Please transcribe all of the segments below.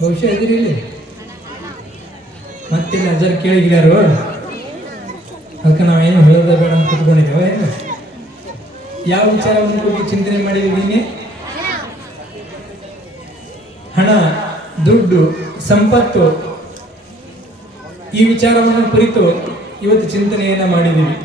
ಬಹುಶಃ ಎದುರಿಲ್ಲ ಮತ್ತೆ ನಜರ್ ಕೇಳಿದ್ಯಾರು ಅದಕ್ಕೆ ನಾವೇನು ಹೇಳೋದ ಬೇಡ ಅಂತ ಕುತ್ಕೊಂಡಿದ್ದೇವೆ. ಏನು ಯಾವ ವಿಚಾರವನ್ನು ಕುರಿತು ಚಿಂತನೆ ಮಾಡಿದ್ದೀವಿ? ಹಣ, ದುಡ್ಡು, ಸಂಪತ್ತು ಈ ವಿಚಾರವನ್ನು ಕುರಿತು ಇವತ್ತು ಚಿಂತನೆಯನ್ನ ಮಾಡಿದ್ದೀವಿ.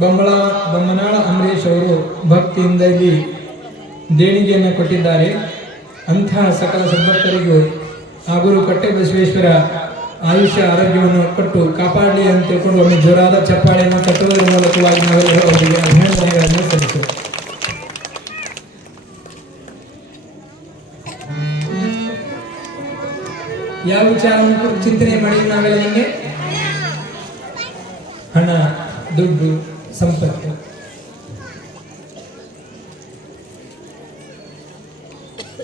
ಬೊಮ್ಮನಾಳ ಅಂಬರೀಶ್ ಅವರು ಭಕ್ತಿಯಿಂದ ಇಲ್ಲಿ ದೇಣಿಗೆಯನ್ನು ಕೊಟ್ಟಿದ್ದಾರೆ. ಅಂತಹ ಸಕಲ ಸದ್ಭಕ್ತರಿಗೂ ಗುರು ಕಟ್ಟೆ ಬಸವೇಶ್ವರ ಆಯುಷ್ಯ ಆರೋಗ್ಯವನ್ನು ಕೊಟ್ಟು ಕಾಪಾಡಲಿ ಅಂತ ತಿಳ್ಕೊಂಡು ಒಮ್ಮೆ ಜೋರಾದ ಚಪ್ಪಾಳೆಯನ್ನು ತಟ್ಟುವುದರ ಮೂಲಕವಾಗಿ ನಾವೆಲ್ಲರೂ ಅವರಿಗೆ ಅಭಿನಂದನೆಗಳನ್ನು ಸಲ್ಲಿಸುವ. ಯಾವ ವಿಚಾರವನ್ನು ಕುರಿತು ಚಿಂತನೆ ಮಾಡಿ ನಾವೆಲ್ಲ ನಿನ್ನೆ? ಹಣ, ದುಡ್ಡು, ಸಂಪತ್ತು.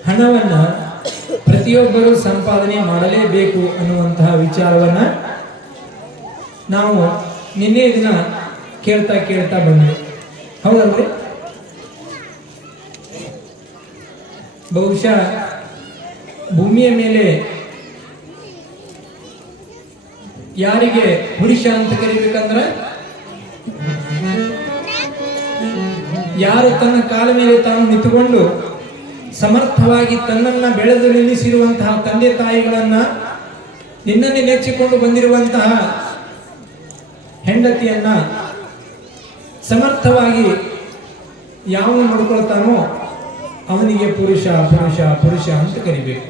ಹಣವನ್ನ ಪ್ರತಿಯೊಬ್ಬರು ಸಂಪಾದನೆ ಮಾಡಲೇಬೇಕು ಅನ್ನುವಂತಹ ವಿಚಾರವನ್ನ ನಾವು ನಿನ್ನೆ ದಿನ ಕೇಳ್ತಾ ಬಂದ್ವಿ. ಹೌದಲ್ರಿ? ಬಹುಶಃ ಭೂಮಿಯ ಮೇಲೆ ಯಾರಿಗೆ ಪುರುಷ ಅಂತ ಕರಿಬೇಕಂದ್ರ ಯಾರು ತನ್ನ ಕಾಲ ಮೇಲೆ ತಾನು ನಿಂತುಕೊಂಡು ಸಮರ್ಥವಾಗಿ ತನ್ನನ್ನ ಬೆಳೆದು ನಿಲ್ಲಿಸಿರುವಂತಹ ತಂದೆ ತಾಯಿಗಳನ್ನ, ನಿನ್ನನ್ನೇ ನೆಚ್ಚಿಕೊಂಡು ಬಂದಿರುವಂತಹ ಹೆಂಡತಿಯನ್ನ ಸಮರ್ಥವಾಗಿ ಯಾವನು ನೋಡ್ಕೊಳ್ತಾನೋ ಅವನಿಗೆ ಪುರುಷ ಪುರುಷ ಪುರುಷ ಅಂತ ಕರಿಬೇಕು.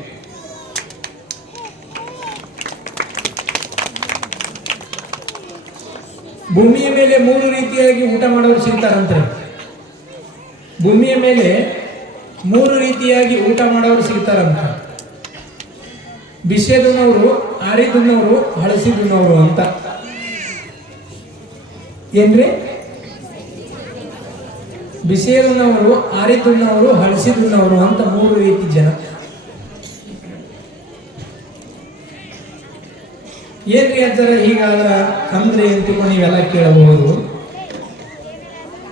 ಭೂಮಿಯ ಮೇಲೆ 3 ರೀತಿಯಾಗಿ ಊಟ ಮಾಡೋರು ಸಿಗ್ತಾರಂತೆ. ಭೂಮಿಯ ಮೇಲೆ 3 ರೀತಿಯಾಗಿ ಊಟ ಮಾಡೋರು ಸಿಗ್ತಾರಂತ. ಬಿಸಿದುನವರು, ಆರಿದುನವರು, ಹಳಸಿದುನವರು ಅಂತ. ಏನ್ರಿ? ಬಿಸಿದುನವರು, ಆರಿದುನವರು, ಹಳಸಿದುನವರು ಅಂತ 3 ರೀತಿ ಜನ. ಏನ್ರಿ ಅಜ್ಜರ ಹೀಗಾದ್ರ ಅಂದ್ರೆ ಅಂತ ನೀವೆಲ್ಲ ಕೇಳಬಹುದು.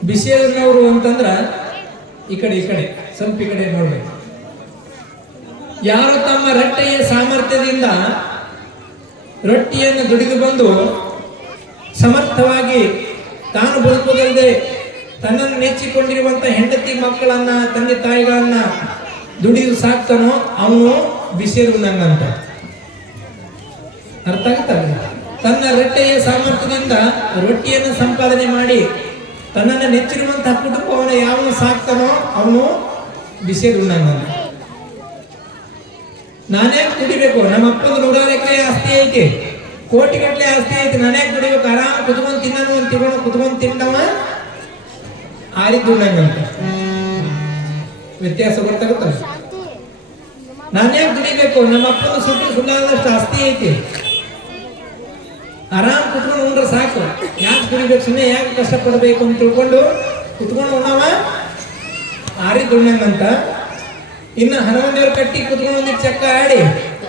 ಬಿಸಿಯದವರು ಅಂತಂದ್ರ ಈ ಕಡೆ ಸ್ವಲ್ಪ ಈ ಕಡೆ ನೋಡ್ಬೇಕು. ಯಾರು ತಮ್ಮ ರೊಟ್ಟಿಯ ಸಾಮರ್ಥ್ಯದಿಂದ ರೊಟ್ಟಿಯನ್ನು ದುಡಿದು ಬಂದು ಸಮರ್ಥವಾಗಿ ತಾನು ಬದುಕುವುದಲ್ಲದೆ ತನ್ನನ್ನು ನೆಚ್ಚಿಕೊಂಡಿರುವಂತ ಹೆಂಡತಿ ಮಕ್ಕಳನ್ನ, ತಂದೆ ತಾಯಿಗಳನ್ನ ದುಡಿದು ಸಾಕ್ತಾನೋ ಅವನು ಬಿಸಿಯದಂಗಂತ. ಅರ್ಥ ಆಗುತ್ತಲ್ಲ? ತನ್ನ ರೊಟ್ಟಿಯ ಸಾಮರ್ಥ್ಯದಿಂದ ರೊಟ್ಟಿಯನ್ನು ಸಂಪಾದನೆ ಮಾಡಿ ತನ್ನನ್ನು ನೆಚ್ಚಿರುವಂತಹ ಕುಟುಂಬವನ್ನು ಯಾವನು ಸಾಕ್ತಾನೋ ಅವನು ಬಿಸಿದುಣ್ಣಂಗಂತ. ನಾನೇ ದುಡಿಬೇಕು, ನಮ್ಮ ಅಪ್ಪನ 100 ಎಕರೆ ಆಸ್ತಿ ಐತಿ, ಕೋಟಿಗಟ್ಟಲೆ ಆಸ್ತಿ ಐತಿ, ನಾನೇ ದುಡಿಬೇಕು, ಆರಾಮ ಕುತ್ಕೊಂಡು ತಿನ್ನೋನು ಅಂತ ತಿಳ್ಕೊಂಡು ಕುತ್ಕೊಂಡು ತಿನ್ನವ ಆರಿದ್ದುಣ್ಣಂಗಂತ. ವ್ಯತ್ಯಾಸ ಗೊತ್ತಾಗುತ್ತಲ್ಲ? ನಾನೇ ದುಡಿಬೇಕು, ನಮ್ಮ ಅಪ್ಪನ ಸುಳ್ಳಾದಷ್ಟು ಆಸ್ತಿ ಐತಿ, ಆರಾಮ್ ಕುತ್ಕೊಂಡು ಉಂಡ್ರೆ ಸಾಕು, ಯಾಕೆ ದುಡಿಬೇಕು, ಸುಮ್ಮನೆ ಯಾಕೆ ಕಷ್ಟಪಡಬೇಕು ಅಂತ ತಿಳ್ಕೊಂಡು ಕುತ್ಕೊಂಡು ಉಣ್ಣವ ಆರಿದುಣ್ಣಂಗಂತ. ಇನ್ನು ಹನುಮಂದೇವ್ರ ಕಟ್ಟಿ ಕುತ್ಕೊಂಡು ಒಂದಿಟ್ಟು ಚಕ್ಕ ಆಡಿ,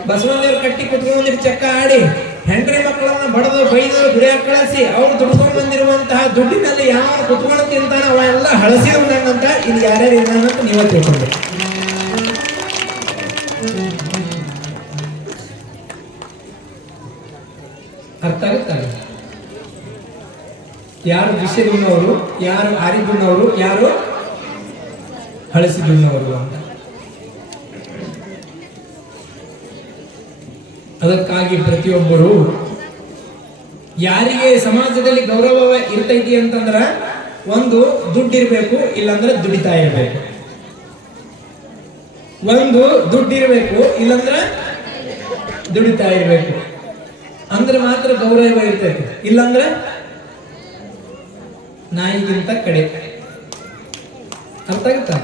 ಬಸವಣ್ಣದೇವ್ರ ಕಟ್ಟಿ ಕುತ್ಕೊಂಡು ಒಂದಿಟ್ಟು ಚಕ್ಕ ಆಡಿ, ಹೆಂಡ್ರಿ ಮಕ್ಕಳನ್ನ ಬಡದು ಬೈದು ದುಡಿಯಾಕ ಕಳಿಸಿ ಅವ್ರು ದುಡ್ಕೊಂಡು ಬಂದಿರುವಂತಹ ದುಡ್ಡಿನಲ್ಲಿ ಯಾವ ಕುತ್ಕೊಂಡು ತಿಂತಾನ ಅವ ಎಲ್ಲ ಹಳಸಿ ಉಣ್ಣಂಗಂತ. ಇಲ್ಲಿ ಯಾರ್ಯಾರು ಇದ್ದಾನಂತ ನೀವೇ ತಿಳ್ಕೊಂಡು. ಅರ್ಥ ಆಗುತ್ತಲ್ಲ? ಯಾರು ಬಿಸಿದುಣ್ಣವರು, ಯಾರು ಆರಿದುಣ್ಣವರು, ಯಾರು ಹಳಸಿದುಣ್ಣವರು ಅಂತ. ಅದಕ್ಕಾಗಿ ಪ್ರತಿಯೊಬ್ಬರು ಯಾರಿಗೆ ಸಮಾಜದಲ್ಲಿ ಗೌರವ ಇರ್ತೈತಿ ಅಂತಂದ್ರ ಒಂದು ದುಡ್ಡಿರ್ಬೇಕು, ಇಲ್ಲಾಂದ್ರೆ ದುಡಿತಾ ಇರ್ಬೇಕು. ಒಂದು ದುಡ್ಡಿರ್ಬೇಕು, ಇಲ್ಲಾಂದ್ರೆ ದುಡಿತಾ ಇರ್ಬೇಕು. ಅಂದ್ರೆ ಮಾತ್ರ ಗೌರವ ಇರ್ತೈತಿ, ಇಲ್ಲಾಂದ್ರೆ ನಾಯಿಗಿಂತ ಕಡೆ. ಅರ್ಥ ಆಗುತ್ತಾ?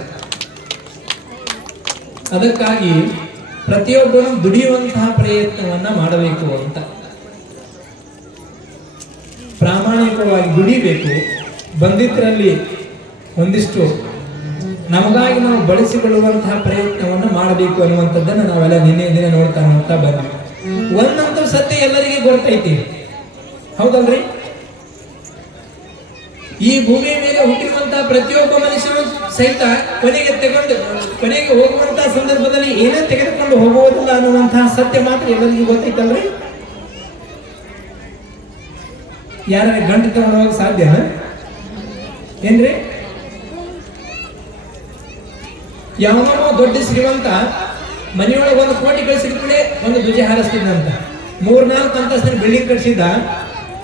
ಅದಕ್ಕಾಗಿ ಪ್ರತಿಯೊಬ್ಬರು ದುಡಿಯುವಂತಹ ಪ್ರಯತ್ನವನ್ನ ಮಾಡಬೇಕು ಅಂತ. ಪ್ರಾಮಾಣಿಕವಾಗಿ ದುಡಿಬೇಕು, ಬಂದಿದ್ರಲ್ಲಿ ಒಂದಿಷ್ಟು ನಮಗಾಗಿ ನಾವು ಬಳಸಿಕೊಳ್ಳುವಂತಹ ಪ್ರಯತ್ನವನ್ನು ಮಾಡಬೇಕು ಅನ್ನುವಂಥದ್ದನ್ನು ನಾವೆಲ್ಲ ನಿನ್ನೆ ದಿನ ನೋಡ್ತಾ ಬಂದ್ವಿ. ಒಂದಂತೂ ಸತ್ಯ ಎಲ್ಲರಿಗೆ ಗೊತ್ತೈತಿ, ಹೌದಲ್ರಿ? ಈ ಭೂಮಿಯ ಮೇಲೆ ಹುಟ್ಟಿರುವಂತಹ ಪ್ರತಿಯೊಬ್ಬ ಮನುಷ್ಯನು ಸಹಿತ ಕೊನೆಗೆ ಹೋಗುವಂತಹ ಸಂದರ್ಭದಲ್ಲಿ ಏನೇ ತೆಗೆದುಕೊಂಡು ಹೋಗುವುದಿಲ್ಲ ಅನ್ನುವಂತಹ ಸತ್ಯ ಮಾತ್ರ ಎಲ್ಲರಿಗೂ ಗೊತ್ತೈತಲ್ರಿ? ಯಾರ ಗಂಟು ತಗೊಂಡು ಹೋಗಕ್ಕೆ ಸಾಧ್ಯ ಏನ್ರಿ? ಯಾವನೋ ದೊಡ್ಡ ಶ್ರೀಮಂತ ಮನೆಯೊಳಗೆ 1 ಕೋಟಿ ಕಳಿಸಿದ ಕೂಡಲೇ ಒಂದು ಧ್ವಜ ಹಾರಿಸ್ತಿದ್ದಂತ. 3-4 ಅಂತಸ್ತಿನ ಬಿಲ್ಡಿಂಗ್ ಕಳಿಸಿದ,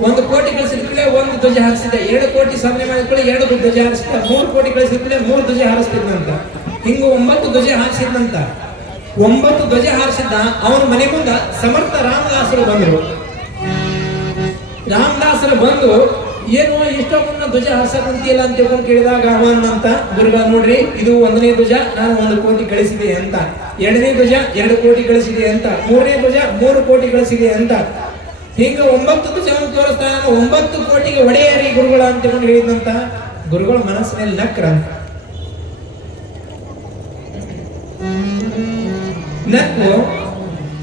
1 ಕೋಟಿ ಕಳಿಸಿದ ಕೂಡಲೇ 1 ಧ್ವಜ ಹಾರಿಸಿದ. 2 ಕೋಟಿ ಸಾಧನೆ ಮಾಡಿದ ಕೂಡಲೇ 2 ಧ್ವಜ ಹಾರಿಸಿದ. 3 ಕೋಟಿ ಕಳಿಸಿದ ಕೂಡಲೇ 3 ಧ್ವಜ ಹಾರಿಸ್ತಿದ್ದಂತ. ಹಿಂಗು 9 ಧ್ವಜ ಹಾರಿಸಿದ್ನಂತ. 9 ಧ್ವಜ ಹಾರಿಸಿದ್ದ. ಅವನ ಮನೆ ಮುಂದ ಸಮರ್ಥ ರಾಮದಾಸರು ಬಂದರು. ರಾಮದಾಸರು ಬಂದು ಏನು ಇಷ್ಟೊಂದು ಧ್ವಜ ಹಾರಿಸಕಂತಿಲ್ಲ ಅಂತ ತಿಳ್ಕೊಂಡು ಕೇಳಿದಾಗ ಅವನಂತ, ಗುರುಗಳ ನೋಡ್ರಿ, ಇದು 1ನೇ ಧ್ವಜ ನಾನು 1 ಕೋಟಿ ಗಳಿಸಿದೆ ಅಂತ, 2ನೇ ಧ್ವಜ 2 ಕೋಟಿ ಗಳಿಸಿದೆ ಅಂತ, 3ನೇ ಧ್ವಜ 3 ಕೋಟಿ ಗಳಿಸಿದೆ ಅಂತ, ಹಿಂಗ 9 ಧ್ವಜವನ್ನು ತೋರಿಸ್ತಾ ನಾನು 9 ಕೋಟಿಗೆ ಒಡೆಯರಿ ಗುರುಗಳ ಅಂತ ತಿಳ್ಕೊಂಡು ಹೇಳಿದಂತ. ಗುರುಗಳ ಮನಸ್ಸಿನಲ್ಲಿ ನಕ್ರಂತ. ನಕ್ಕು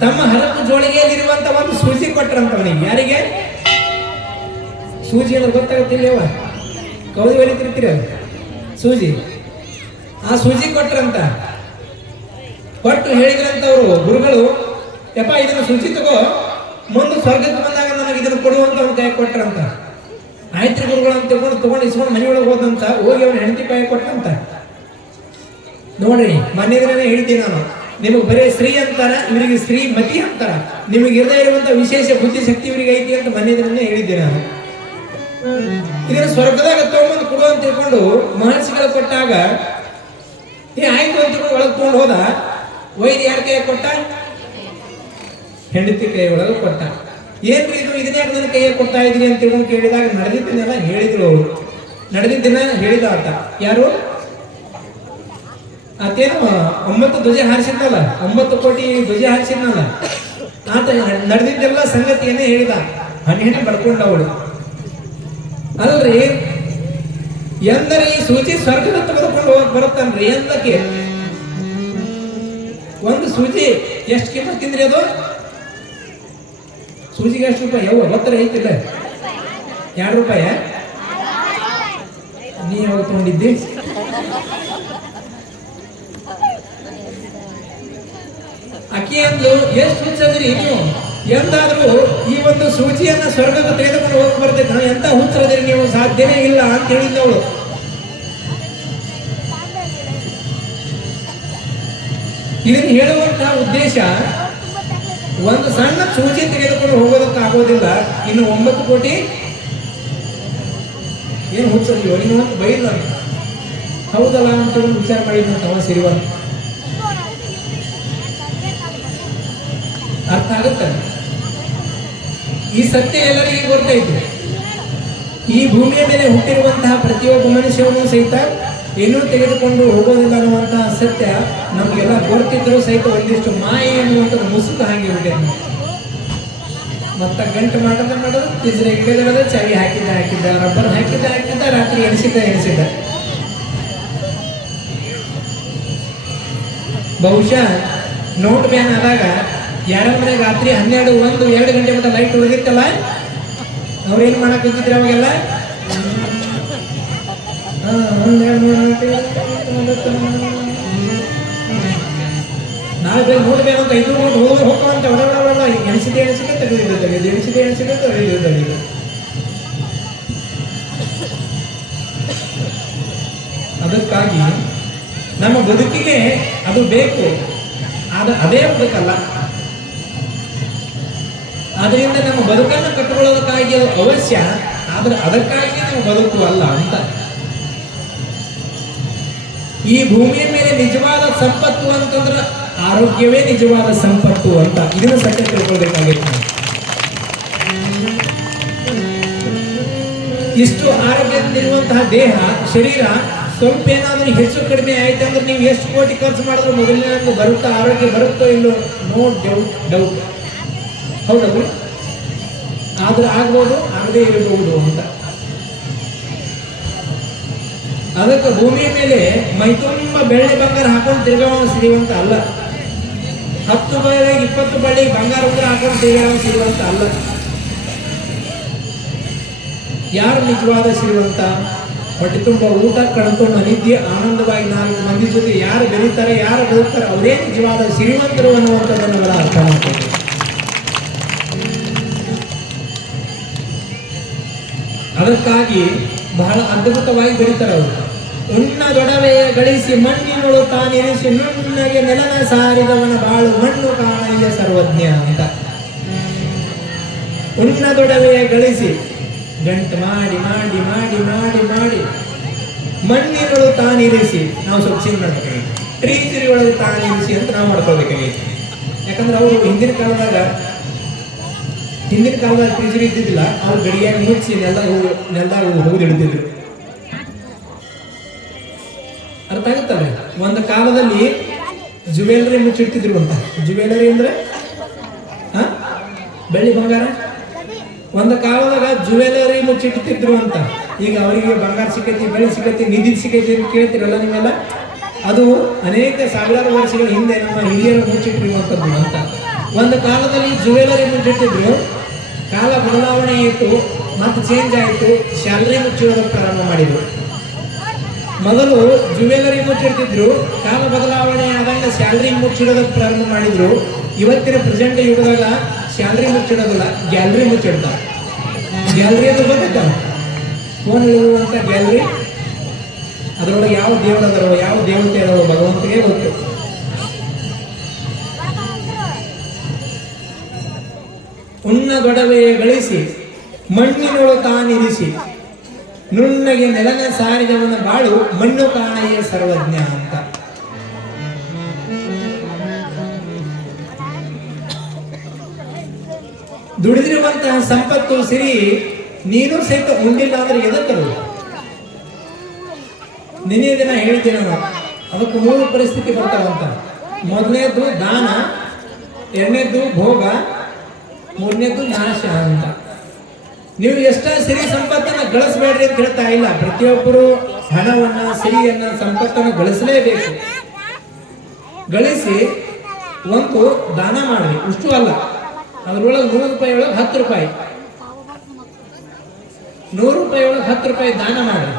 ತಮ್ಮ ಹರಕು ಜೋಳಿಗೆಯಲ್ಲಿರುವಂತ ಒಂದು ಸೂಜಿ ಕೊಟ್ರಂತ ಅವನಿಗೆ. ಯಾರಿಗೆ? ಸೂಜಿ ಅನ್ನೋದು ಗೊತ್ತಾಗುತ್ತಿಲ್ಲವ? ಕೌದಿ ಹೊಲಿತಿರ್ತೀರ ಸೂಜಿ. ಆ ಸೂಜಿ ಕೊಟ್ರಂತ. ಕೊಟ್ಟು ಹೇಳಿದ್ರಂತ ಅವರು ಗುರುಗಳು, ಯಪ್ಪ ಇದನ್ನು ಸೂಜಿ ತಗೋ, ಮುಂದೆ ಸ್ವರ್ಗಕ್ಕೆ ಬಂದಾಗ ನನಗೆ ಇದನ್ನು ಕೊಡುವಂತ ಅವ್ನ ಕೈ ಕೊಟ್ರಂತ. ಆಯ್ತ್ರಿ ಗುರುಗಳು ಅಂತ ತಗೊಂಡು ಇಸ್ಕೊಂಡು ಮನೆಯೊಳಗೆ ಹೋದಂತ. ಹೋಗಿ ಅವನ ಹೆಂಡತಿ ಕೈ ಕೊಟ್ಟಂತ. ನೋಡ್ರಿ, ಮೊನ್ನೆ ದಿನನೇ ಹೇಳ್ತೀನಿ ನಾನು, ನಿಮಗೆ ಬರೀ ಸ್ತ್ರೀ ಅಂತಾರ, ಇವರಿಗೆ ಶ್ರೀಮತಿ ಅಂತಾರ. ನಿಮಗೆ ಇರದೇ ಇರುವಂತ ವಿಶೇಷ ಬುದ್ಧಿಶಕ್ತಿ ಇವರಿಗೆ ಐತಿ ಅಂತ ಮೊನ್ನೆ ದಿನನೇ ಹೇಳಿದ್ದೆ ನಾನು. ಇದನ್ನು ಸ್ವರ್ಗದಾಗ ತಗೊಂಡು ಕೊಡು ಅಂತ ತಿಳ್ಕೊಂಡು ಮಹರ್ಷಿಗಳು ಕೊಟ್ಟಾಗ ಆಯ್ತು ಅಂತ ಒಳಗೆ ತಗೊಂಡು ಹೋದ. ವೈದ್ಯ ಯಾರ ಕೈ ಕೊಟ್ಟ? ಹೆಂಡತಿ ಕೈ ಒಳಗೆ ಕೊಟ್ಟ. ಏನ್ರಿ ಇದು, ಇದನ್ನ ಯಾಕೆ ನನ್ನ ಕೈಯಲ್ಲಿ ಕೊಡ್ತಾ ಇದ್ರಿ ಅಂತ ತಿಳ್ಕೊಂಡು ಕೇಳಿದಾಗ ನಡೆದಿದ್ದನ್ನೆಲ್ಲ ಹೇಳಿದ್ರು ಅವರು. ನಡೆದಿದ್ದನ್ನ ಹೇಳಿದ ಆತ. ಯಾರು? ಆತೇನು 9 ಧ್ವಜ ಹಾರಿಸಿದ್ನಲ್ಲ, 9 ಕೋಟಿ ಧ್ವಜ ಹಾರಿಸಿದ್ನಲ್ಲ, ಆತ ನಡೆದಿದ್ದೆಲ್ಲ ಸಂಗತಿಯನ್ನೇ ಹೇಳಿದ. ಹನಿ ಬಡ್ಕೊಂಡವಳು ಅಲ್ರಿ. ಎಂದರೆ ಈ ಸೂಜಿ ಸ್ವರ್ಗದ ತೆಗೆದುಕೊಂಡು ಹೋಗಕ್ ಬರುತ್ತನ್ರಿ ಎಂದಕ್ಕೆ? ಒಂದು ಸೂಜಿ ಎಷ್ಟು ಕಿಮ್ಮತ್ತಿಂದ್ರಿ? ಅದು ಸೂಜಿಗೆ ಎಷ್ಟು ರೂಪಾಯಿ? ಯಾವ ಗೊತ್ತರ ಐತಿಲ್ಲ? 2 ರೂಪಾಯಿ. ನೀ ಯಾವಾಗ ತಗೊಂಡಿದ್ದಿ? ಅಕ್ಕಿ ಅಂದ್ಲು, ಎಷ್ಟು ಹುಚ್ಚದ್ರಿ ನೀವು, ಎಂದಾದ್ರೂ ಈ ಒಂದು ಸೂಜಿಯನ್ನ ಸ್ವರ್ಗಕ್ಕೆ ತೆಗೆದುಕೊಂಡು ಹೋಗಿ ಬರ್ತೈತೆ, ಎಂತ ಹುಚ್ಚರದ್ರಿ ನೀವು, ಸಾಧ್ಯನೇ ಇಲ್ಲ ಅಂತ ಹೇಳಿದ್ದವಳು. ಇದನ್ನು ಹೇಳುವಂತಹ ಉದ್ದೇಶ, ಒಂದು ಸಣ್ಣ ಸೂಜಿ ತೆಗೆದುಕೊಂಡು ಹೋಗೋದಕ್ಕೆ ಆಗೋದಿಲ್ಲ, ಇನ್ನು 9 ಕೋಟಿ ಏನು ಹುಚ್ಚದಿಯೋ ನೀವು ಅಂತ ಬೈಲ್ಲ. ಹೌದಲ್ಲ ಅಂತ ವಿಚಾರ ಮಾಡಿದಂತ ಅವ ಸಿರಿವಂತ. ಅರ್ಥ ಆಗುತ್ತೆ? ಈ ಸತ್ಯ ಎಲ್ಲರಿಗೂ ಗೊತ್ತೈತೆ. ಈ ಭೂಮಿಯ ಮೇಲೆ ಹುಟ್ಟಿರುವಂತಹ ಪ್ರತಿಯೊಬ್ಬ ಮನುಷ್ಯನೂ ಸಹಿತ ಏನೂ ತೆಗೆದುಕೊಂಡು ಹೋಗೋದಿಲ್ಲ ಅನ್ನುವಂತಹ ಸತ್ಯ ನಮಗೆಲ್ಲ ಗೊತ್ತಿದ್ದರೂ ಸಹಿತ ಒಂದಿಷ್ಟು ಮಾಯೆ ಅನ್ನುವಂಥದ್ದು ಮುಸುಕು ಹಾಗೆ ಬಿಟ್ಟಿದೆ. ಗಂಟು ಮಾಡೋದು ತಿಜ್ರೆ ಗಿಡದ ಚಾವಿ ಹಾಕಿದ್ದ ರಬ್ಬರ್ ಹಾಕಿದ್ದ ರಾತ್ರಿ ಎಣಿಸಿದ್ದ. ಬಹುಶಃ ನೋಟ್ ಬ್ಯಾನ್ ಆದಾಗ ಯಾರ ಮನೆಗೆ ರಾತ್ರಿ 12, 1, 2 ಗಂಟೆ ಮಟ್ಟ ಲೈಟ್ ಉಳಿದಿತ್ತಲ್ಲ, ಅವ್ರೇನ್ ಮಾಡಕ್ ಹೋಗಿದ್ರಿ ಅವಾಗೆಲ್ಲ? ನಾಳೆ ನೋಡ್ಬೇಕು ಅಂತ 5 ನೋಟ್ ಹೋಗುವಂತ ಹೊರಗಡೆ ಎಣಿಸಿದೆ ತೆಗೆದಿದ್ದು. ಅದಕ್ಕಾಗಿ ನಮ್ಮ ಬದುಕಿಗೆ ಅದು ಬೇಕು, ಅದೇ ಬದುಕಲ್ಲ. ಆದ್ರಿಂದ ನಮ್ಮ ಬದುಕನ್ನು ಕಟ್ಟಿಕೊಳ್ಳೋದಕ್ಕಾಗಿ ಅದು ಅವಶ್ಯ, ಆದ್ರೆ ಅದಕ್ಕಾಗಿ ನಾವು ಬದುಕು ಅಲ್ಲ ಅಂತ. ಈ ಭೂಮಿಯ ಮೇಲೆ ನಿಜವಾದ ಸಂಪತ್ತು ಅಂತಂದ್ರೆ ಆರೋಗ್ಯವೇ ನಿಜವಾದ ಸಂಪತ್ತು ಅಂತ, ಇದನ್ನು ಸತ್ಯ ತಿಳ್ಕೊಳ್ಬೇಕಾಗಿತ್ತು. ಇಷ್ಟು ಆರೋಗ್ಯದಿಂದಿರುವಂತಹ ದೇಹ, ಶರೀರ ಸ್ವಲ್ಪ ಏನಾದ್ರೂ ಹೆಚ್ಚು ಕಡಿಮೆ ಆಯ್ತು ಅಂದ್ರೆ ನೀವು ಎಷ್ಟು ಕೋಟಿ ಖರ್ಚು ಮಾಡಿದ್ರು ಮೊದಲನೇ ಬರುತ್ತಾ, ಆರೋಗ್ಯ ಬರುತ್ತೋ ಇಲ್ಲೋ, ನೋ ಡೌಟ್. ಹೌದಲ್ರಿ? ಆದ್ರೆ ಆಗ್ಬೋದು, ಆಗದೆ ಇರಬಹುದು ಅಂತ. ಅದಕ್ಕೆ ಭೂಮಿಯ ಮೇಲೆ ಮೈತುಂಬ ಬೆಳ್ಳಿ ಬಂಗಾರ ಹಾಕೊಂಡು ತಿರ್ಗಾವ ಸಿರಿವಂತ ಅಲ್ಲ. 10 ಬಳ್ಳಿ 20 ಬಳ್ಳಿ ಬಂಗಾರ ಉಂಗ್ರ ಹಾಕೊಂಡು ತಿರ್ಗಾವ ಸಿರಿವಂತ ಅಲ್ಲ. ಯಾರು ನಿಜವಾದ ಶ್ರೀಮಂತ? ಹೊಟ್ಟೆ ತುಂಬ ಊಟ, ಕಣ್ತುಂಬ ನಿದ್ದೆ, ಆನಂದವಾಗಿ 4 ಮಂದಿ ಜೊತೆ ಯಾರು ಬೆರೀತಾರೆ, ಯಾರು ಬದುಕ್ತಾರೆ, ಅವರೇ ನಿಜವಾದ ಶ್ರೀಮಂತರು ಅನ್ನುವಂಥದ್ದನ್ನು ನಾವೆಲ್ಲ ಅರ್ಥ ಮಾಡ್ತೀವಿ. ಅದಕ್ಕಾಗಿ ಬಹಳ ಅದ್ಭುತವಾಗಿ ಬೆರೀತಾರೆ ಅವರು. ಉಣ್ಣದೊಡವೆಯ ಗಳಿಸಿ ಮಣ್ಣಿನೊಳು ತಾನಿರಿಸಿ ನುಣ್ಣಗೆ ನೆಲನ ಸಾರಿದವನ ಬಾಳು ಮಣ್ಣು ಕಾಣಯ್ಯ ಸರ್ವಜ್ಞ ಅಂತ. ಉಣ್ಣದೊಡವೆಯ ಗಳಿಸಿ ಗಂಟು ಮಾಡಿ ಮಾಡಿ ಮಾಡಿ ಮಾಡಿ ಮಾಡಿ ಮಣ್ಣಿನೊಳು ತಾನಿರಿಸಿ, ನಾವು ಸ್ವಲ್ಪ ಚೇಂಜ್ ಮಾಡ್ಬೇಕಾಗಿ ಟ್ರೀ ಒಳಗೆ ತಾನಿರಿಸಿ ಅಂತ ನಾವು ಮಾಡ್ಕೊಳ್ಬೇಕಾಗಿತ್ತು. ಯಾಕಂದ್ರೆ ಅವರು ಹಿಂದಿನ ಕಾಲದಾಗ ಟ್ರೀಜರಿ ಇದ್ದಿದ್ದಿಲ್ಲ. ಅವ್ರು ಗಡಿಯಾಗಿ ಮುಚ್ಚಿ ನೆಲದಾಗ ಹೋಗಿಡಿದ್ರು. ಅರ್ಥ ಆಗುತ್ತಲ್ಲ? ಒಂದು ಕಾಲದಲ್ಲಿ ಜುವೆಲರಿ ಮುಚ್ಚಿಡ್ತಿದ್ರು ಅಂತ. ಜುವೆಲರಿ ಅಂದ್ರೆ ಬೆಳ್ಳಿ ಬಂಗಾರ. ಒಂದು ಕಾಲದಾಗ ಜುವೆಲರಿ ಮುಚ್ಚಿಡ್ತಿದ್ರು ಅಂತ. ಈಗ ಅವರಿಗೆ ಬಂಗಾರ ಸಿಕ್ಕೈತಿ, ಬೆಳ್ಳಿ ಸಿಕ್ಕೈತಿ, ನಿಧಿ ಸಿಕ್ಕೈತಿ ಅಂತ ಕೇಳ್ತಿರಲ್ಲ ನೀವೆಲ್ಲ. ಅದು ಅನೇಕ ಸಾವಿರಾರು ವರ್ಷಗಳ ಹಿಂದೆ ನಮ್ಮ ಹಿರಿಯರು ಮುಚ್ಚಿಟ್ಟಿರುವಂಥದ್ದು ಅಂತ. ಒಂದು ಕಾಲದಲ್ಲಿ ಜುವೆಲರಿ ಮುಚ್ಚಿಟ್ಟಿದ್ರು. ಕಾಲ ಬದಲಾವಣೆ ಆಯಿತು, ಮತ್ತೆ ಚೇಂಜ್ ಆಯಿತು, ಸ್ಯಾಲ್ರಿ ಮುಚ್ಚಿಡೋದಕ್ಕೆ ಪ್ರಾರಂಭ ಮಾಡಿದ್ರು. ಮೊದಲು ಜುವೆಲರಿ ಮುಚ್ಚಿಡ್ತಿದ್ರು, ಕಾಲ ಬದಲಾವಣೆ ಆದಾಗ ಸ್ಯಾಲ್ರಿ ಮುಚ್ಚಿಡೋದಕ್ಕೆ ಪ್ರಾರಂಭ ಮಾಡಿದ್ರು. ಇವತ್ತಿನ ಪ್ರೆಸೆಂಟ್ ಯುಗದಾಗ ಸ್ಯಾಲ್ರಿ ಮುಚ್ಚಿಡೋದಿಲ್ಲ, ಗ್ಯಾಲರಿ ಮುಚ್ಚಿಡ್ತಾರೆ. ಗ್ಯಾಲರಿ ಅದು ಗೊತ್ತಿದ್ದ, ಫೋನ್ ಇರುವಂಥ ಗ್ಯಾಲರಿ. ಅದರೊಳಗೆ ಯಾವ ದೇವರು ಅದರೋ, ಯಾವ ದೇವತೆ ಅದರೋ ಭಗವಂತನಿಗೆ ಗೊತ್ತು. ಉಣ್ಣದೊಡವೆಯ ಗಳಿಸಿ ಮಣ್ಣಿನೊಳು ತಾನಿರಿಸಿ ನುಣ್ಣಗೆ ನೆಲನ ಸಾರಿದವನ ಬಾಳು ಮಣ್ಣು ಕಾಣಯ್ಯ ಸರ್ವಜ್ಞ ಅಂತ. ದುಡಿದಿರುವಂತಹ ಸಂಪತ್ತು ಸಿರಿ ನೀನು ಸಹಿತ ಉಂಡಿಲ್ಲ ಅಂದ್ರೆ ಎದಕ್ಕರು? ನಿನ್ನೆ ದಿನ ಹೇಳಿದ್ದೇನೆ ನಾವು. ಅದಕ್ಕೆ 3 ಪರಿಸ್ಥಿತಿ ಬರ್ತಾವಂತ. ಮೊದಲನೇದು ದಾನ, ಎರಡನೇದು ಭೋಗ, ಮೂರನೇದು ನಾಶ ಅಂತ. ನೀವು ಎಷ್ಟ ಸಿರಿ ಸಂಪತ್ತನ್ನ ಗಳಿಸಬೇಡ್ರಿ ಅಂತ ಹೇಳ್ತಾ ಇಲ್ಲ. ಪ್ರತಿಯೊಬ್ಬರು ಹಣವನ್ನ, ಸಿರಿಯನ್ನ, ಸಂಪತ್ತನ್ನು ಗಳಿಸಲೇಬೇಕು. ಗಳಿಸಿ ಒಂದು ದಾನ ಮಾಡ್ರಿ. ಇಷ್ಟು ಅಲ್ಲ, ಅದ್ರೊಳಗೆ 100 ರೂಪಾಯಿ ಒಳಗೆ 10 ರೂಪಾಯಿ, 100 ರೂಪಾಯಿ ಒಳಗೆ 10 ರೂಪಾಯಿ ದಾನ ಮಾಡ್ರಿ.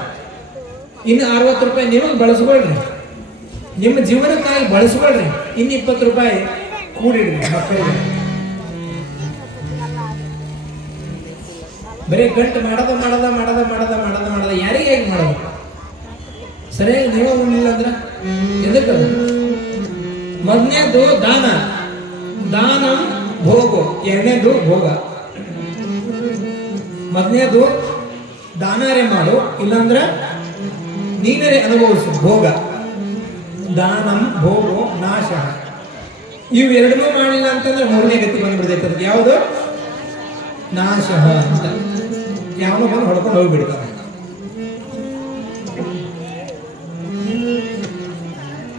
ಇನ್ನು 60 ರೂಪಾಯಿ ನೀವು ಬಳಸ್ಕೊಳ್ರಿ, ನಿಮ್ಮ ಜೀವನಕ್ಕಾಗಿ ಬಳಸ್ಕೊಳ್ರಿ. ಇನ್ನು 20 ರೂಪಾಯಿ ಕೂಡಿಡ್ರಿ ಮಕ್ಕಳಿಗೆ. ಬರೀ ಗಂಟು ಮಾಡದ ಯಾರಿಗೆ ಹೇಗೆ ಮಾಡೋದು? ಸರಿಯಾಗಿ ನೀವು ಉಣ್ಣಿಲ್ಲ ಅಂದ್ರೆ ಎದಕ್ಕೆ? ಮೊದಲನೇದು ದಾನ, ದಾನಂ ಭೋಗೋ. ಎರಡನೇದು ಭೋಗ. ಮೊದಲನೇದು ದಾನರೇ ಮಾಡು, ಇಲ್ಲಾಂದ್ರೆ ನೀನರೇ ಅನುಭವಿಸು. ಭೋಗ, ದಾನಂ ಭೋಗೋ ನಾಶ. ಇವು ಎರಡನ್ನೂ ಮಾಡಿಲ್ಲ ಅಂತಂದ್ರೆ ಮೂರನೇ ಗತಿ ಬಂದ್ಬಿಡ್ತೈತೆ. ಅದಕ್ಕೆ ಯಾವುದು? ನಾಶ ಅಂತ. ಯಾವನೋ ಬಂದು ಹೊಡ್ಕೊಂಡು ಹೋಗ್ಬಿಡ್ತಾನೆ.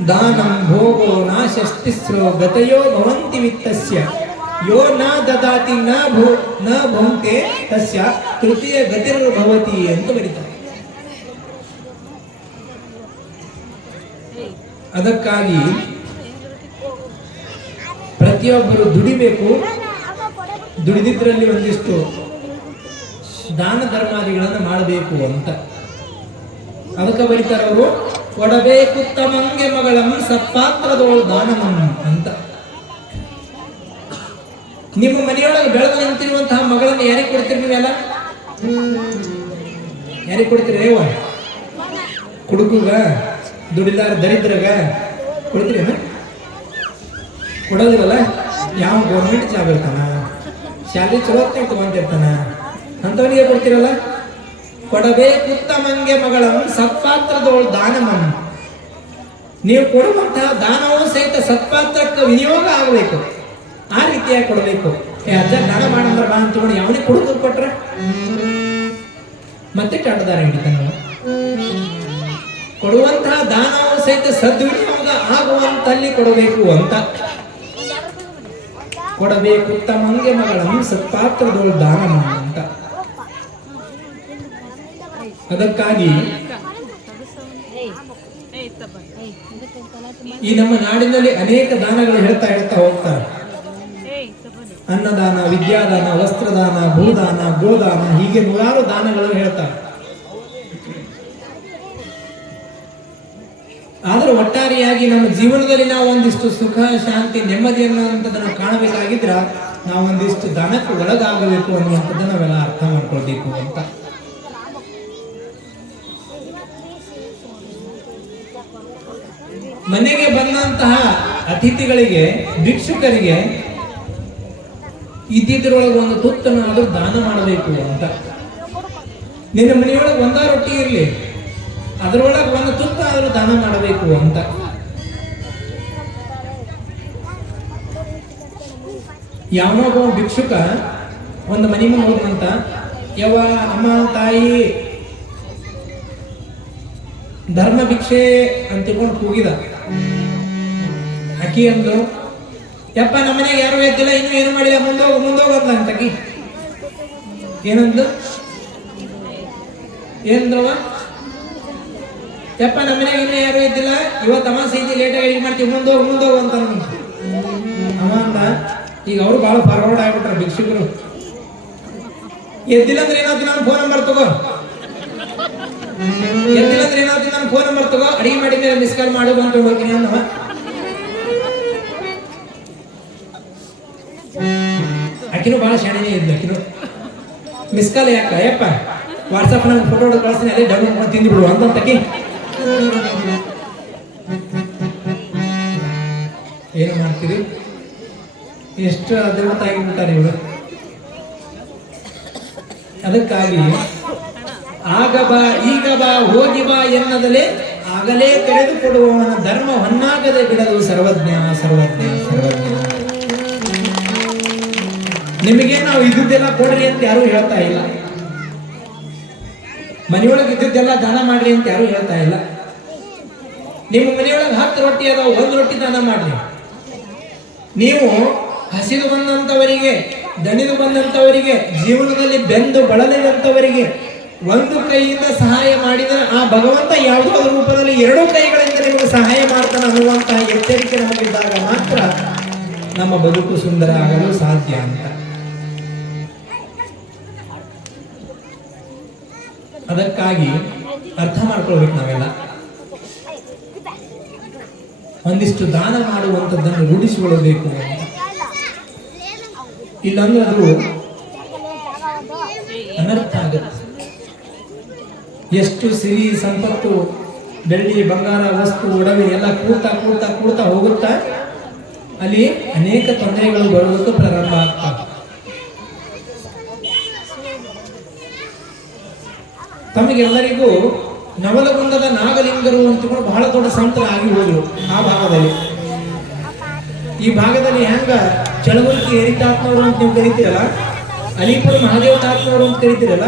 ದಾನಂ ಭೋಗೋ ನಾಶಸ್ತಿಸ್ರೋ ಗತಯೋ ಭವಂತಿ ವಿತ್ತಸ್ಯ ಯೋ ನ ದದಾತಿ ನ ಭುಂಕ್ತೆ ತಸ್ಯ ತೃತೀಯ ಗತಿರ್ಭವತಿ ಅಂತ ಬರೀತಾರೆ. ಅದಕ್ಕಾಗಿ ಪ್ರತಿಯೊಬ್ಬರು ದುಡಿಬೇಕು. ದುಡಿದಿದ್ರಲ್ಲಿ ಒಂದಿಷ್ಟು ದಾನ ಧರ್ಮಾದಿಗಳನ್ನು ಮಾಡಬೇಕು ಅಂತ. ಅದಕ್ಕೆ ಬರೀತಾರೆ ಅವರು, ಕೊಡಬೇಕು ತಮಂಗೆ ಮಗಳಂ ಸತ್ಪಾತ್ರದೋಳು ದಾನಮಂ ಅಂತ. ನಿಮ್ಮ ಮನೆಯೊಳಗೆ ಬೆಳೆದು ನಿಂತಿರುವಂತಹ ಮಗಳನ್ನು ಯಾರಿಗೆ ಕೊಡ್ತೀರಿ? ನೀವೆಲ್ಲ ಯಾರಿಗೆ ಕೊಡ್ತೀರಿ? ರೇವ ಕುಡುಕುಗ, ದುಡಿದಾರ ದರಿದ್ರಗ ಕೊಡ್ತೀರಿ? ಕೊಡೋದಿರಲ್ಲ. ಯಾವ ಗೌರ್ಮೆಂಟ್ ಜಾಬ್ ಇರ್ತಾನ, ಶಾಲೆ ಚಲೋ ತಗೊಂಡಿರ್ತಾನ, ಅಂತವನಿಗೆ ಕೊಡ್ತಿರಲ್ಲ. ಕೊಡಬೇಕು ತಮಂಗೆ ಮಗಳಂ ಸತ್ಪಾತ್ರದೋಳು ದಾನಮಂ. ನೀವು ಕೊಡುವಂತಹ ದಾನವೂ ಸಹಿತ ಸತ್ಪಾತ್ರಕ್ಕೆ ವಿನಿಯೋಗ ಆಗಬೇಕು. ಆ ರೀತಿಯಾಗಿ ಕೊಡಬೇಕು. ಅಜ್ಜ ದಾನ ಮಾಡಂದ್ರೆ ಬಾ ಅಂತ ಯಾವನಿಗೆ ಕೊಡುಕ ಕೊಟ್ರೆ ಮತ್ತೆ ಕಾಟದಾರ ಹಿಡಿತಾನ. ಕೊಡುವಂತಹ ದಾನವೂ ಸಹಿತ ಸದ್ವಿನಿಯೋಗ ಆಗುವಂತಲ್ಲಿ ಕೊಡಬೇಕು ಅಂತ. ಕೊಡಬೇಕು ತಮಂಗೆ ಮಗಳಂ ಸತ್ಪಾತ್ರದೋಳು ದಾನಮಂ ಅಂತ. ಅದಕ್ಕಾಗಿ ಈ ನಮ್ಮ ನಾಡಿನಲ್ಲಿ ಅನೇಕ ದಾನಗಳು ಹೇಳ್ತಾ ಹೋಗ್ತಾರೆ. ಅನ್ನದಾನ, ವಿದ್ಯಾದಾನ, ವಸ್ತ್ರದಾನ, ಭೂದಾನ, ಗೋದಾನ, ಹೀಗೆ ನೂರಾರು ದಾನಗಳು ಹೇಳ್ತಾರೆ. ಆದರೂ ಒಟ್ಟಾರೆಯಾಗಿ ನಮ್ಮ ಜೀವನದಲ್ಲಿ ನಾವು ಒಂದಿಷ್ಟು ಸುಖ, ಶಾಂತಿ, ನೆಮ್ಮದಿ ಅನ್ನುವಂಥದ್ದನ್ನು ಕಾಣಬೇಕಾಗಿದ್ರ ನಾವು ಒಂದಿಷ್ಟು ದಾನಕ್ಕೆ ಒಳಗಾಗಬೇಕು ಅನ್ನುವಂಥದ್ದನ್ನು ನಾವೆಲ್ಲ ಅರ್ಥ ಮಾಡ್ಕೊಳ್ಬೇಕು ಅಂತ. ಮನೆಗೆ ಬಂದಂತಹ ಅತಿಥಿಗಳಿಗೆ, ಭಿಕ್ಷುಕರಿಗೆ ಇದ್ದಿದ್ರೊಳಗೆ ಒಂದು ತುತ್ತನ್ನಾದರೂ ದಾನ ಮಾಡಬೇಕು ಅಂತ. ನಿನ್ನ ಮನೆಯೊಳಗೆ ಒಂದ ರೊಟ್ಟಿ ಇರಲಿ, ಅದರೊಳಗೆ ಒಂದು ತುತ್ತ ಆದರೂ ದಾನ ಮಾಡಬೇಕು ಅಂತ. ಯಾವನೊಬ್ಬ ಭಿಕ್ಷುಕ ಒಂದು ಮನೆ ಮುಂದೆ ಹೋದಂತ, ಯವ್ವ ಅಮ್ಮ ತಾಯಿ ಧರ್ಮ ಭಿಕ್ಷೆ ಅಂತ ತಿಳ್ಕೊಂಡು ಕೂಗಿದ. ಅಕ್ಕಿ ಅಂದ್ರು, ಯಪ್ಪ ನಮ್ಮನೆಗೆ ಯಾರು ಎದ್ದಿಲ್ಲ, ಇನ್ನೂ ಏನು ಮಾಡಿಲ್ಲ, ಮುಂದೋಗ ಅಂತಕಿ ಏನಂದ್ರು, ಏನಂದ್ರವ, ಯಪ್ಪ ನಮ್ಮನೆಗೆ ಇನ್ನೂ ಯಾರು ಎದ್ದಿಲ್ಲ, ಇವತ್ತು ಅಮಾಸೆ ಐತಿ, ಲೇಟಾಗಿ ಅಡಿಗೆ ಮಾಡ್ತೀವಿ, ಮುಂದೋಗ ಅಂತ ಅವ ಅಂದ. ಈಗ ಅವರು ಬಹಳ ಫಾರ್ವರ್ಡ್ ಆಗ್ಬಿಟ್ರ ಭಿಕ್ಷುಕರು. ಎದ್ದಿಲ್ಲ ಅಂದ್ರೆ ಏನಾದ್ರು ನಾನು ಫೋನ್ ನಂಬರ್ ತಗೋ, ಎದ್ದಿಲ್ಲ ಅಂದ್ರೆ ಏನಾದ್ರು ನಾನು ಫೋನ್ ನಂಬರ್ ತಗೋ, ಅಡಿಗೆ ಮಾಡಿ ಮೇಲೆ ಮಿಸ್ ಕಾಲ್ ಮಾಡು ಅಂತ ಹೋಗ್ತೀನಿ ಅನ್ನವ. ಆಕಿನೂ ಬಹಳ ಶಾಣೆನೇ ಇದ್ದ. ಆಕಿನೂ ಮಿಸ್ ಕಾಲ್ ಯಾಕ, ಯಪ್ಪ ವಾಟ್ಸಪ್ ನಂಗೆ ಫೋಟೋ ಹೊಡೆದು ಕಳಿಸ್ತೀನಿ, ಅದೇ ಡೌನ್ಲೋಡ್ ಮಾಡಿ ತಿಂದು ಬಿಡು ಅಂತಕಿ. ಏನು ಮಾಡ್ತೀರಿ, ಎಷ್ಟು ಅದೃಢತಾಗಿಬಿಟ್ಟಾರೆ ಇವರು. ಅದಕ್ಕಾಗಿ ಆಗ ಬಾ ಈಗ ಬಾ ಹೋಗಿ ಬಾ ಎನ್ನದಲೇ ಆಗಲೇ ತೆರೆದುಕೊಡುವವನ ಧರ್ಮ ಹೊನ್ನಾಗದೆ ಬಿಡದು ಸರ್ವಜ್ಞ ಸರ್ವಜ್ಞ ಸರ್ವಜ್ಞ. ನಿಮಗೆ ನಾವು ಇದ್ದುದೆಲ್ಲ ಕೊಡ್ರಿ ಅಂತ ಯಾರು ಹೇಳ್ತಾ ಇಲ್ಲ, ಮನೆಯೊಳಗೆ ಇದ್ದುದೆಲ್ಲ ದಾನ ಮಾಡ್ರಿ ಅಂತ ಯಾರು ಹೇಳ್ತಾ ಇಲ್ಲ. ನಿಮ್ಮ ಮನೆಯೊಳಗೆ 10 ರೊಟ್ಟಿ ಅದಾವ, 1 ರೊಟ್ಟಿ ದಾನ ಮಾಡ್ರಿ. ನೀವು ಹಸಿದು ಬಂದಂಥವರಿಗೆ, ದಣಿದು ಬಂದಂಥವರಿಗೆ, ಜೀವನದಲ್ಲಿ ಬೆಂದು ಬಳಲಿದಂಥವರಿಗೆ ಒಂದು ಕೈಯಿಂದ ಸಹಾಯ ಮಾಡಿದರೆ ಆ ಭಗವಂತ ಯಾವುದೋ ರೂಪದಲ್ಲಿ 2 ಕೈಗಳಿಂದ ನಿಮಗೆ ಸಹಾಯ ಮಾಡ್ತಾನೆ ಅನ್ನುವಂತಹ ಎಚ್ಚರಿಕೆ ನಮಗಿದ್ದಾಗ ಮಾತ್ರ ನಮ್ಮ ಬದುಕು ಸುಂದರ ಆಗಲು ಸಾಧ್ಯ ಅಂತ. ಅದಕ್ಕಾಗಿ ಅರ್ಥ ಮಾಡ್ಕೊಳ್ಬೇಕು ನಾವೆಲ್ಲ. ಒಂದಿಷ್ಟು ದಾನ ಮಾಡುವಂಥದ್ದನ್ನು ರೂಢಿಸಿಕೊಳ್ಳಬೇಕು ಅಂತ. ಇಲ್ಲಾಂದ್ರೆ ಅದು ಅನರ್ಥ ಆಗುತ್ತೆ. ಎಷ್ಟು ಸಿರಿ ಸಂಪತ್ತು, ಬೆಳ್ಳಿ ಬಂಗಾರ ವಸ್ತು ಒಡವೆ ಎಲ್ಲ ಕೂಡ್ತಾ ಹೋಗುತ್ತಾ ಅಲ್ಲಿ ಅನೇಕ ತೊಂದರೆಗಳು ಬರುವುದಕ್ಕೆ ಪ್ರಾರಂಭ ಆಗ್ತವೆ. ತಮಗೆಲ್ಲರಿಗೂ ನವಲಗುಂದದ ನಾಗಲಿಂಗರು ಅಂತ ಬಹಳ ದೊಡ್ಡ ಸಂತರಾಗಿ ಹೋದರು ಆ ಭಾಗದಲ್ಲಿ. ಈ ಭಾಗದಲ್ಲಿ ಹೆಂಗ ಚಳವಳಿಕೆ ಹರಿತಾತ್ಮವರು ಅಂತ ನೀವು ಕರಿತೀರಲ್ಲ, ಅಲಿಪುರ ಮಹಾದೇವ ತಾತ್ಮವರು ಅಂತ ಕರಿತೀರಲ್ಲ,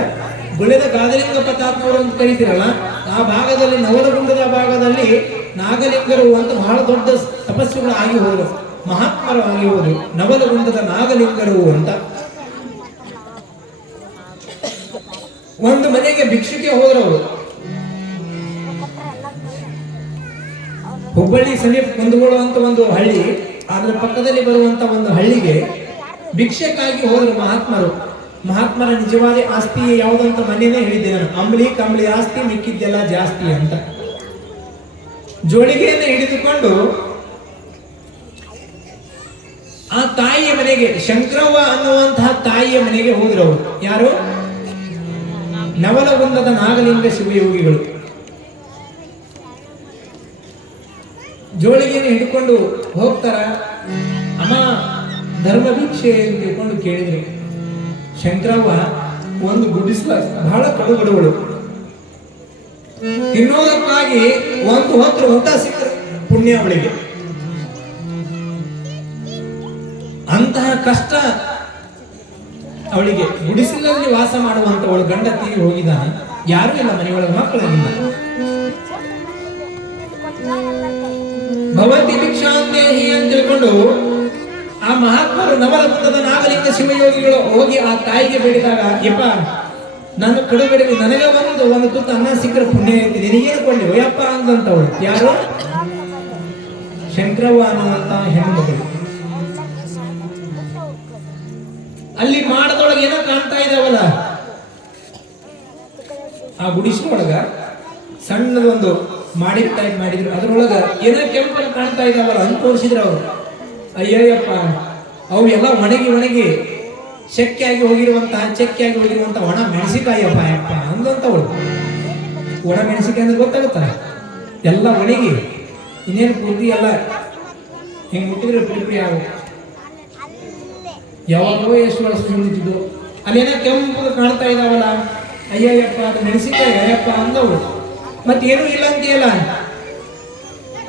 ಗುಳೆದ ಗಾದಲಿಂಗಪ್ಪ ತಾತ್ಮವರು ಅಂತ ಕರಿತೀರಲ್ಲ, ಆ ಭಾಗದಲ್ಲಿ ನವಲಗುಂದದ ಭಾಗದಲ್ಲಿ ನಾಗಲಿಂಗರು ಅಂತ ಬಹಳ ದೊಡ್ಡ ತಪಸ್ಸುಗಳು ಆಗಿ ಹೋದರು, ಮಹಾತ್ಮರು ಆಗಿ ಹೋದರು, ನವಲಗುಂದದ ನಾಗಲಿಂಗರು ಅಂತ. ಒಂದು ಮನೆಗೆ ಭಿಕ್ಷುಕೆ ಹೋದ್ರು ಅವರು. ಹುಬ್ಬಳ್ಳಿ ಸಮೀಪ ಕುಂದಗೋಳ ಅಂತ ಒಂದು ಹಳ್ಳಿ, ಅದರ ಪಕ್ಕದಲ್ಲಿ ಬರುವಂತ ಒಂದು ಹಳ್ಳಿಗೆ ಭಿಕ್ಷಕ್ಕಾಗಿ ಹೋದ್ರು ಮಹಾತ್ಮರು. ಮಹಾತ್ಮರ ನಿಜವಾದ ಆಸ್ತಿ ಯಾವುದಂತ ಮನೆಯೇ ಹೇಳಿದ್ದೆ ನಾನು, ಅಂಬ್ಲಿ ಕಂಬಳಿ ಆಸ್ತಿ, ಮಿಕ್ಕಿದ್ದೆಲ್ಲ ಜಾಸ್ತಿ ಅಂತ. ಜೋಳಿಗೆಯನ್ನು ಹಿಡಿದುಕೊಂಡು ಆ ತಾಯಿಯ ಮನೆಗೆ, ಶಂಕರವ್ವ ಅನ್ನುವಂತಹ ತಾಯಿಯ ಮನೆಗೆ ಹೋದ್ರು ಅವರು. ಯಾರು? ನವಲಗುಂದದ ನಾಗಲಿಂಗ ಶಿವಯೋಗಿಗಳು. ಜೋಳಿಗೆಯನ್ನು ಹಿಡ್ಕೊಂಡು ಹೋಗ್ತಾರ. ಅಮ್ಮ ಧರ್ಮ ಭಿಕ್ಷೆ ಅಂತ ತಿಳ್ಕೊಂಡು ಕೇಳಿದ್ರು. ಶಂಕರವ್ವ ಒಂದು ಗುಡಿಸ್ಲ, ಬಹಳ ಕಡುಗಡುಗಳು, ತಿನ್ನೋದಕ್ಕಾಗಿ ಒಂದು ಹೊತ್ತು ಊಟ ಸಿಕ್ಕರೆ ಪುಣ್ಯ ಅವಳಿಗೆ. ಅಂತಹ ಕಷ್ಟ ಅವಳಿಗೆ. ಗುಡಿಸಲಲ್ಲಿ ವಾಸ ಮಾಡುವಂತವಳು, ಗಂಡ ತೀರಿ ಹೋಗಿದ್ದಾನೆ, ಯಾರು ಇಲ್ಲ ಮನೆಯೊಳಗೆ, ಮಕ್ಕಳಿಲ್ಲ. ಭವಂತಿ ಭಿಕ್ಷಾಂದೇಹಿ ಅಂತ ತಿಳ್ಕೊಂಡು ಆ ಮಹಾತ್ಮರು ನವಲಗುಂದದ ನಾಗಲಿಂಗ ಶಿವಯೋಗಿಗಳು ಹೋಗಿ ಆ ತಾಯಿಗೆ ಬೇಡಿದಾಗ, ಯಪ್ಪ ನನ್ನ ಕಡುಗಡೆ ನನಗೆ ಒಂದು ತುತ್ತು ಅನ್ನ ಸಿಕ್ಕರೆ ಪುಣ್ಯ ಐತಿ, ನಿನಗೇನು ಕೊಂಡಿ ಒಯ್ಯಪ್ಪ ಅಂದಂತವಳು. ಯಾರು? ಶಂಕರವ್ವ ಅನ್ನುವಂತ ಹೆಣ್ಣು ಮಗಳು. ಅಲ್ಲಿ ಮಾಡದೊಳಗೆ ಏನೋ ಕಾಣ್ತಾ ಇದಾವಲ್ಲ, ಆ ಗುಡಿಸೊಳಗ ಸಣ್ಣದೊಂದು ಮಾಡಿ ಟೈಪ್ ಮಾಡಿದ್ರು, ಅದ್ರೊಳಗ ಏನೋ ಕೆಂಪನ್ನು ಕಾಣ್ತಾ ಇದಾವಲ್ಲ ಅಂತ ತೋರಿಸಿದ್ರು ಅವರು. ಅಯ್ಯಯ್ಯಪ್ಪ, ಅವು ಎಲ್ಲ ಒಣಗಿ ಚೆಕ್ಕಾಗಿ ಹೋಗಿರುವಂತಹ ಒಣ ಮೆಣಸಿಕಾಯಪ್ಪ ಯಪ್ಪ ಅಂದಂತವಳು. ಒಣ ಮೆಣಸಿಕಾಯಿ ಅಂದ್ರೆ ಗೊತ್ತಾಗುತ್ತ, ಎಲ್ಲ ಒಣಗಿ ಇನ್ನೇನು ಪೂರ್ತಿ ಎಲ್ಲ ಹಿಂಗೆ ಮುಟ್ಟಿದ್ರೆ ಪುಡಿ ಆಗು. ಯಾವಾಗಲೂ ಎಷ್ಟು ವರ್ಷ ನಿಂತಿದ್ದು ಅಲ್ಲೇನೋ ಕೆಂಪು ಕಾಣ್ತಾ ಇದಾವಲ್ಲ, ಅಯ್ಯಯ್ಯಪ್ಪ ಅದು ಮೆಣಸಿಕಾಯಿ ಅಯ್ಯಪ್ಪ ಅಂದವಳು. ಮತ್ತೇನು ಇಲ್ಲ ಅಂತೀಯಲ್ಲ,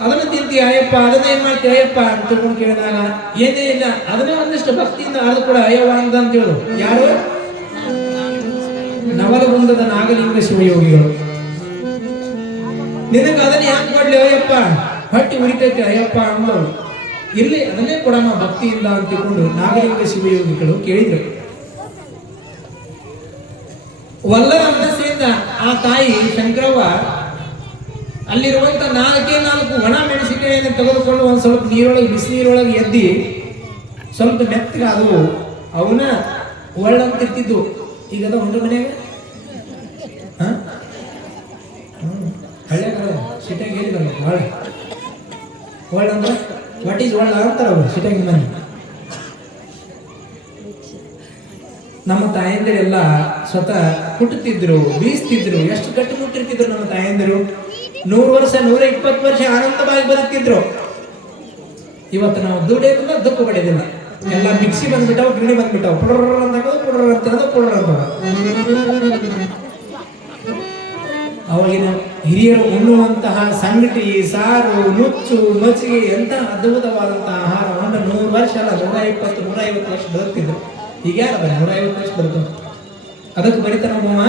ಅದನ್ನು ತಿಂತೀಯ ಅಯ್ಯಪ್ಪ, ಅದನ್ನ ಏನ್ ಮಾಡ್ತೀಯ ಅಯ್ಯಪ್ಪ ಅಂತ ತಿಳ್ಕೊಂಡು ಕೇಳಿದಾಗ ಏನೇ ಇಲ್ಲ, ಅದನ್ನೇ ಒಂದಿಷ್ಟು ಭಕ್ತಿಯಿಂದ ಅದು ಕೂಡ ಅಯ್ಯವ್ವ ಅಂತ ಹೇಳು. ಯಾರು? ನವಲಗುಂದದ ನಾಗಲಿಂಗ ಶಿವಯೋಗಿಗಳು. ನಿನಗೆ ಅದನ್ನ ಯಾಕೆ ಕೊಡ್ಲಿ ಅಯ್ಯಪ್ಪ, ಹೊಟ್ಟೆ ಉರಿತೈತೆ ಅಯ್ಯಪ್ಪ ಅಂದವಳು. ಇರ್ಲಿ ಅದನ್ನೇ ಕೊಡಮ್ಮ ಭಕ್ತಿಯಿಂದ ಅಂತ ತಿಳ್ಕೊಂಡು ನಾಗಲಿಂಗ ಶಿವಯೋಗಿಗಳು ಕೇಳಿದ್ರು. ವಲ್ಲರ ಮನಸ್ಸಿನಿಂದ ಆ ತಾಯಿ ಶಂಕರವ್ವ ಅಲ್ಲಿರುವಂತ 4 ಒಣ ಮೆಣಸಿನಕಾಯಿಯನ್ನು ತೆಗೆದುಕೊಂಡು ಒಂದ್ ಸ್ವಲ್ಪ ನೀರೊಳಗೆ, ಬಿಸಿ ನೀರೊಳಗೆ ಎದ್ದಿ ಸ್ವಲ್ಪ ಮೆತ್ತಗ ಅದು ಅವನ್ನ ಒಳ್ಳಂತಿರ್ತಿದ್ದು. ಈಗ ಅದ ಒಂದು ಮನೆಯಾಗ ಹಳ್ಳ್ಯಾಗ ಸಿಟಿಯಾಗ ಏನಿಲ್ಲ ಒಳ್ಳ ಅಂದ್ರೆ ವಾಟ್ ಈಸ್ ಒಳ್ಳ ಅಂತಾರ ಅವರು ಸಿಟಿಯಾಗಿನ ಮನೆ. ನಮ್ಮ ತಾಯಂದಿರೆಲ್ಲ ಸ್ವತಃ ಕುಟ್ಟುತ್ತಿದ್ರು, ಬೀಸ್ತಿದ್ರು, ಎಷ್ಟು ಗಟ್ಟಿ ಮುಟ್ಟಿರ್ತಿದ್ರು ನಮ್ಮ ತಾಯಂದಿರು. 100 ವರ್ಷ 120 ವರ್ಷ ಆನಂದವಾಗಿ ಬದುಕ್ತಿದ್ರು. ಇವತ್ತು ನಾವು ದುಡಿಯೋದಿಲ್ಲ, ದುಃಖ ಪಡೆಯೋದಿಲ್ಲ. ಎಲ್ಲ ಮಿಕ್ಸಿ ಬಂದ್ಬಿಟ್ಟವು, ಗಿರಣಿ ಬಂದ್ಬಿಟ್ಟವು, ಪುಡ್ರ ಅಂತ ಪುಡ್ರ ಅಂತ. ಅವಾಗಿನ ಹಿರಿಯರು ಉಣ್ಣುವಂತಹ ಸಂಗಟಿ, ಸಾರು, ನುಚ್ಚು, ಮಜ್ಜಿಗೆ ಎಂತ ಅದ್ಭುತವಾದಂತಹ ಆಹಾರವನ್ನು 100 ವರ್ಷ ಅಲ್ಲ 120 150 ವರ್ಷ ಬದುಕ್ತಿದ್ರು. ಈಗ ಯಾರದ 150 ವರ್ಷ ಬದುಕು. ಅದಕ್ಕೆ ಬರೀತಾನ ಒಬ್ಬಮ್ಮ,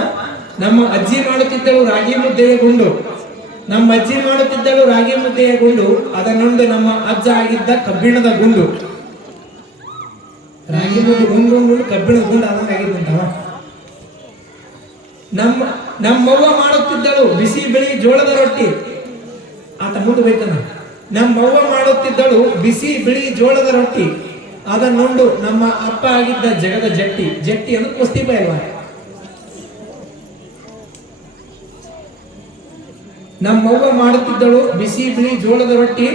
ನಮ್ಮ ಅಜ್ಜಿ ಮಾಡುತ್ತಿದ್ದಳು ರಾಗಿ ಮುದ್ದೆಯ ಗುಂಡು, ನಮ್ಮ ಅಜ್ಜಿ ಮಾಡುತ್ತಿದ್ದಳು ರಾಗಿ ಮುದ್ದೆಯ ಗುಂಡು, ಅದನ್ನೊಂದು ನಮ್ಮ ಅಜ್ಜ ಆಗಿದ್ದ ಕಬ್ಬಿಣದ ಗುಂಡು. ರಾಗಿ ಮುದ್ದೆ ಗುಂಡು ಕಬ್ಬಿಣದ ಗುಂಡು ಆದಂಗೆ ಆಗಿದ್ದಂತವ. ನಮ್ಮವ್ವ ಮಾಡುತ್ತಿದ್ದಳು ಬಿಸಿ ಬಿಳಿ ಜೋಳದ ರೊಟ್ಟಿ. ಆತ ಮುಂದೆ ಬೈತಾನ, ನಮ್ಮವ್ವ ಮಾಡುತ್ತಿದ್ದಳು ಬಿಸಿ ಬಿಳಿ ಜೋಳದ ರೊಟ್ಟಿ, ಅದನ್ನೊಂದು ನಮ್ಮ ಅಪ್ಪ ಆಗಿದ್ದ ಜಗದ ಜಟ್ಟಿ. ಜಟ್ಟಿ ಅಂದ್ರೆ ಕುಸ್ತಿ ಪೈಲ್ವಾನ. ನಮ್ಮವ್ವ ಮಾಡುತ್ತಿದ್ದಳು ಬಿಸಿ ಬಿಳಿ ಜೋಳದ ರೊಟ್ಟಿ,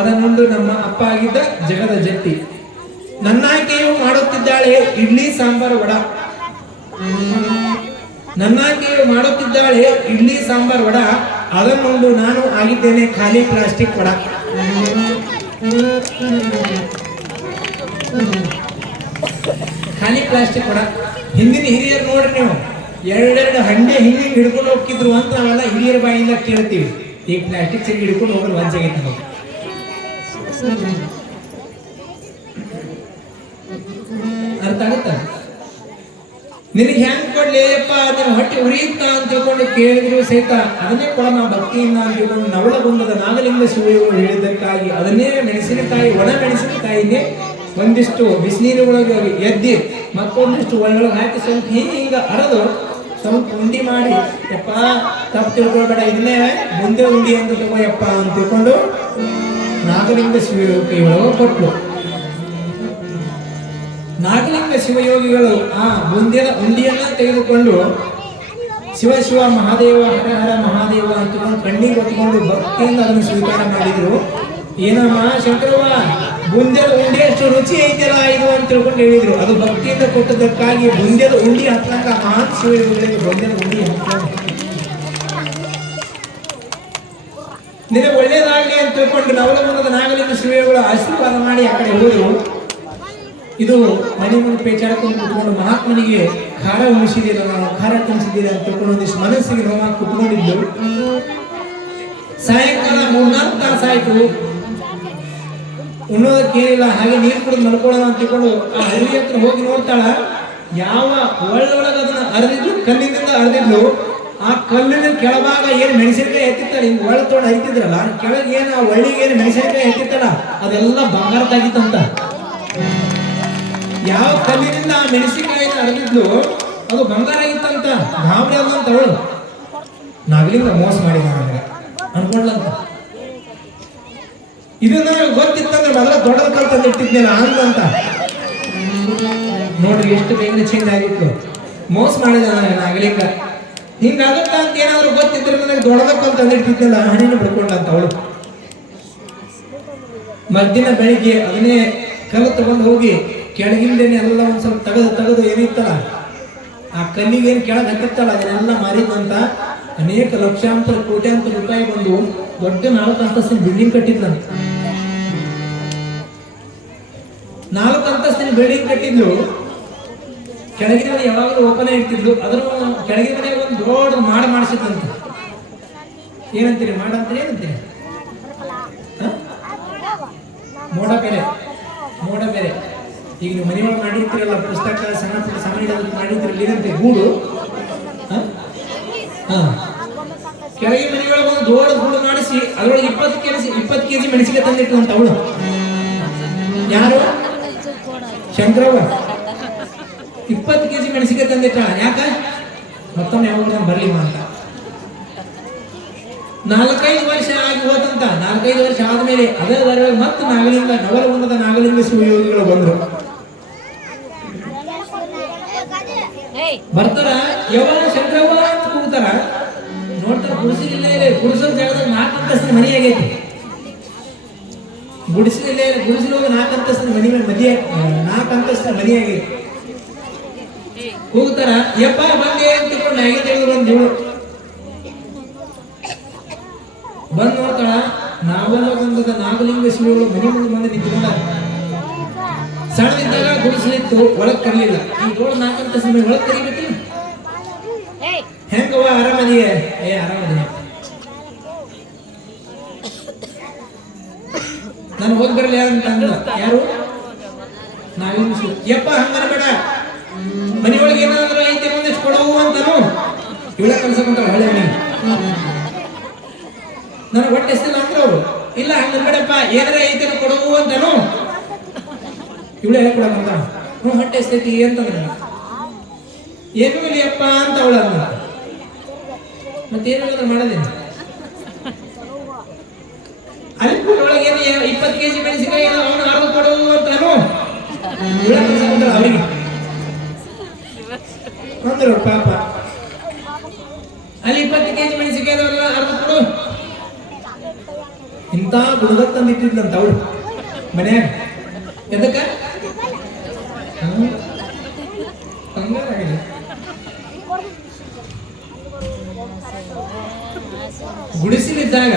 ಅದನ್ನೊಂದು ನಮ್ಮ ಅಪ್ಪ ಆಗಿದ್ದ ಜಗದ ಜಟ್ಟಿ. ನನ್ನಾಕೆಯು ಮಾಡುತ್ತಿದ್ದಾಳೆ ಇಡ್ಲಿ ಸಾಂಬಾರ್ ವಡ, ನನ್ನಾಕೆಯು ಮಾಡುತ್ತಿದ್ದಾಳೆ ಇಡ್ಲಿ ಸಾಂಬಾರ್ ವಡ, ಅದನ್ನೊಂದು ನಾನು ಆಗಿದ್ದೇನೆ ಖಾಲಿ ಪ್ಲಾಸ್ಟಿಕ್ ವಡ. ಖಾಲಿ ಪ್ಲಾಸ್ಟಿಕ್ ವಡ. ಹಿಂದಿನ ಹಿರಿಯರು ನೋಡ್ರಿ ನೀವು, 2 ಹಂಡೆ ಹಿಂಗೆ ಹಿಡ್ಕೊಂಡು ಹೋಗ್ತಿದ್ರು ಅಂತ ನಾವೆಲ್ಲ ಹಿರಿಯರ ಬಾಯಿಂದ ಕೇಳ್ತೀವಿ. ಈಗ ಪ್ಲಾಸ್ಟಿಕ್ ಚೀಲ ಹಿಡ್ಕೊಂಡು ಹೋಗೋದು ವಂಚಾಗೈತೆ ನಾವು. ಅರ್ಥ ಆಗುತ್ತ? ನಿನಗೆ ಹೆಂಗ್ ಕೊಡ್ಲಿ ಅಪ್ಪ, ನಿನ್ನ ಹೊಟ್ಟೆ ಉರಿಯುತ್ತ ಅಂತ ತಿಳ್ಕೊಂಡು ಕೇಳಿದ್ರು ಸಹಿತ ಅದನ್ನೇ ಕೊಡ ನಾವು ಭಕ್ತಿಯಿಂದ ಅಂತ ತಿಳ್ಕೊಂಡು ನವಲಗುಂದದ ನಾಗಲಿಂಗ ಶಿವಯೋಗಿಗಳು ಹೇಳಿದ್ದಕ್ಕಾಗಿ ಅದನ್ನೇ ಮೆಣಸಿನಕಾಯಿ, ಒಣ ಮೆಣಸಿನಕಾಯಿನೇ ಒಂದಿಷ್ಟು ಬಿಸಿನೀರು ಒಳಗೆ ಎದ್ದಿ ಮತ್ತೊಂದಿಷ್ಟು ಒಳಗೊಳಗೆ ಹಾಕಿ ಸ್ವಲ್ಪ ಹಿಂಗ ಅರದು ಸ್ವಲ್ಪ ಉಂಡಿ ಮಾಡಿ, ಯಪ್ಪ ತಪ್ಪು ತಿಳ್ಕೊಳ್ಬೇಡ, ಇದನ್ನೇ ಮುಂದೆ ಉಂಡಿ ಅಂತ ತಗೋಯಪ್ಪ ಅಂತ ತಿಳ್ಕೊಂಡು ನಾಗಲಿಂಗ ಶಿವಯೋಗಿಗಳು ಕೊಟ್ಲು. ನಾಗಲಿಂಗ ಶಿವಯೋಗಿಗಳು ಆ ಮುಂದಿನ ಉಂಡಿಯನ್ನ ತೆಗೆದುಕೊಂಡು ಶಿವ ಶಿವ ಮಹಾದೇವ ಹರ ಹರ ಮಹಾದೇವ ಅಂತಕೊಂಡು ಕಣ್ಣಿಗೆ ಹೊತ್ಕೊಂಡು ಭಕ್ತಿಯಿಂದ ಅದನ್ನು ಸ್ವೀಕಾರ ಮಾಡಿದ್ರು. ಏನಮ್ಮ ಶಂಕರವ್ವ, ಬುಂದ್ಯದ ಉಂಡಿ ಅಷ್ಟು ರುಚಿ ಐತಿಲ್ಲ ಇದು ಅಂತ ತಿಳ್ಕೊಂಡು ಹೇಳಿದ್ರು. ಅದು ಭಕ್ತಿಯಿಂದ ಕೊಟ್ಟದಕ್ಕಾಗಿ ಬುಂದ್ಯದ ಉಂಡಿ ಹತ್ತಂಗ ಮಹಾನ್ ಶಿವಯೋಗಿಗಳಿಗೆ ಬುಂದ್ಯದ ಉಂಡಿ ನಿನಗೆ ಒಳ್ಳೇದಾಗ್ಲಿ ಅಂತ ತಿಳ್ಕೊಂಡು ನವಲಗುಂದದ ನಾಗಲಿಂಗ ಶಿವಯೋಗಿಗಳು ಆಶೀರ್ವಾದ ಮಾಡಿ ಆ ಕಡೆ ಹೋದ್ರು. ಇದು ಮನೆ ಮುಂದೆ ಪೇಚಾಡ್ಕೊಂಡು ಕುತ್ಕೊಂಡು ಮಹಾತ್ಮನಿಗೆ ಖಾರ ಉಣಿಸಿದ್ದೀರ, ನಾವು ಖಾರ ತಿನ್ನಿಸಿದ್ದೀರ ಅಂತ ತಿಳ್ಕೊಂಡು ಒಂದಿಷ್ಟು ಮನಸ್ಸಿಗೆ ನೋವಾಗಿ ಕುತ್ಕೊಂಡಿದ್ದು. ಸಾಯಂಕಾಲ 3-4 ತಾಸು ಆಯ್ತು, ಉಣ್ಣೋದಕ್ಕೇನಿಲ್ಲ, ಹಾಗೆ ನೀರು ಕುಡಿದು ಮಲ್ಕೊಳ್ಳೋಣ ಅಂತ ತಿಳ್ಕೊಂಡು ಆ ಅರಿವಿ ಹತ್ರ ಹೋಗಿ ನೋಡ್ತಾಳ. ಯಾವ ಒಳ್ಳೊಳಗೆ ಅದನ್ನ ಅರ್ದಿದ್ಲು, ಕಲ್ಲಿನಿಂದ ಅರ್ದಿದ್ಲು. ಆ ಕಲ್ಲಿನ ಕೆಳಭಾಗ ಏನು ಮೆಣಸಿನಕಾಯಿ ಎತ್ತಿತ್ತಾಳೆ, ಹಿಂಗೆ ಒಳ ತೊಗೊಂಡು ಹರಿತಿದ್ರಲ್ಲ, ಕೆಳಗೆ ಏನು ಆ ಒಳ್ಳಿಗೆ ಏನು ಮೆಣಸಿನಕಾಯಿ ಎತ್ತಿತ್ತಾಳ ಅದೆಲ್ಲ ಬಂಗಾರದಾಗಿತ್ತಂತ. ಯಾವ ಕಲ್ಲಿನಿಂದ ಆ ಮೆಣಸಿನಕಾಯಿನ ಅರ್ದಿದ್ಲು ಅದು ಬಂಗಾರ ಆಗಿತ್ತಂತ. ಗಾಬರಿ ಅದಂತ ಅವಳು, ನಾಗಲಿಂಗ ಮೋಸ ಮಾಡಿದ ಅನ್ಕೊಳ್ಳಂತ. ಇದನ್ನ ಗೊತ್ತಿತ್ತಂದ್ರೆ ಮೊದಲ ದೊಡ್ಡದ ಕಲ್ ತಂದಿಟ್ಟಿದ್ನೇನ ಅಂತ. ನೋಡ್ರಿ ಎಷ್ಟು ಬೇಗನೆ ಚೇಂಜ್ ಆಗಿತ್ತು. ಮೋಸ ಮಾಡಿದ ನಾಗಲಿಂಗ. ಹಿಂಗಾಗುತ್ತಾ ಅಂತ ಏನಾದ್ರು ಗೊತ್ತಿದ್ರೆ ನನಗೆ ದೊಡ್ಡದಕ್ಕಂತ ಅಂದಿರ್ತಿದ್ದಲ್ಲ, ಹಣಿನ ಬಿಡ್ಕೊಂಡ ಅಂತ ಅವಳು. ಮಧ್ಯಾಹ್ನ ಬೆಳಿಗ್ಗೆ ಅದನ್ನೇ ಕಲ್ಲು ತಗೊಂಡು ಹೋಗಿ ಕೆಳಗಿಂದೇನೆ ಎಲ್ಲ ಒಂದ್ ಸ್ವಲ್ಪ ತೆಗೆದು ಏನಿತ್ತಲ್ಲ ಆ ಕಲ್ಲಿಗೆ ಏನ್ ಕೆಳಗೆ ಹತ್ತಿತ್ತಲ್ಲ ಅದನ್ನೆಲ್ಲ ಮಾರಿದಂತ ಅನೇಕ ಲಕ್ಷಾಂತರ ಕೋಟ್ಯಾಂತರ ರೂಪಾಯಿ ಬಂದು ದೊಡ್ಡ 4 ಅಂತಸ್ತಿನ ಬಿಲ್ಡಿಂಗ್ ಕಟ್ಟಿದ್ಲು. 4 ಅಂತಸ್ತಿನ ಬಿಲ್ಡಿಂಗ್ ಕಟ್ಟಿದ್ಲು. ಕೆಳಗಿನ ಮನೆ ಯಾವಾಗಲೂ ಓಪನ್ ಇರ್ತಿದ್ಲು. ಅದ್ರ ಕೆಳಗಿನ ಮನೆಗೆ ಒಂದು ದೊಡ್ಡ ಮಾಡಿಸಿದ್ದಂತ. ಏನಂತೀರಿ ಮಾಡಂತೀರಿ? ಏನಂತೀರಿ? ಮೋಡ ಬೇರೆ. ಈಗ ನೀವು ಮನೆಯೊಳಗೆ ಮಾಡಿರ್ತೀರಲ್ಲ, ಪುಸ್ತಕ ಸಣ್ಣ ಪುಟ್ಟ ಸಾಮಾನ್ಯ ಮಾಡಿರ್ತೀರಲ್ಲ, ಏನಂತೆ ಗೂಡು. ಕೆಳಗಿನ ಮನೆಯೊಳಗೆ ಒಂದು ದೊಡ್ಡ ಗೂಡು ಮಾಡಿಸಿ ಅದ್ರೊಳಗೆ 20 ಕೆಜಿ ಮೆಣಸಿಗೆ ತಂದಿಟ್ಟು ಅಂತ ಅವಳು. ಯಾರು? ಶಂಕರವ್ವ 20 ಕೆಜಿ ಮೆಣಸಿಗೆ ತಂದಿಟ್ಟ. ಯಾಕ? ಮತ್ತೊಮ್ಮೆ ಯಾವಾಗ ಬರ್ಲಿ ಅಂತ. 4-5 ವರ್ಷ ಆಗಿ ಹೋತಂತ. 4-5 ವರ್ಷ ಆದ್ಮೇಲೆ ಅದೇ ಮತ್ತೆ ನವಲಗುಂದದ ನಾಗಲಿಂಗ ಶಿವಯೋಗಿಗಳು ಬಂದ್ರು. ಬರ್ತಾರ, ಯಾವಾಗ ಶಂಕರವ್ವ ಅಂತ ಕೂಗ್ತಾರ. ನೋಡ್ತಾರ ಗುಡಿಸಲಿಲ್ಲ. ಗುಡಿಸೋ ಜಾಗದಾಗ 4 ಅಂತಸ್ತಿನ ಮನೆ ಆಗೈತಿ. ಗುಡಿಸಲಿಲ್ಲ, ಗುಡಿಸಲು 4 ಅಂತಸ್ತಿನ ಮನೆ 4 ಅಂತಸ್ತಿನ ಮನೆ ಆಗೈತಿ. ಕೂಗ್ತಾರ, ಯಪ್ಪ ಬಂದೆ ಅಂತ ತಿಳ್ಕೊಂಡು ಮ್ಯಾಗೆ ತೆಗೆದು ಬಂದಿವಳು. ಬಂದ್ ನೋಡ್ತಾಳ, ನಾಗಲಗುಂದದ ನಾಗಲಿಂಗ ಶಿವಗಳು ಮನೆ ಮುಂದೆ ಬಂದು ನಿಂತ್ಕೊಂಡ. ಸಣ್ಣದಿದ್ದಾಗ ಗುಡಿಸಲಿತ್ತು, ಒಳಗ್ ಕರೀಲಿಲ್ಲ. ಈ ರೋಡ್ 4 ಅಂತಸ್ತಿನ ಮನೆ ಒಳಗ್ ಕರಿಬೇಕಿಲ್ಲ. ಹೆಂಗವ್ವ ಆರಾಮದಿಯೇ? ಆರಾಮದಿಯ. ನಾನು ಹೋಗಿ ಬರಲಿ ಯಾರಂತ ಅಂದ. ಯಾರು? ನಾಗಲಿಂಗ ಶಿವ. ಯಪ್ಪ ಹಂಗನಬೇಡ, ಮನೆಯೊಳಗೆ ಏನಾದ್ರು ಐತೆ ಒಂದಿಷ್ಟು ಕೊಡವು ಅಂತಾನು. ಇವಳ ಕಲ್ಸಕೊಂಡ ಹಳೆ ಮನೆ ನನಗೆ ಹೊಟ್ಟೆ ಎಷ್ಟಿಲ್ಲ ಅಂದ್ರೆ ಅವರು ಇಲ್ಲ ಹಂಗಬೇಡಪ್ಪ, ಏನಾರ ಐತೆ ಕೊಡವು ಅಂತಾನು. ಇವಳು ಹೇಳ್ಕೊಡಂತ ಹೊಟ್ಟೆ ಎಷ್ಟೈತಿ ಅಂತಂದ್ರ ಏನು ಇಲ್ಲಿಯಪ್ಪ ಅಂತ ಅವಳ ಅಂದ. ಮತ್ತೇನು ಮಾಡೋದೇನು? ಅಲ್ಲಿ ಒಳಗೆ ಏನು 20 ಕೆಜಿ ಮೆಣಸಿನಕಾಯಿ ಅವನು 6 ಕೊಡವು ಅಂತಾನು. ಇವಳ ಕಲ್ಸಕೊಂಡ ಅವರಿಗೆ ಅಂದ್ರು ಪಾಪ. ಅಲ್ಲಿ 20 ಕೆಜಿ ಮೆಣಸಿನಕಾಯಿ 6 ಕೊಡು. ಇಂಥ ಗುಣದ ತಂದಿಟ್ಟಿದ್ಲಂತ ಅವಳು ಮನ್ಯಾಗ. ಎದಕ್ಕ? ಗುಡಿಸಲಿದ್ದಾಗ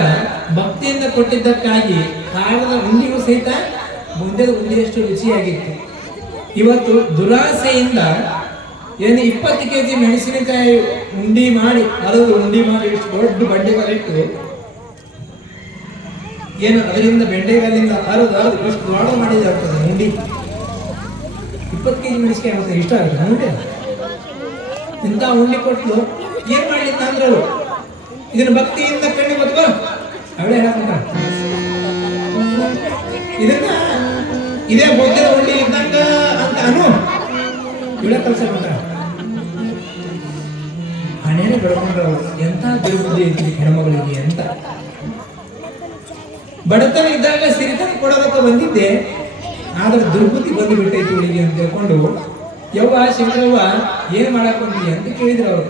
ಭಕ್ತಿಯಿಂದ ಕೊಟ್ಟಿದ್ದಕ್ಕಾಗಿ ಕಾರದ ಉಂಡಿಗೂ ಸಹಿತ ಮುಂದೆದ ಉಂಡಿಯಷ್ಟು ರುಚಿಯಾಗಿತ್ತು. ಇವತ್ತು ದುರಾಸೆಯಿಂದ ಏನು 20 ಕೆಜಿ ಮೆಣಸಿನಕಾಯಿ ಉಂಡಿ ಮಾಡಿ ಇಷ್ಟು ದೊಡ್ಡ ಬಂಡೆಗಾಲಿಟ್ಟು ಏನು ಅದರಿಂದ ಬೆಂಡೆಗಾಲಿಂದ ಅರದು ಇಷ್ಟು ದೊಡ್ಡ ಮಾಡಿದಾಗ್ತದೆ ಉಂಡಿ. 20 ಕೆಜಿ ಮೆಣಸಿನಕಾಯಿ ಆಗುತ್ತೆ, ಇಷ್ಟ ಆಗುತ್ತೆ ಉಂಡೆ. ಇಂಥ ಉಂಡಿ ಕೊಟ್ಟು ಏನ್ ಮಾಡ್ಲಿಲ್ಲ ಅಂದ್ರೆ ಅವಳು ಇದನ್ನ ಭಕ್ತಿಯಿಂದ ಕಣ್ಣಿ ಗೊತ್ತೋ ಅವಳೇ ಹೇಳಕೊಂಡ ಇದನ್ನ ಇದೇ ಬೊದ್ದೆ ಉಂಡಿ ಇದ್ದಂಗ ಅಂತ ಅನು ಇವಳೇ ಕಲ್ಸ ಹಣೆನ ಬೆಳ್ಕೊಂಡ್ರ. ಎಂತ ದುರ್ಬುದ್ಧಿ ಐತಿ ಹೆಣ್ಮಗಳಿಗೆ ಅಂತ. ಬಡತನ ಇದ್ದಾಗ ಸಿರಿತನ ಕೊಡೋದಕ್ಕೆ ಬಂದಿದ್ದೆ, ಆದ್ರೆ ದುರ್ಬುದ್ಧಿ ಬಂದು ಬಿಟ್ಟೈತಿ ಇವಳಿಗೆ ಅಂತ ಹೇಳ್ಕೊಂಡು ಯವ್ವ ಶಂಕರವ್ವ ಏನ್ ಮಾಡಕ್ ಬಂದಿದ್ಯ ಅಂತ ಕೇಳಿದ್ರು ಅವರು.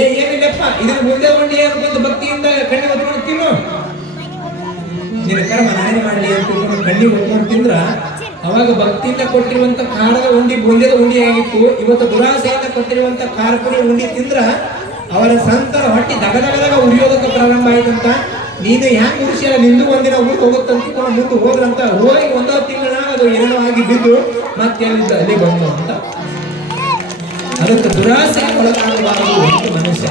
ಏನಿಲ್ಲಪ್ಪ ಇದನ್ನ ಮುಂದೆ ಉಂಡಿ ಅಂತ ಭಕ್ತಿಯಿಂದ ಕಣ್ಣಿ ಹೊತ್ಕೊಂಡು ತಿನ್ನು, ನಿನ್ನ ಕರ್ಮ ನಾನೇ ಮಾಡಲಿ ಅಂತ ತಿಳ್ಕೊಂಡು ಕಣ್ಣಿ ಹೊತ್ಕೊಂಡು ತಿಂದ್ರ ಅವಾಗ ಭಕ್ತಿಯಿಂದ ಕೊಟ್ಟಿರುವಂತ ಖಾರದ ಉಂಡಿ ಬುಂದೆದ ಉಂಡಿ ಆಗಿತ್ತು. ಇವತ್ತು ದುರಾಸೆಯಿಂದ ಕೊಟ್ಟಿರುವಂತ ಖಾರ ಪುಡಿ ಉಂಡಿ ತಿಂದ್ರ ಅವರ ಸಂತರ ಹೊಟ್ಟಿ ದಗದಗದಾಗ ಉರಿಯೋದಕ್ಕೆ ಪ್ರಾರಂಭ ಆಯ್ತಂತ. ನೀನು ಹ್ಯಾಂಗ್ ಉರಿಸಿಯಲ್ಲ ನಿಂದು ಒಂದಿನ ಊರಿಗೆ ಹೋಗುತ್ತಂತ ಮುಂದೆ ಹೋದ್ರಂತ. ಹೋಗಿ 1 ತಿಂಗಳ ಅದು ಏನೋ ಆಗಿ ಬಿದ್ದು ಮತ್ತೆ ಅಲ್ಲಿ ಬಂದು ಅಂತ. ಅದಕ್ಕೆ ದುರಾಸೆಗೆ ಒಳಗಾಗಬಾರದು ಮನುಷ್ಯ.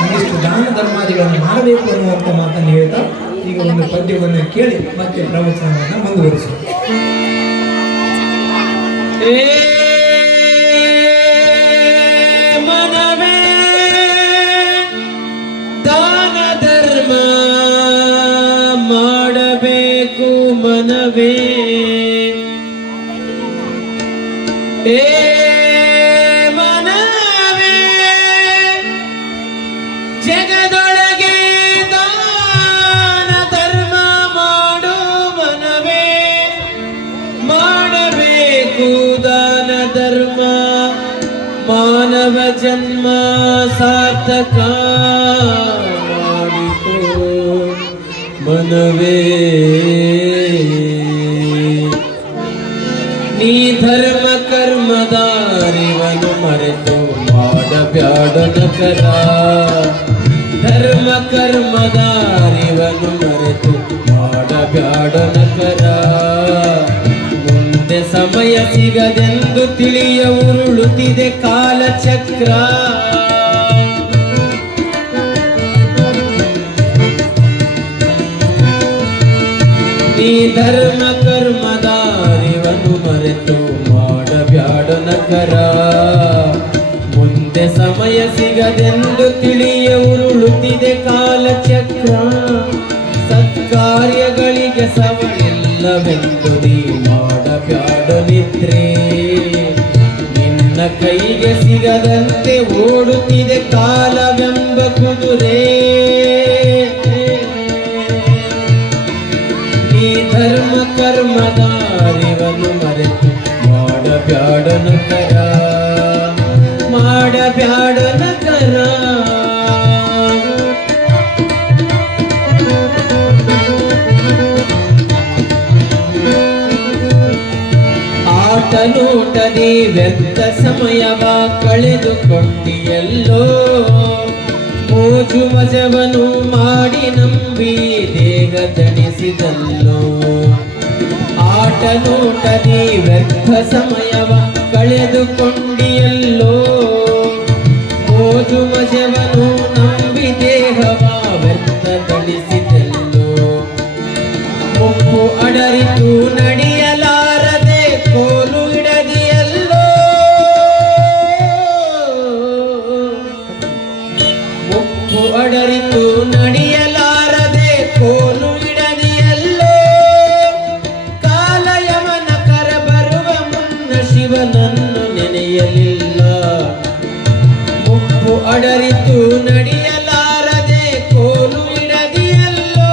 ಒಂದಿಷ್ಟು ದಾನ ಧರ್ಮಾದಿಗಳನ್ನು ಮಾಡಬೇಕು ಅನ್ನುವಂಥ ಮಾತನ್ನು ಹೇಳ್ತಾ ಈಗ ಒಂದು ಪದ್ಯವನ್ನು ಕೇಳಿ ಮತ್ತೆ ಪ್ರವಚನವನ್ನು ಮುಂದುವರಿಸುವ. ಮನವೇ ದಾನ ಧರ್ಮ ಮಾಡಬೇಕು ಮನವೇ. ಮನವೇ ಜಗದೊಳಗೆ ದಾನ ಧರ್ಮ ಮಾಡು ಮನವೇ. ಮಾಡಬೇಕು ದಾನ ಜನ್ಮ ಸಾರ್ಥಕ ಮಾಡಿತು ಮನವೇ. ನೀ ಧರ್ಮ ಕರ್ಮದಾರಿವನು ಮರೆತು ಮಾಡಬ್ಯಾಡ ನಕರ. ಧರ್ಮ ಕರ್ಮದಾರಿವನು ಮರೆತು ಮಾಡಬ್ಯಾಡ ನಕರ. ಮುಂದೆ ಸಮಯ ಸಿಗದೆಂದು ತಿಳಿಯ ಉರುಳುತ್ತಿದೆ ಕಾಲಚಕ್ರ. ನೀ ಧರ್ಮ ಕರ್ಮದಾರಿವನು ಮರೆತು ಮಾಡಬ್ಯಾಡ ನಕರ. ಮುಂದೆ ಸಮಯ ಸಿಗದೆಂದು ತಿಳಿಯ ಉರುಳುತ್ತಿದೆ ಕಾಲಚಕ್ರ. ಸತ್ಕಾರ್ಯಗಳಿಗೆ ಸವಳಿಲ್ಲವೆಂದು ನೀ ಮಾಡಬ್ಯಾಡ ನಿದ್ರೆ. ನಿನ್ನ ಕೈಗೆ ಸಿಗದಂತೆ ಓಡುತ್ತಿದೆ ಕಾಲವೆಂಬ ಕುದುರೆ. ನೀ ಧರ್ಮ ಕರ್ಮದಾರಿವನು ಮರೆತು ಮಾಡಬ್ಯಾಡ ನಕರ. ಮಾಡಬ್ಯಾಡ ನಕರ. ಆಟ ನೋಟದಿ ವ್ಯರ್ಥ ಸಮಯವ ಕಳೆದುಕೊಂಡಿಯಲ್ಲೋ. ಮೋಜು ಮಜವನು ಮಾಡಿ ನಂಬಿ ದೇಹ ತಣಿಸಿದಲ್ಲೋ. ಆಟ ನೋಟದಿ ವ್ಯರ್ಥ ಸಮಯವ ಕಳೆದುಕೊಂಡಿಯಲ್ಲೋ. ಮೋಜು ಮಜವನು ನಂಬಿ ದೇಹವ ವ್ಯರ್ಥ ತಣಿಸಿದಲ್ಲೋ. ಮುಪ್ಪು ಅಡರಿತು ನಡೆಯಲಾರದೆ ಕೋಲು ಹಿಡದಿಯಲ್ಲೋ. ಮುಪ್ಪು ಅಡರಿತು ನಡೆಯಲಾರದೆ ಕೋಲು ಹಿಡದಿಯಲ್ಲೋ. ಕಾಲಯವನ ಕರ ಬರುವ ಮುನ್ನ ಶಿವನನ್ನು ನೆನೆಯಲಿಲ್ಲ. ಮುಪ್ಪು ಅಡರಿತು ನಡೆಯಲಾರದೆ ಕೋಲು ಹಿಡದಿಯಲ್ಲೋ.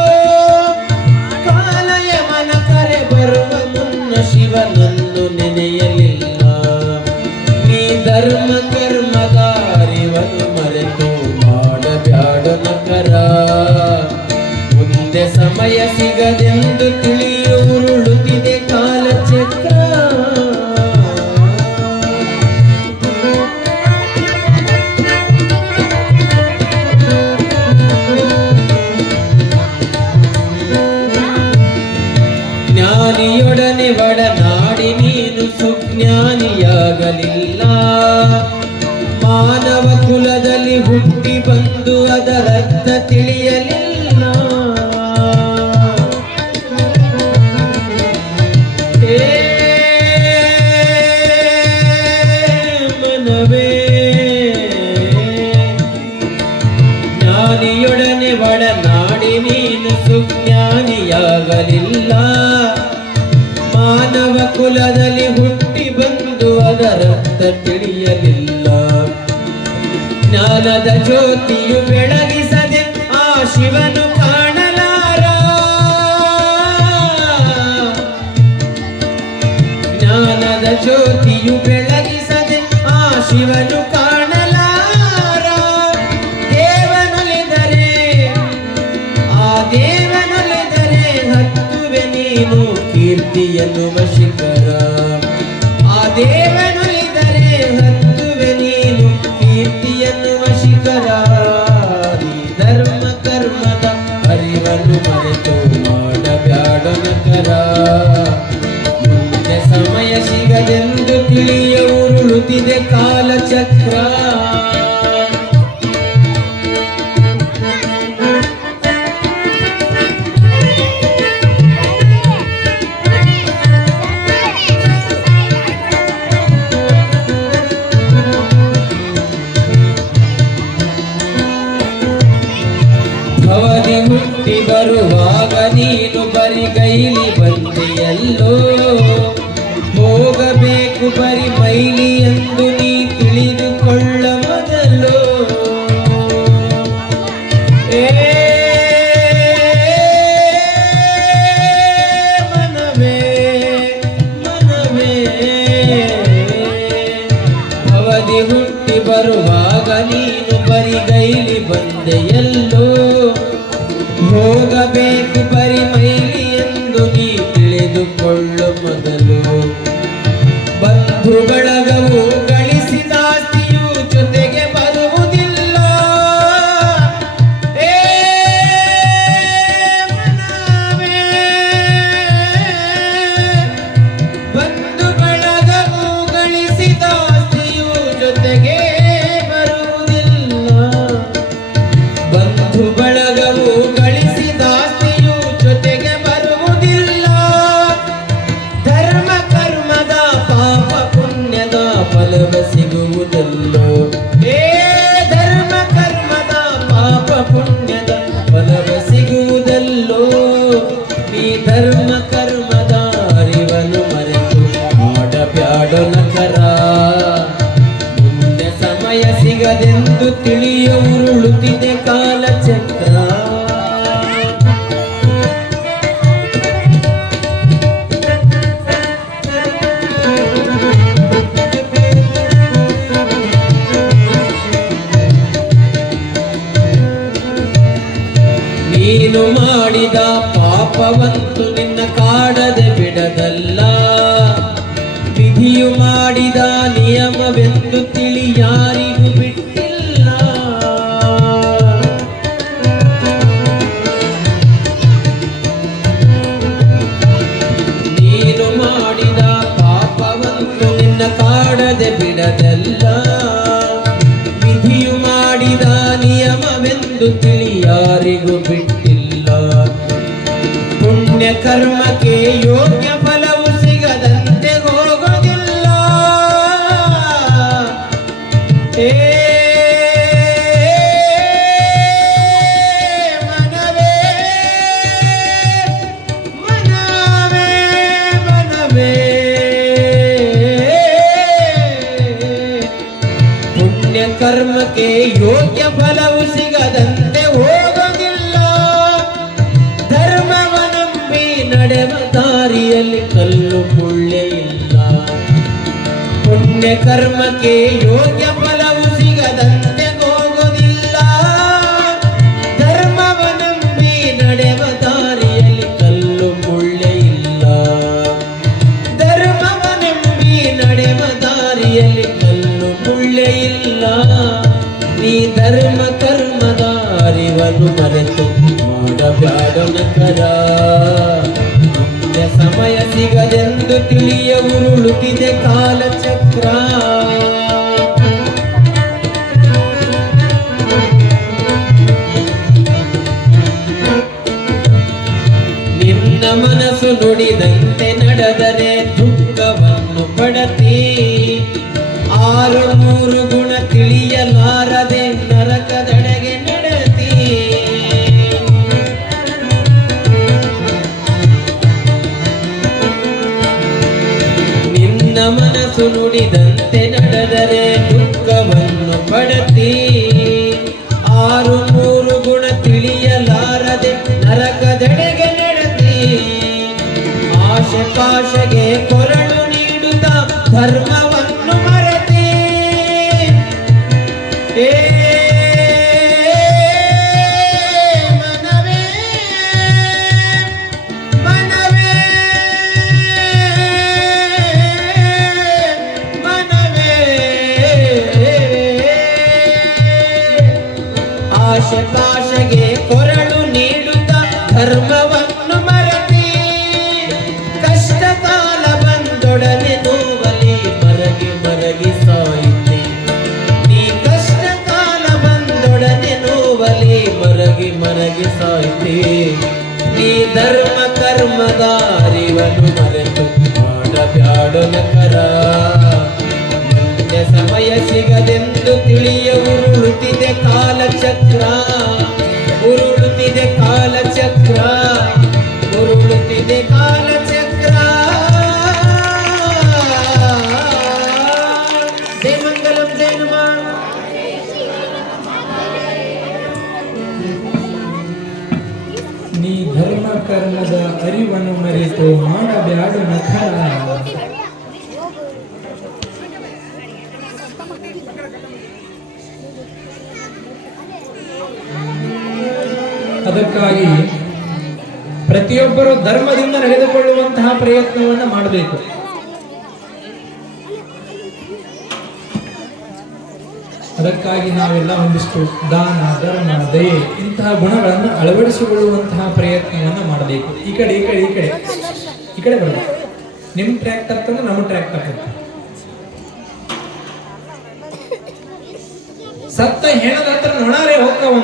ಕಾಲಯವನ ಕರೆ ಬರುವ ಮುನ್ನ ಶಿವನನ್ನು ನೆನೆಯಲಿಲ್ಲ. ನೀ ಧರ್ಮ ಕರ್ಮದಾರಿವನು ಮರೆತು ಮಾಡಬ್ಯಾಡ ನಕರ. ಮುಂದೆ ಸಮಯ ಸಿಗದೆಂದು ತಿಳಿಯು ಉರುಳುತ್ತಿದೆ ಕಾಲಚಕ್ರ. ಜ್ಞಾನಿಯೊಡನೆ ಒಡನಾಡಿ ನೀನು ಸುಜ್ಞಾನಿಯಾಗಲಿಲ್ಲ. ಮಾನವ ಕುಲದಲ್ಲಿ ಹುಟ್ಟಿ ಬಂದು ಅದರರ್ಥ ತಿಳಿಯಲಿಲ್ಲ. ಏ ಮನವೇ, ಜ್ಞಾನಿಯೊಡನೆ ಒಡನಾಡಿ ನೀನು ಸುಜ್ಞಾನಿಯಾಗಲಿಲ್ಲ. ಮಾನವ ಕುಲದಲ್ಲಿ ಹುಟ್ಟಿ ಬಂದು ಅದರರ್ಥ ತಿಳಿಯಲಿಲ್ಲ. ಜ್ಞಾನದ ಜ್ಯೋತಿಯು ಬೆಳಗಿಸದೆ ಆ ಶಿವನು ಕಾಣಲಾರ. ಜ್ಞಾನದ ಜ್ಯೋತಿಯು ಬೆಳಗಿಸದೆ ಆ ಶಿವನು ಕಾಣಲಾರ. ದೇವನೊಲಿದರೆ ಆ ದೇವನೊಲಿದರೆ ಹತ್ತುವೆ ನೀನು ಕೀರ್ತಿ ಎನ್ನುವ ಶಿಖರ. ಆ ದೇವನೊಲಿದರೆ ಹತ್ತುವೆ ನೀನು ಕೀರ್ತಿ ಎನ್ನುವ ಶಿಖರ. ನೀ ಧರ್ಮ ಕರ್ಮದ ಅರಿವನ್ನು ಮರೆತು ಮಾಡಬ್ಯಾಡ ನಕರ. ಮುಂದೆ ಸಮಯ ಸಿಗದೆಂದು ತಿಳಿಯ ಉರುಳುತ್ತಿದೆ ಕಾಲಚಕ್ರ. ಭವದಿ ಹುಟ್ಟಿ ಬರುವಾಗ ನೀನು ಬರಿಗೈಲಿ ಬಂದೆಯಲ್ಲೋ. ಹೋಗಬೇಕು ಬರಿ ಮೈಲಿ ಎಂದು ನೀ ತಿಳಿದುಕೊಳ್ಳ ಮೊದಲು. ಏ ಮನವೇ ಮನವೇ, ಭವದಿ ಹುಟ್ಟಿ ಬರುವಾಗ ಎಲ್ಲೋ ಹೋಗಬೇಕು ಬರಿ ಮೈಲಿ ಎಂದು ನೀ ತಿಳಿದುಕೊಳ್ಳು ಮೊದಲು ಬಂಧು ಬಳಗವು ಗಳಿಸಿದ ಆಸ್ತಿಯು ಜೊತೆಗೆ ಬರುವುದಿಲ್ಲ ಏ ಮನವೇ, ಬಂಧು ಬಳಗವು ಗಳಿಸಿದ ಆಸ್ತಿಯು ಜೊತೆಗೆ ಬರುವುದಿಲ್ಲ ಬಂಧು ಬಳಗವು ಗಳಿಸಿದ ಆಸ್ತಿಯು ಜೊತೆಗೆ ಬರುವುದಿಲ್ಲ ಧರ್ಮ ಕರ್ಮದ ಪಾಪ ಪುಣ್ಯದ ಫಲವ ಸಿಗುವುದಲ್ಲೋ ಏ ಧರ್ಮ ಕರ್ಮದ ಪಾಪ ಪುಣ್ಯದ ಫಲವ ಸಿಗುವುದಲ್ಲೋ ಈ ಧರ್ಮ ಕರ್ಮದ ಅರಿವನ್ನು ಮರೆತು ಮಾಡಬ್ಯಾಡೋ ನಕರ ಮುಂದೆ ಸಮಯ ಸಿಗದೆಂದು ತಿಳಿಯ ಉರುಳುತ್ತಿದೆ ಕಾಲಚಕ್ರ ನೀನು ಮಾಡಿದ ಪಾಪವಂತೂ ನಿನ್ನ ಕಾಡದೆ ಬಿಡದಲ್ಲ ವಿಧಿಯು ಮಾಡಿದ ನಿಯಮವೆಂದು ತಿಳಿ ಯಾರಿಗೂ ಬಿಟ್ಟಿಲ್ಲ ನೀನು ಮಾಡಿದ ಪಾಪವಂತೂ ನಿನ್ನ ಕಾಡದೆ ಬಿಡದಲ್ಲ ವಿಧಿಯು ಮಾಡಿದ ನಿಯಮವೆಂದು ತಿಳಿ ಯಾರಿಗೂ ಬಿಟ್ಟಿಲ್ಲ ಪುಣ್ಯ ಕರ್ಮಕ್ಕೆ ಯೋಗ್ಯ ಫಲವು ಸಿಗದಂತೆ ಹೋಗೋದಿಲ್ಲ ಏ ಮನವೇ ಮನವೇ ಮನವೇ ಪುಣ್ಯ ಕರ್ಮಕ್ಕೆ ಯೋಗ್ಯ ಫಲವು ಸಿಗದಂತೆ ಹೋಗೋದಿಲ್ಲ ಧರ್ಮವನಂಬಿ ನಡೆವ ದಾರಿಯಲ್ಲಿ ಕಲ್ಲು ಮುಳ್ಳೆ ಇಲ್ಲ ಪುಣ್ಯ ಕರ್ಮಕ್ಕೆ ಯೋಗ್ಯ ಫಲವು ಸಿಗದಂತೆ ಹೋಗೋದಿಲ್ಲ ಧರ್ಮವನಂಬಿ ನಡೆವ ದಾರಿಯಲ್ಲಿ ಕಲ್ಲು ಮುಳ್ಳೆ ಇಲ್ಲ ಧರ್ಮವನಂಬಿ ನಡೆವ ದಾರಿಯಲ್ಲಿ ಕಲ್ಲು ಮುಳ್ಳೆ ಇಲ್ಲ ನೀ ಧರ್ಮ ಕರ್ಮದ ಅರಿವನ್ನು ಮರೆತು ಮಾಡಬ್ಯಾಡೋ ನಕರ ಮುಂದೆ ಸಮಯ ಸಿಗದೆಂದು ತಿಳಿಯ ಉರುಳುತ್ತಿದೆ ಕಾಲಚಕ್ರ ನಿನ್ನ ಮನಸ್ಸು ನುಡಿದಂತೆ ನಡೆದರೆ ದುಃಖವನ್ನು ಪಡತಿ ಆರು ಮೂರು ಗುಣ ತಿಳಿಯಲಾರದೆ ನರಕದೆಡೆಗೆ ನಡೆತಿ ನಿನ್ನ ಮನಸ್ಸು ನುಡಿದಂತೆ ನಡೆದರೆ ದುಃಖವನ್ನು ಪಡತಿ ಆರು ಮೂರು ಗುಣ ತಿಳಿಯಲಾರದೆ ನರಕದೆಡೆಗೆ ನಡೆತಿ ಆಶೆ ಪಾಶೆಗೆ ಕೊರಳು ನೀಡುತ್ತ ಧರ್ಮವನ್ನು ಮರೆತಿ ಏ ಮನವೇ ಮನವೇ ಮನವೇ ಆಶೆ ಪಾಶೆಗೆ ಕೊರಳು ನೀಡುತ್ತ ಧರ್ಮವನ್ನು ಮರೆತಿ ಕಷ್ಟ ಕಾಲ ಬಂದೊಡನೆ ನೋವಲಿ ಮರಗಿ ಮರಗಿ ಸಾಯಿತಿ ನೀ ಕಷ್ಟ ಕಾಲ ಬಂದೊಡನೆ ನೋವಲಿ ಮರಗಿ ಮರಗಿ ಸಾಯಿತಿ ನೀ ಧರ್ಮ ಕರ್ಮದ ಅರಿವನ್ನು ಮರೆತು ಮಾಡಬ್ಯಾಡೋ ನಕರ ಮುಂದೆ ಸಮಯ ಸಿಗದೆಂದು ತಿಳಿಯ ಉರುಳುತ್ತಿದೆ ಕಾಲಚಕ್ರ ಉರುಳುತ್ತಿದೆ ಕಾಲಚಕ್ರ ಉರುಳುತ್ತಿದೆ ಕಾಲಚಕ್ರ ಜೈ ಮಂಗಲಂ ಜೈ ನಮಃ ನೀ ಧರ್ಮ ಕರ್ಮದ ಅರಿವನ್ನು ಮರೆತು ಮಾಡಬ್ಯಾಡೋ ನಖರ ಅದಕ್ಕಾಗಿ ಪ್ರತಿಯೊಬ್ಬರು ಧರ್ಮದಿಂದ ನಡೆದುಕೊಳ್ಳುವಂತಹ ಪ್ರಯತ್ನವನ್ನು ಮಾಡಬೇಕು. ಅದಕ್ಕಾಗಿ ನಾವೆಲ್ಲ ಒಂದಿಷ್ಟು ದಾನ, ಧರ್ಮ, ದಯೆ ಇಂತಹ ಗುಣಗಳನ್ನು ಅಳವಡಿಸಿಕೊಳ್ಳುವಂತಹ ಪ್ರಯತ್ನವನ್ನು ಮಾಡಬೇಕು. ಈ ಕಡೆ ಈ ಕಡೆ ಈ ಕಡೆ ಈ ಕಡೆ ಬರಬೇಕು. ನಿಮ್ಮ ಟ್ರ್ಯಾಕ್ ತಪ್ಪಂದ್ರೆ ನಮ್ಮ ಟ್ರ್ಯಾಕ್ ತಪ್ಪುತ್ತೆ. ಸತ್ತ ಹೆಣದ ಹತ್ರ ನೊಣಾರೇ ಹೋಗ್ತಾವ.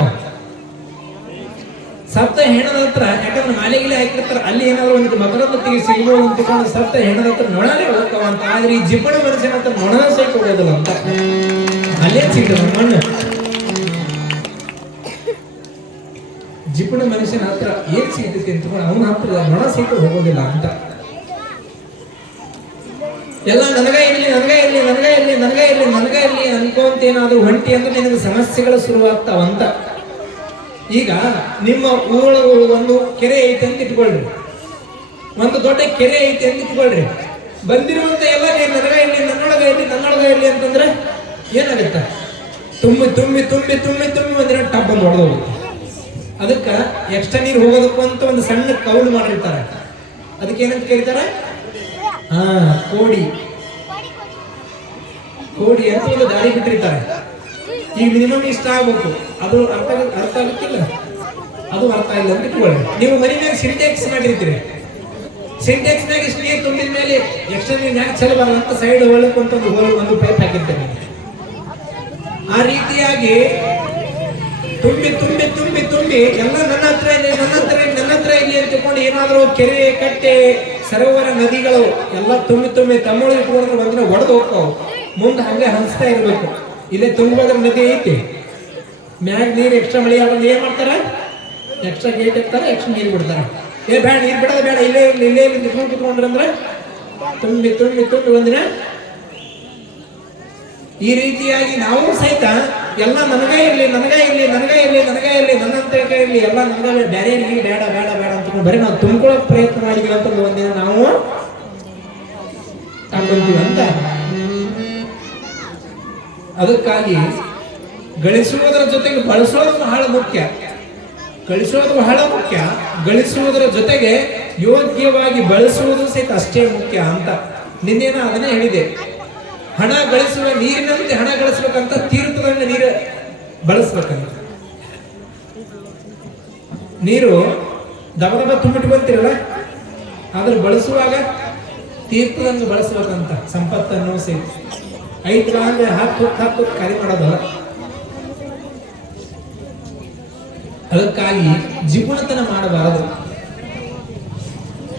ಸತ್ತ ಹೆಣದ ಹತ್ರ, ಯಾಕಂದ್ರೆ ಮಾಲೆಗಿಲೆ ಹಾಕಿರ್ತಾರೆ, ಅಲ್ಲಿ ಏನಾದ್ರು ಒಂದು ಮಕರಂದತ್ತಿಗೆ ಸಿಗ್ಬೋದು ಅಂತ ಸತ್ತ ಹೆಣದ ಹತ್ರ ನೊಣಾರೇ ಹೋಗ್ತಾವ ಅಂತ. ಆದ್ರೆ ಈ ಜಿಪಣ ಮನುಷ್ಯನ ಹತ್ರ ನೊಣ ಸಹಿತ ಹೋಗೋದಿಲ್ಲ ಅಂತ. ಅಲ್ಲೇ ಸಿಗ್ತದ ಮಣ್ಣು. ಜಿಪಣ ಮನುಷ್ಯನ ಹತ್ರ ಏನ್ ಸಿಗ್ತೈತಿ ಅಂತ ಅವನ ಹತ್ರ ನೊಣ ಸಹಿತ ಹೋಗೋದಿಲ್ಲ ಅಂತ. ಎಲ್ಲ ನನಗ ಇರ್ಲಿ ನನಗ ಇರ್ಲಿ ನನಗ ಇರ್ಲಿ ನನಗ ಇರ್ಲಿ ನನಗ ಇರ್ಲಿ ಅನ್ಕೊಂತ ಏನಾದ್ರು ಹೊಂಟಿ ಅಂದ್ರೆ ನಿನಗೆ ಸಮಸ್ಯೆಗಳು ಶುರುವಾಗ್ತಾವಂತ. ಈಗ ನಿಮ್ಮ ಊರೊಳಗೆ ಒಂದು ಕೆರೆ ಐತೆ ಅಂತ ಇಟ್ಕೊಳ್ರಿ, ಒಂದು ದೊಡ್ಡ ಕೆರೆ ಐತೆ ಅಂತ ಇಟ್ಕೊಳ್ರಿ. ಬಂದಿರುವಂತ ಎಲ್ಲ ನನಗ ಇರ್ಲಿ ನನ್ನೊಳಗ ಇರ್ಲಿ ನನ್ನೊಳಗ ಇರ್ಲಿ ಅಂತಂದ್ರೆ ಏನಾಗುತ್ತೆ? ತುಂಬಿ ತುಂಬಿ ತುಂಬಿ ತುಂಬಿ ತುಂಬಿ ಒಂದಿನ ಟಬ್ ಒಂದು ಹೊಡೆದು ಹೋಗುತ್ತೆ. ಅದಕ್ಕೆ ಎಕ್ಸ್ಟ್ರಾ ನೀರು ಹೋಗೋದಕ್ಕೂ ಅಂತ ಒಂದು ಸಣ್ಣ ಕೌಲು ಮಾಡಿರ್ತಾರೆ. ಅದಕ್ಕೆ ಏನಂತ ಕರೀತಾರೆ? ಕೋಡಿ. ಕೋಡಿ ಅಂತ ಒಂದು ದಾರಿ ಬಿಟ್ಟಿರ್ತಾರೆ. ಈಗ ಮಿನಿಮಮ್ ಇಷ್ಟ ಆಗ್ಬೇಕು, ಅದು ಅರ್ಥ ಆಗುತ್ತಿಲ್ಲ, ಅದು ಅರ್ಥ ಇಲ್ಲ ಅಂತ ಇಟ್ಕೊಳ್ಳಿ. ನೀವು ಮನೆ ಮ್ಯಾಗ ಸಿಂಟೆಕ್ಸ್ ಮಾಡಿರ್ತೀರಿ, ಸಿಂಟೆಕ್ಸ್ ಮ್ಯಾಗ ಇಷ್ಟು ನೀರು ತುಂಬಿದ ಮೇಲೆ ಎಕ್ಸ್ಟ್ರಾ ನೀರು ಮ್ಯಾಗ ಚೆಲ್ಲಬಾರ್ದು ಅಂತ ಸೈಡ್ ಹೋಲಕ್ಕೆ ಅಂತ ಒಂದು ಪೈಪ್ ಹಾಕಿರ್ತೇನೆ. ಆ ರೀತಿಯಾಗಿ ತುಂಬಿ ತುಂಬಿ ತುಂಬಿ ತುಂಬಿ ಎಲ್ಲ ನನ್ನ ಹತ್ರ ಇದೆ ನನ್ನ ಹತ್ರ ನನ್ನ ಹತ್ರ ಇಲ್ಲಿ ಅಂತ ತಿಳ್ಕೊಂಡು ಏನಾದರೂ ಕೆರೆ, ಕಟ್ಟೆ, ಸರೋವರ, ನದಿಗಳು ಎಲ್ಲ ತುಂಬಿ ತುಂಬಿ ತಮ್ಮೊಳಗೆ ಇಟ್ಕೊಂಡ್ರೆ ಒಂದಿನ ಒಡೆದು ಹೋಗ್ತಾವ. ಮುಂದೆ ಹಂಗೆ ಹಂಚ್ತಾ ಇರ್ಬೇಕು. ಇಲ್ಲೇ ತುಂಗಭದ್ರ ನದಿ ಐತಿ, ಮ್ಯಾಗ ನೀರು ಎಕ್ಸ್ಟ್ರಾ ಮಳೆ ಆಗೋದು ಏನ್ ಮಾಡ್ತಾರ? ಎಕ್ಸ್ಟ್ರಾ ಗೇಟ್ ಇರ್ತಾರೆ, ಎಕ್ಸ್ಟ್ರಾ ನೀರು ಬಿಡ್ತಾರ. ಬೇಡ ನೀರು ಬಿಡೋದು ಬೇಡ, ಇಲ್ಲೇ ಇಲ್ಲೇ ನಿಂತ್ಕೊಂಡು ಕುತ್ಕೊಂಡ್ರಂದ್ರೆ ತುಂಬಿ ತುಂಬಿ ತುಂಬಿ ಒಂದಿನ. ಈ ರೀತಿಯಾಗಿ ನಾವು ಸಹಿತ ಎಲ್ಲ ನನಗೇ ಇರ್ಲಿ ನನಗೇ ಇರ್ಲಿ ನನಗೇ ಇರ್ಲಿ ನನಗೇ ಇರ್ಲಿ ನನ್ನಂತ ಇರ್ಲಿ ಎಲ್ಲ ನನಗೆ ಬೇರೆ ಇರ್ಲಿ ಬೇಡ ಬೇಡ ಬೇಡ ಅಂತ ಬರೀ ನಾವು ತುಂಬ್ಕೊಳ್ಳೋಕೆ ಪ್ರಯತ್ನ ಮಾಡಿದ್ವಿ ಅಂತ ಒಂದಿನ ನಾವು ತಗೊಂತೀವಿ ಅಂತ. ಅದಕ್ಕಾಗಿ ಗಳಿಸುವುದರ ಜೊತೆಗೆ ಬಳಸೋದು ಬಹಳ ಮುಖ್ಯ. ಗಳಿಸೋದು ಬಹಳ ಮುಖ್ಯ, ಗಳಿಸುವುದರ ಜೊತೆಗೆ ಯೋಗ್ಯವಾಗಿ ಬಳಸುವುದು ಸಹಿತ ಅಷ್ಟೇ ಮುಖ್ಯ ಅಂತ. ನಿನ್ನೇನ ಅದನ್ನೇ ಹೇಳಿದೆ. ಹಣ ಗಳಿಸುವ ನೀರಿನಂತೆ ಹಣ ಗಳಿಸ್ಬೇಕಂತ, ತೀರ್ಥದಂಗ ನೀರು ಬಳಸ್ಬೇಕಂತ. ನೀರು ದಬ ದಬ ತುಂಬಿಟ್ಕೊಂತೀರಲ್ಲ, ಆದ್ರೆ ಬಳಸುವಾಗ ತೀರ್ಥದಂಗ ಬಳಸ್ಬೇಕಂತ. ಸಂಪತ್ತನ್ನು ಸಹಿತ ಐದು ಅಂದ್ರೆ ಹತ್ತು ಖಾಲಿ ಮಾಡೋದಲ್ಲ. ಅದಕ್ಕಾಗಿ ಜಿಪುಣತನ ಮಾಡಬಾರದು.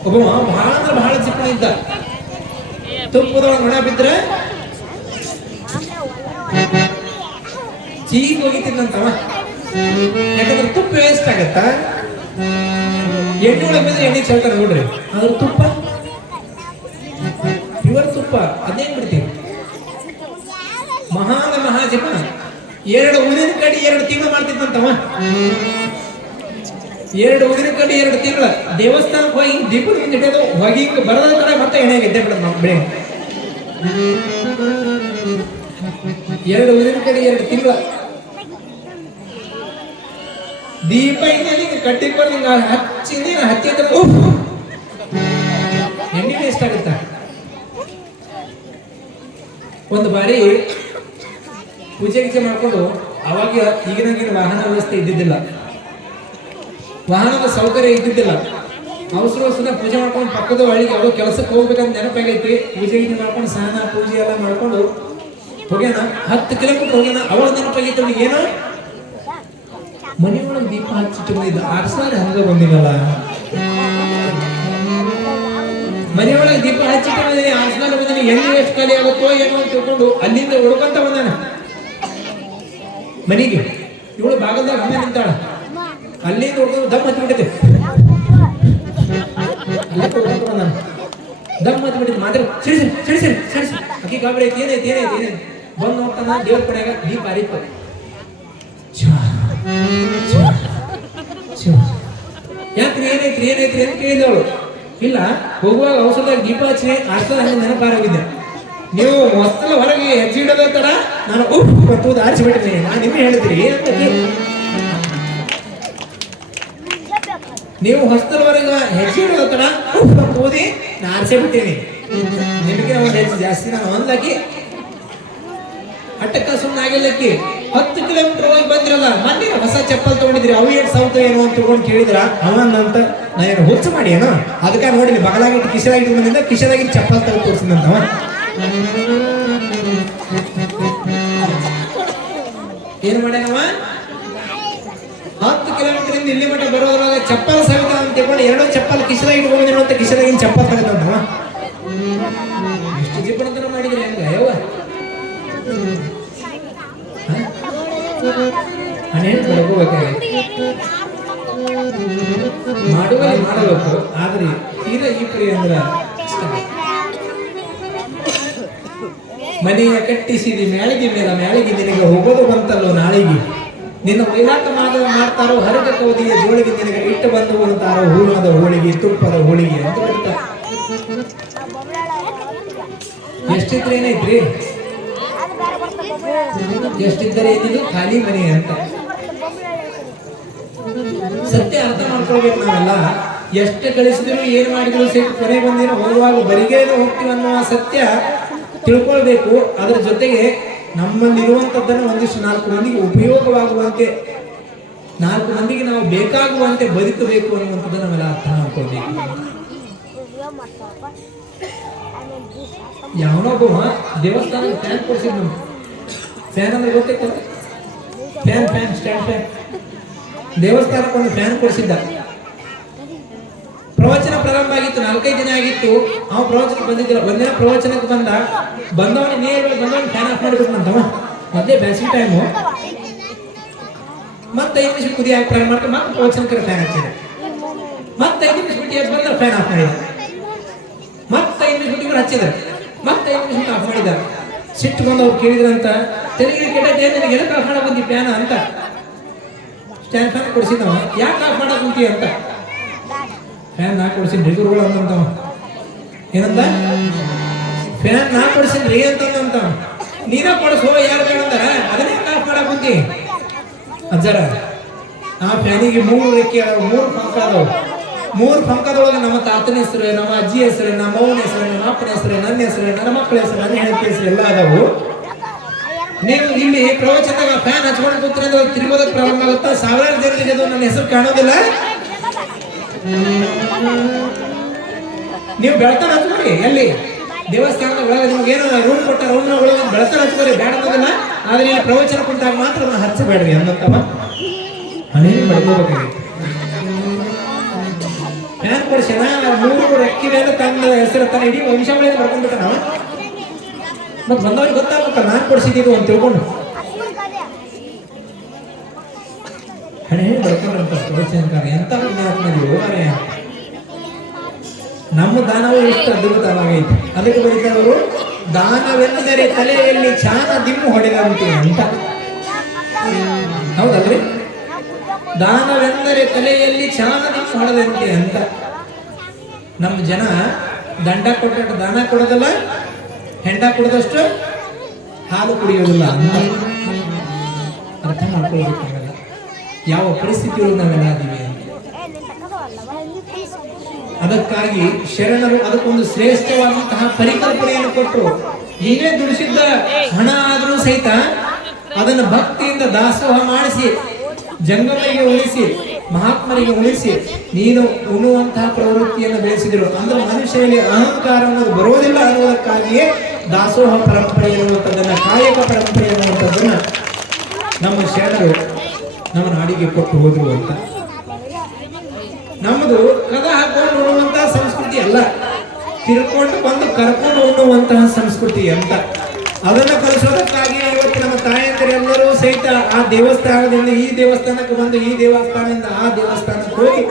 ಒಬ್ಬ ಬಹಳ ಅಂದ್ರೆ ಬಹಳ ಜಿಪುಣ ಇದ್ದ. ತುಪ್ಪದೊಳಗೆ ನೊಣ ಬಿದ್ರೆ ಚೀಗ್ ಹೋಗಿತ್ತಿದ್ದಂತವ. ಯಾಕಂದ್ರೆ ತುಪ್ಪ ವೇಸ್ಟ್ ಆಗತ್ತ. ಎಣ್ಣೆ ಒಳಗೆ ಬಿದ್ರೆ ಎಣ್ಣೆ ಚೆಲ್ತಾರ ನೋಡ್ರಿ, ಅದ್ರ ತುಪ್ಪ ಪ್ಯೂರ್ ತುಪ್ಪ ಅದೇನ್ ಬಿಡ್ತೀವಿ. ಮಹಾ ಜಿಪುಣ 2 ಊದಿನ ಕಡಿ 2 ತಿಂಗಳು ಮಾಡ್ತಿದ್ದಂತವ. 2 ಊದಿನ ಕಡಿ 2 ತಿಂಗಳ ದೇವಸ್ಥಾನಕ್ಕೆ ಹೋಗಿ ದೀಪದ ಮುಂದೆ ಇಟ್ಟೋದು, ಹೋಗಿ ಬರೋದ ಕಡೆ ಮತ್ತೆ ಎಣ್ಣೆ ಗೆದ್ದೆ ಬಿಡೋದು ನಾವು ಬೆಳೆ. 2 ಊದಿನ ಕಡಿ 2 ತಿಂಗಳ ದೀಪ ಹಿಂಗೆ ಕಟ್ಟಿಕೊಂಡು ಹಿಂಗ ಹಚ್ಚಿದ್ರೆ ಎಣ್ಣೆ ವೇಸ್ಟ್ ಆಗುತ್ತ. ಒಂದು ಬಾರಿ ಪೂಜೆ ಗೀಜೆ ಮಾಡ್ಕೊಂಡು, ಅವಾಗ ಈಗಿನ ವಾಹನ ವ್ಯವಸ್ಥೆ ಇದ್ದಿದ್ದಿಲ್ಲ, ವಾಹನದ ಸೌಕರ್ಯ ಇದ್ದಿದ್ದಿಲ್ಲ. ಅವಸರ ಪೂಜೆ ಮಾಡ್ಕೊಂಡು ಪಕ್ಕದ ಹಳ್ಳಿಗೆ ಯಾವುದೋ ಕೆಲಸಕ್ಕೆ ಹೋಗ್ಬೇಕಂತ ನೆನಪಾಗೈತಿ. ಪೂಜೆ ಗೀಜೆ ಮಾಡ್ಕೊಂಡು ಸ್ನಾನ ಪೂಜೆ ಎಲ್ಲ ಮಾಡ್ಕೊಂಡು ಹೋಗ್ಯಾನ. 10 ಕಿಲೋಮೀಟರ್ ಹೋಗ್ಯಾನ. ಅವಳ ನೆನಪಾಗೈತಿ ಅವನಿಗೆ, ಏನೋ ಮನೆಯೊಳಗೆ ದೀಪ ಹಚ್ಚಿಟ್ಟಿದ್ದ ಆರ್ಸಾರಿ ಹಂಗ ಬಂದಿನಲ್ಲ. ಮನೆಯೊಳಗೆ ದೀಪ ಹಚ್ಚಿಟ್ಟಿದ್ರೆ ಆರ್ಸಾರಿ ಬಂದಿನ, ಎಣ್ಣೆ ಎಷ್ಟು ಖಾಲಿ ಆಗುತ್ತೋ ಏನೋ ಅಂತ ತಿಳ್ಕೊಂಡು ಅಲ್ಲಿಂದ ಹುಡ್ಕೊಂತ ಬಂದಾನ ಮನೆಗೆ. ಇವಳು ಭಾಗದಾಗ ಹಂಗ ನಿಂತಾಳ. ಅಲ್ಲಿಂದ ಹುಡ್ಕೊಂಡು ದಮ್ ಹಚ್ಚಿಬಿಟ್ಟಿದೆ. ದಮ್ ಹಚ್ಚಿಬಿಟ್ಟಿದ್ದು ಮಾತ್ರ ಸಿಡಿಸಿ ಅಕ್ಕಿ ಗಾಬರಿ ಐತಿ. ಏನೈತಿ ಬಂದು ನೋಡ್ತಾನ, ದೇವ್ರ ಕಡೆಯಾಗ ದೀಪ ಹರಿತು. ಯಾಕ್ರಿ ಏನೈತ್ರಿ ಅಂತ ಕೇಳಿದವಳು. ಇಲ್ಲ, ಹೋಗುವಾಗ ಔಷಧದಾಗ ದೀಪ ಹಚ್ಚಿ ಆರ್ಸದ ಹಂಗೆ ನೆನಪಾರಾಗಿದ್ದೆ. ನೀವು ಮಸ್ತಲ ಹೊರಗೆ ಹೆಜ್ಜೆ ಇಡೋದ ತರ ನಾನು ಮತ್ತು ಆರಿಸಿಬಿಟ್ಟಿದ್ದೀನಿ, ನಾನು ನಿಮಗೆ ಹೇಳಿದ್ರಿ ಅಂತ. ನೀವು ಹೊಸದವರೆಗ ಹೆಚ್ಚಿಗೆ ಇಡೋತನ ಓದಿ ನಾ ಆರಿಸೇ ಬಿಟ್ಟೀನಿ. ನಿಮಗೆ ಒಂದು ಹೆಚ್ಚು ಜಾಸ್ತಿ ನಾನು ಒಂದಾಕಿ ಅಟ್ಟಕ್ಕ ಸುಮ್ಮನೆ ಆಗಿಲ್ಲಕ್ಕಿ 10 ಕಿಲೋಮೀಟರ್ ಹೋಗಿ ಬಂದಿರಲ್ಲ. ಮೊನ್ನೆ ಹೊಸ ಚಪ್ಪಲ್ ತಗೊಂಡಿದ್ರಿ, ಅವು ಏನು ಸೌತ ಏನು ಅಂತ ತಗೊಂಡು ಕೇಳಿದ್ರ ಅವನಂತ ನಾ ಏನು ಹುಚ್ಚು ಮಾಡಿ ಏನೋ ಅದಕ್ಕೆ ನೋಡಿನಿ ಬಗಲಾಗಿಟ್ಟು ಕಿಶೆದಾಗಿಟ್ಟು ಬಂದಿಂದ ಕಿಶೆದಾಗಿಟ್ಟು ಚಪ್ಪಲ್ ತಗೊಂಡು ತೋರಿಸಿದಂತವ. ಏನು ಮಾಡ್ಯಾನವ 10 ಕಿಲೋಮೀಟರ್ ಇಂದ ಇಲ್ಲಿ ಮಟ್ಟ ಬರೋದ್ರೊಳಗೆ ಚಪ್ಪಲ್ ಸವಿತ ಅಂತ ತಿಳ್ಕೊಂಡು 2 ಚಪ್ಪಲ್ ಕಿಶೆದಾಗಿ ಇಟ್ಕೊಂಡಿರೋ ಅಂತ ಕಿಶೆದಾಗಿನ ಚಪ್ಪಲ್ ತಗೊಂಡವ. ಎಷ್ಟು ಜಿಪ್ಪಣತನ ಮಾಡಿದ್ರಿ ಹಂಗ ಯವ್ವ ಅನೇನು ಬಡ್ಕೋಬೇಕಾಗಿ ಮಾಡುವಲ್ಲಿ ಮಾಡಬೇಕು. ಆದ್ರೆ ತೀರಾ ಈ ಪ್ರಿಯ ಅಂದ್ರ ಮನೆಯ ಕಟ್ಟಿಸಿದಿ ಮ್ಯಾಳಿಗೆ ಮೇಲೆ ಮ್ಯಾಳಿಗೆ ನಿನಗೆ ಹೋಗೋದು ಬಂತಲ್ಲೋ ನಾಳಿಗೆ. ನಿನ್ನ ವೈಲಾಟ ಮಾಡ್ತಾರೋ ಹರಕ ಕೌದಿಯ ಜೋಳಿಗೆ ನಿನಗೆ ಇಟ್ಟು ಬಂದು ಅಂತಾರೋ ಹೂರ್ಣದ ಹೋಳಿಗೆ ತುಪ್ಪದ ಹೋಳಿಗೆ ಅಂತ ಬರೀತಾರೆ. ಎಷ್ಟಿದ್ರೆ ಏನೈತ್ರಿ, ಎಷ್ಟಿದ್ದರೆ ಏನಿದು ಖಾಲಿ ಮನೆ ಅಂತ. ಸತ್ಯ ಅರ್ಥ ಮಾಡ್ಕೊಳ್ಬೇಕು ನಾವೆಲ್ಲ. ಎಷ್ಟು ಗಳಿಸಿದ್ರು ಏನ್ ಮಾಡಿದ್ರು ಸಹಿತ ಕೊನೆ ಬಂದಿರೋ ಹೋಗುವಾಗ ಬರಿಗೇನು ಹೋಗ್ತೀವಿ ಅನ್ನುವ ಸತ್ಯ ತಿಳ್ಕೊಳ್ಬೇಕು. ಅದರ ಜೊತೆಗೆ ನಮ್ಮಲ್ಲಿರುವಂಥದ್ದನ್ನು ಒಂದಿಷ್ಟು 4 ಮಂದಿಗೆ ಉಪಯೋಗವಾಗುವಂತೆ, 4 ಮಂದಿಗೆ ನಾವು ಬೇಕಾಗುವಂತೆ ಬದುಕಬೇಕು ಅನ್ನುವಂಥದ್ದು ನಾವೆಲ್ಲ ಅರ್ಥ ಮಾಡ್ಕೊಳ್ಬೇಕು. ಯಾವನೊಬ್ಬ ದೇವಸ್ಥಾನದ ಫ್ಯಾನ್ ಕೊಡ್ಸಿದ್ ನಮ್ಗೆ. ಫ್ಯಾನ್ ಅಂದ್ರೆ ಗೊತ್ತೈತಲ್ಲ, ಫ್ಯಾನ್ ಸ್ಟ್ಯಾಂಡ್ ಫ್ಯಾನ್. ದೇವಸ್ಥಾನಕ್ಕೊಂದು ಫ್ಯಾನ್ ಕೊಡಿಸಿದ್ದ. ಪ್ರವಚನ ಪ್ರಾರಂಭ ಆಗಿತ್ತು, 4-5 ದಿನ ಆಗಿತ್ತು. ಅವ ಪ್ರವಚನ ಬಂದಿದ್ದಿಲ್ಲ. ಒಂದಿನ ಪ್ರವಚನಕ್ಕೆ ಬಂದವನ ಫ್ಯಾನ್ ಆಫ್ ಮಾಡಿಬಿಟ್ನಂತವ. ಮೊದಲೇ ಬ್ಯಾಸಿಗೆ ಟೈಮು. ಮತ್ತೆ 5 ನಿಮಿಷ ಕುದಿ ಹಾಕಿ ಪ್ರಾರಂಭ ಮಾಡ್ಕೊಂಡು ಮತ್ತೆ ಪ್ರವಚನಕ್ಕೆ ಫ್ಯಾನ್ ಹಚ್ಚಿದೆ. ಮತ್ತೆ 5 ನಿಮಿಷ ಬಿಟ್ಟು ಎದ್ದು ಬಂದ್ರೆ ಫ್ಯಾನ್ ಆಫ್ ಮಾಡಿದ. ಮತ್ತೆ 5 ನಿಮಿಷ ಬಿಟ್ಟು ಹಚ್ಚಿದ್ದಾರೆ. ಮತ್ತೆ 5 ನಿಮಿಷ ಆಫ್ ಮಾಡಿದ್ದಾರೆ. ಸಿಟ್ಟು ಬಂದು ಅವ್ರು ಕೇಳಿದ್ರಂತ, ತೆರಿಗೆ ಕೆಟ್ಟದ್ದು ನಿನಗೆ ಎದಕ್ಕೆ ಆಫ್ ಮಾಡಕ್ ಬಂದಿ ಫ್ಯಾನ್ ಅಂತ. ಸ್ಟ್ಯಾಂಡ್ ಫ್ಯಾನ್ ಕೊಡಿಸಿದವ, ಯಾಕೆ ಆಫ್ ಮಾಡಕ್ ಕುಂತಿ ಅಂತ. ಫ್ಯಾನ್ ನಾ ಕೊಡಿಸಿನ್ರಿ ಗುರುಗಳು ಅಂತಂತವ. ಏನಂತ ಫ್ಯಾನ್ ನಾ ಕೊಡಿಸಿನ್ರಿ ಅಂತಂದಂತವ. ನೀನ ಕೊಡಿಸೋ ಯಾರು ಬೇಡಂದಾರ, ಅದನ್ನೇ ಆಫ್ ಮಾಡಕ್ ಕುಂತಿ. ಅಜ್ಜರ ಆ ಫ್ಯಾನಿಗೆ 3 ರೆಕ್ಕೆ ಅದಾವ, 3 ಪಂಕ ಅದಾವ. 3 ಪಂಕದೊಳಗೆ ನಮ್ಮ ತಾತನ ಹೆಸರು, ನಮ್ಮ ಅಜ್ಜಿ ಹೆಸರು, ನಮ್ಮ ಅವ್ವನ ಹೆಸರು, ನಮ್ಮ ಅಪ್ಪನ ಹೆಸರು, ನನ್ನ ಹೆಸರು, ನನ್ನ ಮಕ್ಕಳ ಹೆಸರು, ನನ್ನ ಹೆಂಡತಿ ಹೆಸರು ಎಲ್ಲ ಅದಾವು. ನೀವು ಇಲ್ಲಿ ಪ್ರವಚನದಾಗ ಫ್ಯಾನ್ ಹಚ್ಕೊಂಡು ಕೂತ್ರೆ ಅಂದ್ರೆ ತಿರುಗೋದಕ್ಕೆ ಪ್ರಾರಂಭ ಆಗುತ್ತಾ. 1000 ಜನರಿಗೆ ಅದು ನನ್ನ ಹೆಸರು ಕಾಣೋದಿಲ್ಲ. ನೀವು ಬೆಳತನ ಹಚ್ಕೊರಿ. ಎಲ್ಲಿ ದೇವಸ್ಥಾನದ ಒಳಗೆ ನಿಮ್ಗೆ ಏನೋ ರೂಮ್ ಕೊಟ್ಟಾರ, ರೂಮ್ನ ಒಳಗೆ ಬೆಳತನ ಹಚ್ಕೊರಿ, ಬೇಡ ಅನ್ನೋದಿಲ್ಲ. ಆದ್ರೆ ಇಲ್ಲಿ ಪ್ರವಚನ ಕುಂತಾಗ ಮಾತ್ರ ಅದನ್ನ ಹಚ್ಚಬೇಡ್ರಿ ಅನ್ನಂತವ. ಅನೇನು ಬಡ್ಕೋಬೇಕಾಗಿ ಫ್ಯಾನ್ ಕೊಡಿಸಿನ 3 ರೆಕ್ಕಿ ಮೇಲೆ ತನ್ನ ಹೆಸರು ತನ್ನ ಇಡೀ ವಂಶಾವಳಿಯನ್ನು ಬರ್ಕೊಂಡ್ಬಿಟ್ಟ ನಾವು. ಮತ್ತೆ ಬಂದವ್ರಿಗೆ ಗೊತ್ತಾಗಬೇಕಲ್ಲ ನಾನು ಕೊಡಿಸಿದ್ದೀವಿ ಅಂತ ತಿಳ್ಕೊಂಡು ಹಣೆ ಬರ್ಕೊಂಡ್ರಂತ ಪ್ರವಚನಕಾರ. ಎಂತ ಹೋಗಾರೆ ನಮ್ಮ ದಾನವು ಎಷ್ಟು ಅದ್ಭುತವಾಗೈತೆ. ಅದಕ್ಕೆ ಬರೀತಾರವರು, ದಾನವೆಂದರೆ ತಲೆಯಲ್ಲಿ ಚಾನ ದಿಮ್ಮು ಹೊಡೆದಂತೆ ಅಂತ. ಹೌದಲ್ರಿ? ದಾನವೆಂದರೆ ತಲೆಯಲ್ಲಿ ಚಾನ ದಿಮ್ಮು ಹೊಡೆದಂತೆ ಅಂತ. ನಮ್ಮ ಜನ ದಂಡ ಕೊಟ್ಟು ದಾನ ಕೊಡೋದಲ್ಲ, ಹೆಂಡ ಕುಡಿದಷ್ಟು ಹಾಲು ಕುಡಿಯೋದಿಲ್ಲ ಅಂತ ಅರ್ಥ ಮಾಡ್ಕೊಳ್ಬೇಕಾಗಲ್ಲ. ಯಾವ ಪರಿಸ್ಥಿತಿಯೊಳಗೆ ನಾವೆಲ್ಲ ಅದೀವಿ ಅಂತ. ಅದಕ್ಕಾಗಿ ಶರಣರು ಅದಕ್ಕೊಂದು ಶ್ರೇಷ್ಠವಾದಂತಹ ಪರಿಕಲ್ಪನೆಯನ್ನು ಕೊಟ್ಟರು. ನೀನೇ ದುಡಿಸಿದ್ದ ಹಣ ಆದರೂ ಸಹಿತ ಅದನ್ನು ಭಕ್ತಿಯಿಂದ ದಾಸೋಹ ಮಾಡಿಸಿ, ಜಂಗಮರಿಗೆ ಉಳಿಸಿ, ಮಹಾತ್ಮರಿಗೆ ಉಳಿಸಿ ನೀನು ಉಣ್ಣುವಂತಹ ಪ್ರವೃತ್ತಿಯನ್ನು ಬೆಳೆಸಿದರು. ಅಂದ್ರೆ ಮನುಷ್ಯನಲ್ಲಿ ಅಹಂಕಾರ ಅನ್ನೋದು ಬರೋದಿಲ್ಲ ಅನ್ನೋದಕ್ಕಾಗಿಯೇ ದಾಸೋಹ ಪರಂಪರೆ ಎನ್ನುವಂಥದ್ದನ್ನ, ಕಾಯಕ ಪರಂಪರೆ ಎನ್ನುವಂಥದ್ದನ್ನ ನಮ್ಮ ಶರಣರು ನಮ್ಮ ನಾಡಿಗೆ ಕೊಟ್ಟು ಹೋದ್ರು ಅಂತ. ನಮ್ಮದು ಕದ ಹಾಕೊಂಡು ಉಣ್ಣುವಂತಹ ಸಂಸ್ಕೃತಿ ಅಲ್ಲ, ತಿರ್ಕೊಂಡು ಬಂದು ಕರ್ಕೊಂಡು ಉಣ್ಣುವಂತಹ ಸಂಸ್ಕೃತಿ ಅಂತ. ಅದನ್ನು ಕಲಿಸೋದಕ್ಕಾಗಿ ಇವತ್ತು ನಮ್ಮ ತಾಯಂದಿರೆಲ್ಲರೂ ಸಹಿತ ಆ ದೇವಸ್ಥಾನದಿಂದ ಈ ದೇವಸ್ಥಾನಕ್ಕೆ ಬಂದು, ಈ ದೇವಸ್ಥಾನದಿಂದ ಆ ದೇವಸ್ಥಾನಕ್ಕೆ ಹೋಗಿ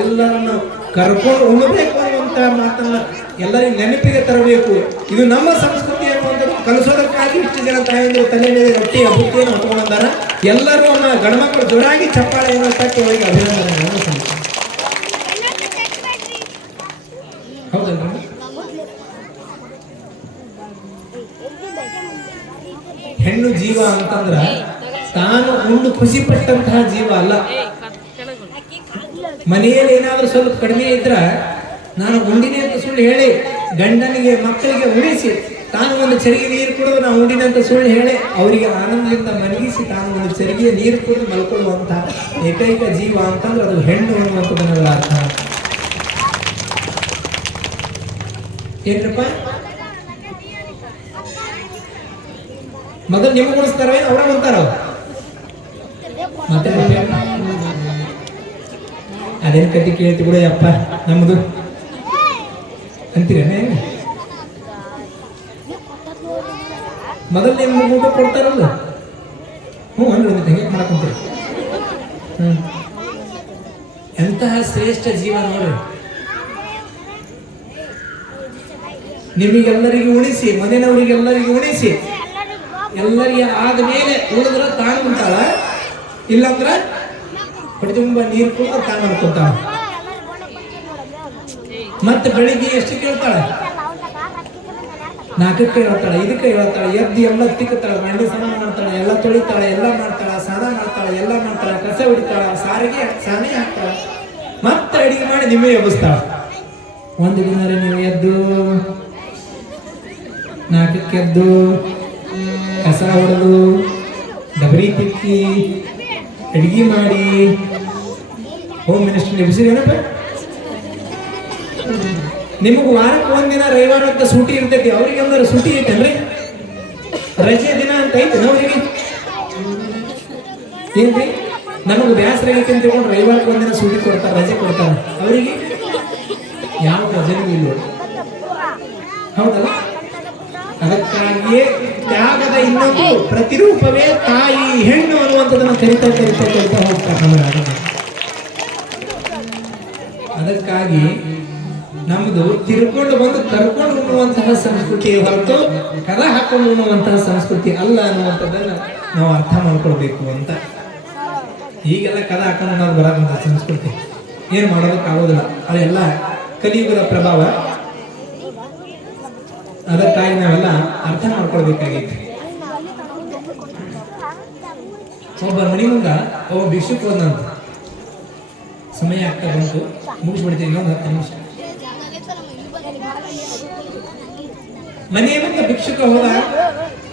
ಎಲ್ಲರನ್ನು ಕರ್ಕೊಂಡು ಉಣ್ಣಬೇಕು ಅನ್ನುವಂತಹ ಮಾತನ್ನ ಎಲ್ಲರಿಗೂ ನೆನಪಿಗೆ ತರಬೇಕು. ಇದು ನಮ್ಮ ಸಂಸ್ಕೃತಿ ಅನ್ನುವಂಥದ್ದು ಕಲಿಸೋದಕ್ಕಾಗಿ ಇಷ್ಟು ಜನ ತಾಯಂದಿರು ತಲೆ ಮೇಲೆ ರೊಟ್ಟಿಯ ಬುತ್ತಿಯನ್ನು ಹೊತ್ಕೊಂಡು ಬಂದಾರ. ಎಲ್ಲರೂ ನಮ್ಮ ಗಂಡ್ಮಕ್ಳು ಜೋರಾಗಿ ಚಪ್ಪಾಳೆಯನ್ನು ತಟ್ಟಿ ಅವರಿಗೆ ಅಭಿನಂದನೆಗಳನ್ನು ಸಲ್ಲಿಸ್ತಾರೆ. ಹೌದಲ್ರಿ? ಹೆಣ್ಣು ಜೀವ ಅಂತಂದ್ರ ತಾನು ಉಂಡು ಖುಷಿ ಪಟ್ಟಂತಹ ಜೀವ ಅಲ್ಲ. ಮನೆಯಲ್ಲಿ ಏನಾದರೂ ಸ್ವಲ್ಪ ಕಡಿಮೆ ಇದ್ರ ನಾನು ಉಂಡಿನಿ ಅಂತ ಸುಳ್ಳು ಹೇಳಿ ಗಂಡನಿಗೆ ಮಕ್ಕಳಿಗೆ ಉಳಿಸಿ ತಾನು ಒಂದು ಚರಿಗೆ ನೀರು ಕುಡಿದು ನಾವು ಉಂಡಿನ ಅಂತ ಸುಳ್ಳು ಹೇಳಿ ಅವರಿಗೆ ಆನಂದದಿಂದ ಮಲಗಿಸಿ ತಾನು ಒಂದು ಚರಿಗೆ ನೀರು ಕುಡಿದು ಮಲ್ಕೊಳ್ಳುವಂತ ಏಕೈಕ ಜೀವ ಅಂತಂದ್ರೆ ಅದು ಹೆಣ್ಣು ಅನ್ನುವಂಥದ್ದನ್ನೆಲ್ಲ ಅರ್ಥ. ಏನ್ರಪ್ಪ ಮೊದಲು ನಿಮಗೆ ಉಣಿಸ್ತಾರೇ ಅವ್ರ ಅಂತಾರ ಮತ್ತೆ ಅದೇನು ಕತಿ ಕೇಳ್ತಿ ಬಿಡ ಅಪ್ಪ ನಮ್ದು ಅಂತೀರೇನೆ. ಮೊದಲು ನಿಮ್ಗೆ ಊಟ ಕೊಡ್ತಾರಲ್ಲ ಅಂದ್ರೆ ಹೆಂಗೆ ಮಾಡಕ್ಕಂತೀರಿ. ಎಂತಹ ಶ್ರೇಷ್ಠ ಜೀವ ನೋಡ್ರಿ. ನಿಮಗೆಲ್ಲರಿಗೂ ಉಣಿಸಿ ಮನೆಯವರಿಗೆಲ್ಲರಿಗೂ ಉಣಿಸಿ ಎಲ್ಲರಿಗೆ ಆದ್ಮೇಲೆ ಉಳಿದ್ರ ತಾನು ಉಂಟಾಳ, ಇಲ್ಲಂದ್ರ ಹೊಟ್ಟೆ ತುಂಬ ನೀರು ಕುಡಿದ್ರೆ ತಾನು ಅನ್ಕೊಂತಾಳ. ಮತ್ತೆ ಬೆಳಿಗ್ಗೆ ಎಷ್ಟು ಕೇಳ್ತಾಳೆ? 4ಕ್ಕೆ ಹೇಳ್ತಾಳೆ, 5ಕ್ಕೆ ಹೇಳ್ತಾಳೆ, ಎದ್ದು ಎಲ್ಲ ತಿಕ್ಕತಾಳೆ, ಮಂಡಿ ಸ್ನಾನ ಮಾಡ್ತಾಳೆ, ಎಲ್ಲ ತೊಳಿತಾಳೆ, ಎಲ್ಲ ಮಾಡ್ತಾಳೆ, ಸ್ನಾನ ಮಾಡ್ತಾಳೆ, ಎಲ್ಲ ಮಾಡ್ತಾಳೆ, ಕಸ ಹೊಡಿತಾಳ, ಸಾರಿಗೆ ಸಾನೆ ಹಾಕ್ತಾಳೆ, ಮತ್ತೆ ಅಡಿಗೆ ಮಾಡಿ ನಿಮಗೆ ಎಬ್ಬಿಸ್ತಾಳೆ. ಒಂದು ದಿನ ನೀವು ಎದ್ದು 4ಕ್ಕೆ ಎದ್ದು ಕಸ ಹೊಡೆದು ಡಬರಿ ತಿಕ್ಕಿ ಅಡಿಗೆ ಮಾಡಿ ಹೋಮ್ ಮಿನಿಸ್ಟರ್ ಎಬ್ಸಿರೇನಪ್ಪ? ನಿಮಗೆ ವಾರಕ್ಕೆ ಒಂದಿನ ರವಿವಾರ ಅಂತ ಸೂಟಿ ಇರ್ತೈತಿ, ಅವ್ರಿಗೆ ಅಂದ್ರೆ ಸೂಟಿ ಐತಲ್ರಿ, ರಜೆ ದಿನ ಅಂತ ಐತೆ ಅವರಿಗೆ ಏನ್ರಿ? ನಮಗೆ ಬ್ಯಾಸರ ಐತೆ ಅಂತ ತಿಳ್ಕೊಂಡು ರವಿವಾರಕ್ಕೆ ಒಂದಿನ ಸೂಟಿ ಕೊಡ್ತಾರೆ, ರಜೆ ಕೊಡ್ತಾರೆ. ಅವರಿಗೆ ಯಾವ ರಜೆನೂ ಇಲ್ಲ, ಹೌದಲ್ಲ? ಅದಕ್ಕಾಗಿಯೇ ತ್ಯಾಗದ ಇನ್ನೊಂದು ಪ್ರತಿರೂಪವೇ ತಾಯಿ ಹೆಣ್ಣು ಅನ್ನುವಂಥದ್ದನ್ನು ಕರಿತಾ ಹೋಗ್ತಾರೆ. ಅದಕ್ಕಾಗಿ ನಮ್ದು ತಿರ್ಕೊಂಡು ಬಂದು ಕರ್ಕೊಂಡು ಉಣ್ಣುವಂತಹ ಸಂಸ್ಕೃತಿ ಹೊರತು ಕದ ಹಾಕೊಂಡು ಉಣ್ಣುವಂತಹ ಸಂಸ್ಕೃತಿ ಅಲ್ಲ ಅನ್ನುವಂಥದ್ದನ್ನ ನಾವು ಅರ್ಥ ಮಾಡ್ಕೊಳ್ಬೇಕು ಅಂತ. ಈಗೆಲ್ಲ ಕದ ಹಾಕೊಂಡು ಉಣ್ಣೋದು ಬರೋದಂತ ಸಂಸ್ಕೃತಿ ಏನು ಮಾಡೋದಕ್ಕಾಗೋದಿಲ್ಲ, ಅದೆಲ್ಲ ಕಲಿಯುಗದ ಪ್ರಭಾವ. ಅದಕ್ಕಾಗಿ ನಾವೆಲ್ಲ ಅರ್ಥ ಮಾಡ್ಕೊಳ್ಬೇಕಾಗಿತ್ತು. ಒಬ್ಬ ಮನೆ ಮುಂದ ಒಬ್ಬ ಭಿಕ್ಷುಕ ಹೋದಂತ, ಸಮಯ ಆಗ್ತಾ ಬಂತು, ಮುಗಿಸ್ಬಿಡ್ತೀನಿ ಒಂದು 10 ನಿಮಿಷ. ಮನೆಯ ಮುಂದೆ ಭಿಕ್ಷುಕ ಹೋದ.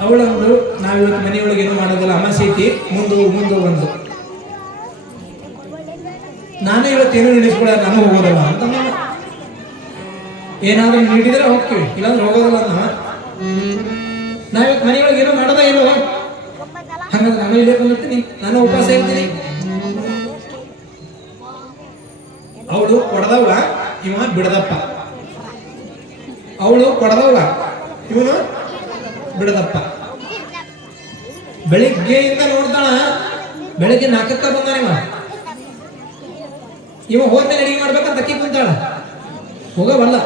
ಅವಳಂದ್ರು ನಾವಿವತ್ತು ಮನೆಯೊಳಗೆ ಏನೋ ಮಾಡೋದಿಲ್ಲ, ಅಮಾಸೆ ಐತಿ, ಮುಂದೆ ಬಂದು ನಾನು ಇವತ್ತೇನು ನಡೆಸ್ಕೊಳ್ಳ, ನಾನು ಹೋಗೋದಲ್ಲ ಅಂತ. ಏನಾದ್ರೂ ನೀಡಿದ್ರೆ ಹೋಗ್ತೀವಿ, ಇಲ್ಲಾಂದ್ರೆ ಹೋಗೋದಲ್ಲ ಅಂತ. ನಾವಿವತ್ತು ಮನೆಯೊಳಗೆ ಏನೋ ಮಾಡೋದ ಇಲ್ವ, ಹಂಗಂದ್ರೆ ನಾನು ಇಲ್ಲೇ ಬಂದಿರ್ತೀನಿ, ನಾನು ಉಪವಾಸ ಇರ್ತೀನಿ. ಅವಳು ಕೊಡದವ, ಇವ ಬಿಡದಪ್ಪ. ಅವಳು ಕೊಡದವ, ಇವನು ಬಿಡದಪ್ಪ. ಬೆಳಿಗ್ಗೆಯಿಂದ ನೋಡ್ತಾಳ, ಬೆಳಿಗ್ಗೆ 4ಕ್ಕೆ ಬಂದಾನ ಇವ ಹೋದ್ಮೇಲೆ ಅಡಿಗೆ ಮಾಡ್ಬೇಕಂತ ಅಕ್ಕಿ ಕುಂತಾಳ, ಹೋಗವಲ್ಲ.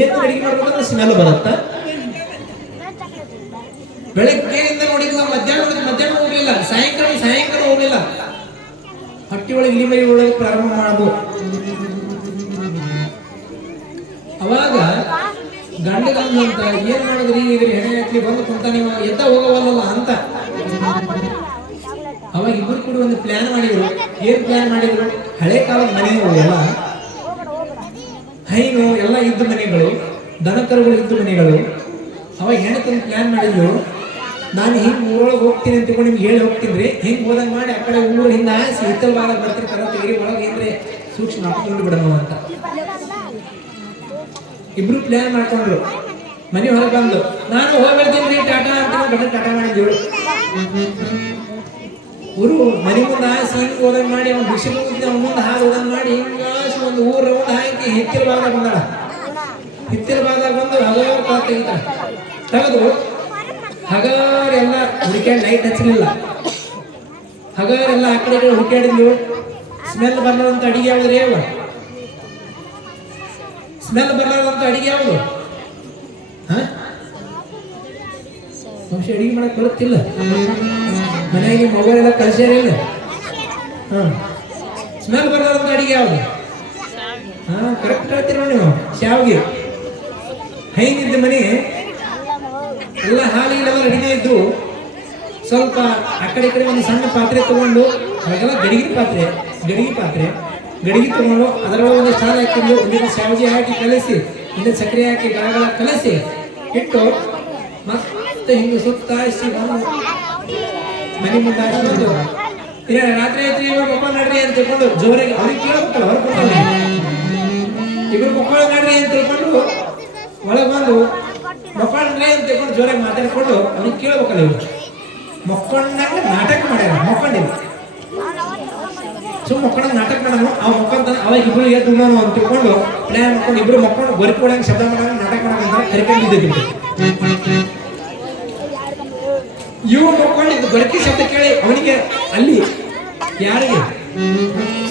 ಏನು ಅಡಿಗೆ ಮಾಡ್ಬೇಕಂದ್ರೆ ಸ್ಮೆಲ್ ಬರುತ್ತ. ಬೆಳಗ್ಗೆಯಿಂದ ನೋಡಿದ್ಲ, ಮಧ್ಯಾಹ್ನ ಹೋಗ್ಲಿಲ್ಲ, ಸಾಯಂಕಾಲ ಹೋಗ್ಲಿಲ್ಲ. ಹಟ್ಟಿ ಒಳಗೆ ಇಲಿಮರಿ ಒಳಗೆ ಪ್ರಾರಂಭ ಮಾಡೋದು. ಅವಾಗ ಗಂಡಗಂತ ಏನ್ ಮಾಡಿದ್ರಿ, ಇದ್ರ ಹೆಣೆ ಹಾಕ್ಲಿ ಬಂದು ಕುಂತ ನೀವು ಎದ್ದ ಹೋಗವಲ್ಲ ಅಂತ. ಅವಾಗ ಇಬ್ಬರು ಕೂಡ ಒಂದು ಪ್ಲಾನ್ ಮಾಡಿದ್ರು. ಏನ್ ಪ್ಲಾನ್ ಮಾಡಿದ್ರು? ಹಳೆ ಕಾಲದ ಮನೆಗಳು ಎಲ್ಲ ಹೈನು ಎಲ್ಲ ಇದ್ದ ಮನೆಗಳು, ದನಕರುಗಳು ಇದ್ದ ಮನೆಗಳು. ಅವಾಗ ಹೆಣ್ಣು ಪ್ಲಾನ್ ಮಾಡಿದ್ರು, ನಾನು ಹಿಂಗೆ ಊರೊಳಗೆ ಹೋಗ್ತೀನಿ ಅಂತ ತಿಳ್ಕೊಂಡು ನಿಮ್ಗೆ ಹೇಳಿ ಹೋಗ್ತೀನಿ. ಹಿಂಗೆ ಹೋದಂಗೆ ಮಾಡಿ ಆ ಕಡೆ ಊರು ಹಿಂದೆ ಹಾಸಿ ಹಿತ್ತಲವಾದ ಬರ್ತೀನಿ, ಕರ ತೆಗಿರಿ ಒಳಗೆ ಏನ್ರಿ ಸೂಕ್ಷ್ಮ ಹಾಕೊಂಡು ಬಿಡೋಣ ಅಂತ ಇಬ್ರು ಪ್ಲಾನ್ ಮಾಡ್ಕೊಂಡ್ರು. ಮನೆ ಹೊರಗೆ ಬಂದು ನಾನು ಹೋಗ್ಬಿಡ್ತೀನಿ ಟಾಟಾ ಅಂತ ಗಂಡ ಟಾಟಾ ಮಾಡಿದ್ರು. ಊರು ಮನೆ ಮುಂದೆ ಹಾಸಿ ಹಿಂಗೆ ಹೋದಂಗೆ ಮಾಡಿ ಅವ್ನು ಭಿಕ್ಷೆ ಮುಂದೆ ಹಾದು ಹೋದಂಗೆ ಮಾಡಿ ಹಿಂಗಾಸಿ ಒಂದು ಊರು ರೌಂಡ್ ಹಾಕಿ ಹಿತ್ತಿಲ ಭಾಗದಾಗ ಬಂದಾಳ. ಹಿತ್ತಿಲ ಭಾಗದಾಗ ಬಂದು ಹಲವಾರು ಕಾಲ ತೆಗಿತಾಳ. ತೆಗೆದು ಹಗಾರೆಲ್ಲ ಹುಡುಕ್ಯಾಡಿ, ಲೈಟ್ ಹಚ್ಚಲಿಲ್ಲ. ಹಗಾರೆಲ್ಲ ಆ ಕಡೆ ಹುಡುಕ್ಯಾಡಿದ್ಲು. ಸ್ಮೆಲ್ ಬರ್ಲಾರಂತ ಅಡಿಗೆ ಯಾವ್ದ್ರಿ? ಸ್ಮೆಲ್ ಬರ್ಲಾರಂತ ಅಡಿಗೆ ಯಾವುದು? ಬಹುಶಃ ಅಡಿಗೆ ಮಾಡಕ್ ಬರುತ್ತಿಲ್ಲ. ಮನೆಯಾಗಿ ಮೊಬೈಲ್ ಎಲ್ಲ ಕಳ್ಸ್ಯಾರಿಲ್ಲ. ಸ್ಮೆಲ್ ಬರ್ಲಾರಂತ ಅಡಿಗೆ ಯಾವುದು? ಕರೆಕ್ಟ್ ಹೇಳ್ತೀರ ನೀವು. ಶಾವಿಗೆ ಹೈನಿದ್ದ ಮನೆ ಎಲ್ಲ ಹಾಲಿಗೆಲ್ಲ ಅಡಿಗೆ ಇದ್ದು ಸ್ವಲ್ಪ ಆ ಕಡೆ ಒಂದು ಸಣ್ಣ ಪಾತ್ರೆ ತಗೊಂಡು, ಅವಾಗೆಲ್ಲ ಗಡಿಗೆ ಪಾತ್ರೆ ಗಡಿಗೆ ತಗೊಂಡು ಅದರೊಳಗೆ ಒಂದು ಸ್ಟಾಲ್ ಹಾಕಿದ್ದು ಒಂದಿನ ಶಾವಿಗೆ ಹಾಕಿ ಕಲಸಿ ಒಂದು ಸಕ್ಕರೆ ಹಾಕಿ ಗಳಗಳ ಕಲಸಿ ಇಟ್ಟು ಮತ್ತೆ ಹಿಂಗೆ ಸುತ್ತಾಯಿಸಿ ಬಂದು ಮನೆ ಮುಂದೆ ಹಾಕಿಕೊಂಡು ರಾತ್ರಿ ಆಯ್ತು ಇವಾಗ ಮಕ್ಕಳು ನಡ್ರಿ ಅಂತ ತಿಳ್ಕೊಂಡು ಜೋರಾಗಿ ಅವ್ರಿಗೆ ಕೇಳಬೇಕಲ್ಲ ಹೊರಕೊಂಡು ಇವ್ರು ಮಕ್ಕಳು ನಡ್ರಿ ಅಂತ ತಿಳ್ಕೊಂಡು ಒಳಗೆ ಬಂದು ಮಕ್ಕಳು ನಡ್ರಿ ಅಂತ ತಿಳ್ಕೊಂಡು ಜೋರಾಗಿ ಮಾತಾಡ್ಕೊಂಡು ಅವ್ರಿಗೆ ಕೇಳಬೇಕಲ್ಲ ಇವರು ಮಕ್ಕಳನ್ನಾಗ ನಾಟಕ ಮಾಡ್ಯಾರ ಮಕ್ಕಳಿಲ್ಲ ಸೊ ಮಕ್ಕಳ ನಾಟಕ ಮಾಡೋಣ ಅವ ಮಕ್ಕಳ ಅವಾಗ ಇಬ್ರು ಎದ್ದು ಉಣ್ಣೋನು ಅಂತ ತಿಳ್ಕೊಂಡು ಪ್ಲಾನ್ ಮಾಡ್ಕೊಂಡು ಇಬ್ರು ಮಕ್ಕಳು ಗೊರಕೆ ಕೊಡಂಗೆ ಶಬ್ದ ಮಾಡೋಣ ನಾಟಕ ಮಾಡೋಣ ಕರಿಕೊಂಡಿದ್ದೆ ಇವು ಮಕ್ಕಳು ಗೊರಕೆ ಶಬ್ದ ಕೇಳಿ ಅವನಿಗೆ ಅಲ್ಲಿ ಯಾರಿಗೆ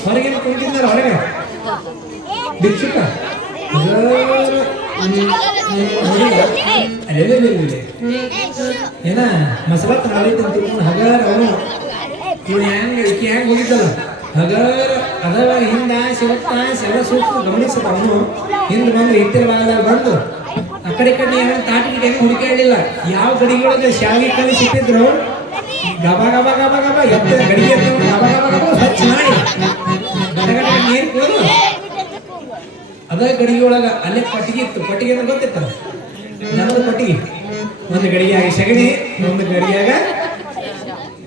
ಹೊರಗೆ ಕುಂತಿದ್ದಾರೆ ಹೊರಗೆ ಭಿಕ್ಷುಕ ಏನ ಮಸರತ್ ಮಾಡಿದ್ದ ಅಂತ ತಿಳ್ಕೊಂಡು ಹಗಾರ ಅವನು ಇವನು ಹೆಂಗ್ ಹೋಗಿದ್ದಲ್ಲ ಹಗಾರ ಅದವ ಹಿಂದ ಶಿವತ್ತ ಶವ ಸೂಕ್ಷ್ಮ ಗಮನಿಸದ ಅವನು ಹಿಂದ್ ಬಂದು ಇಟ್ಟಿರ ಭಾಗದಾಗ ಬಂದು ಆ ಕಡೆ ಏನು ತಾಟಿಗೆ ಹೆಂಗ್ ಹುಡುಕಾಡಲಿಲ್ಲ ಯಾವ ಗಡಿಗಳೊಳಗೆ ಶಾವಿಗೆ ಕಲಿಸಿಟ್ಟಿದ್ರು ಗಬ ಗಬ ಗಬ ಗಬ ಎತ್ತ ಗಡಿಗೆ ಗಬ ಗಬ ಗಬ ಸ್ವಚ್ಛ ಮಾಡಿ ಗಡಗಡ ನೀರು ಕೂರು ಅದ ಗಡಿಗೆ ಒಳಗ ಅಲ್ಲೇ ಕೊಟ್ಟಿಗೆ ಇತ್ತು ಕೊಟ್ಟಿಗೆ ಅಂದ್ರೆ ಗೊತ್ತಿತ್ತಲ್ಲ ನಮ್ಮದು ಕೊಟ್ಟಿಗೆ ಒಂದು ಗಡಿಗೆಯಾಗ ಸಗಣಿ ಒಂದು ಗಡಿಗೆಯಾಗ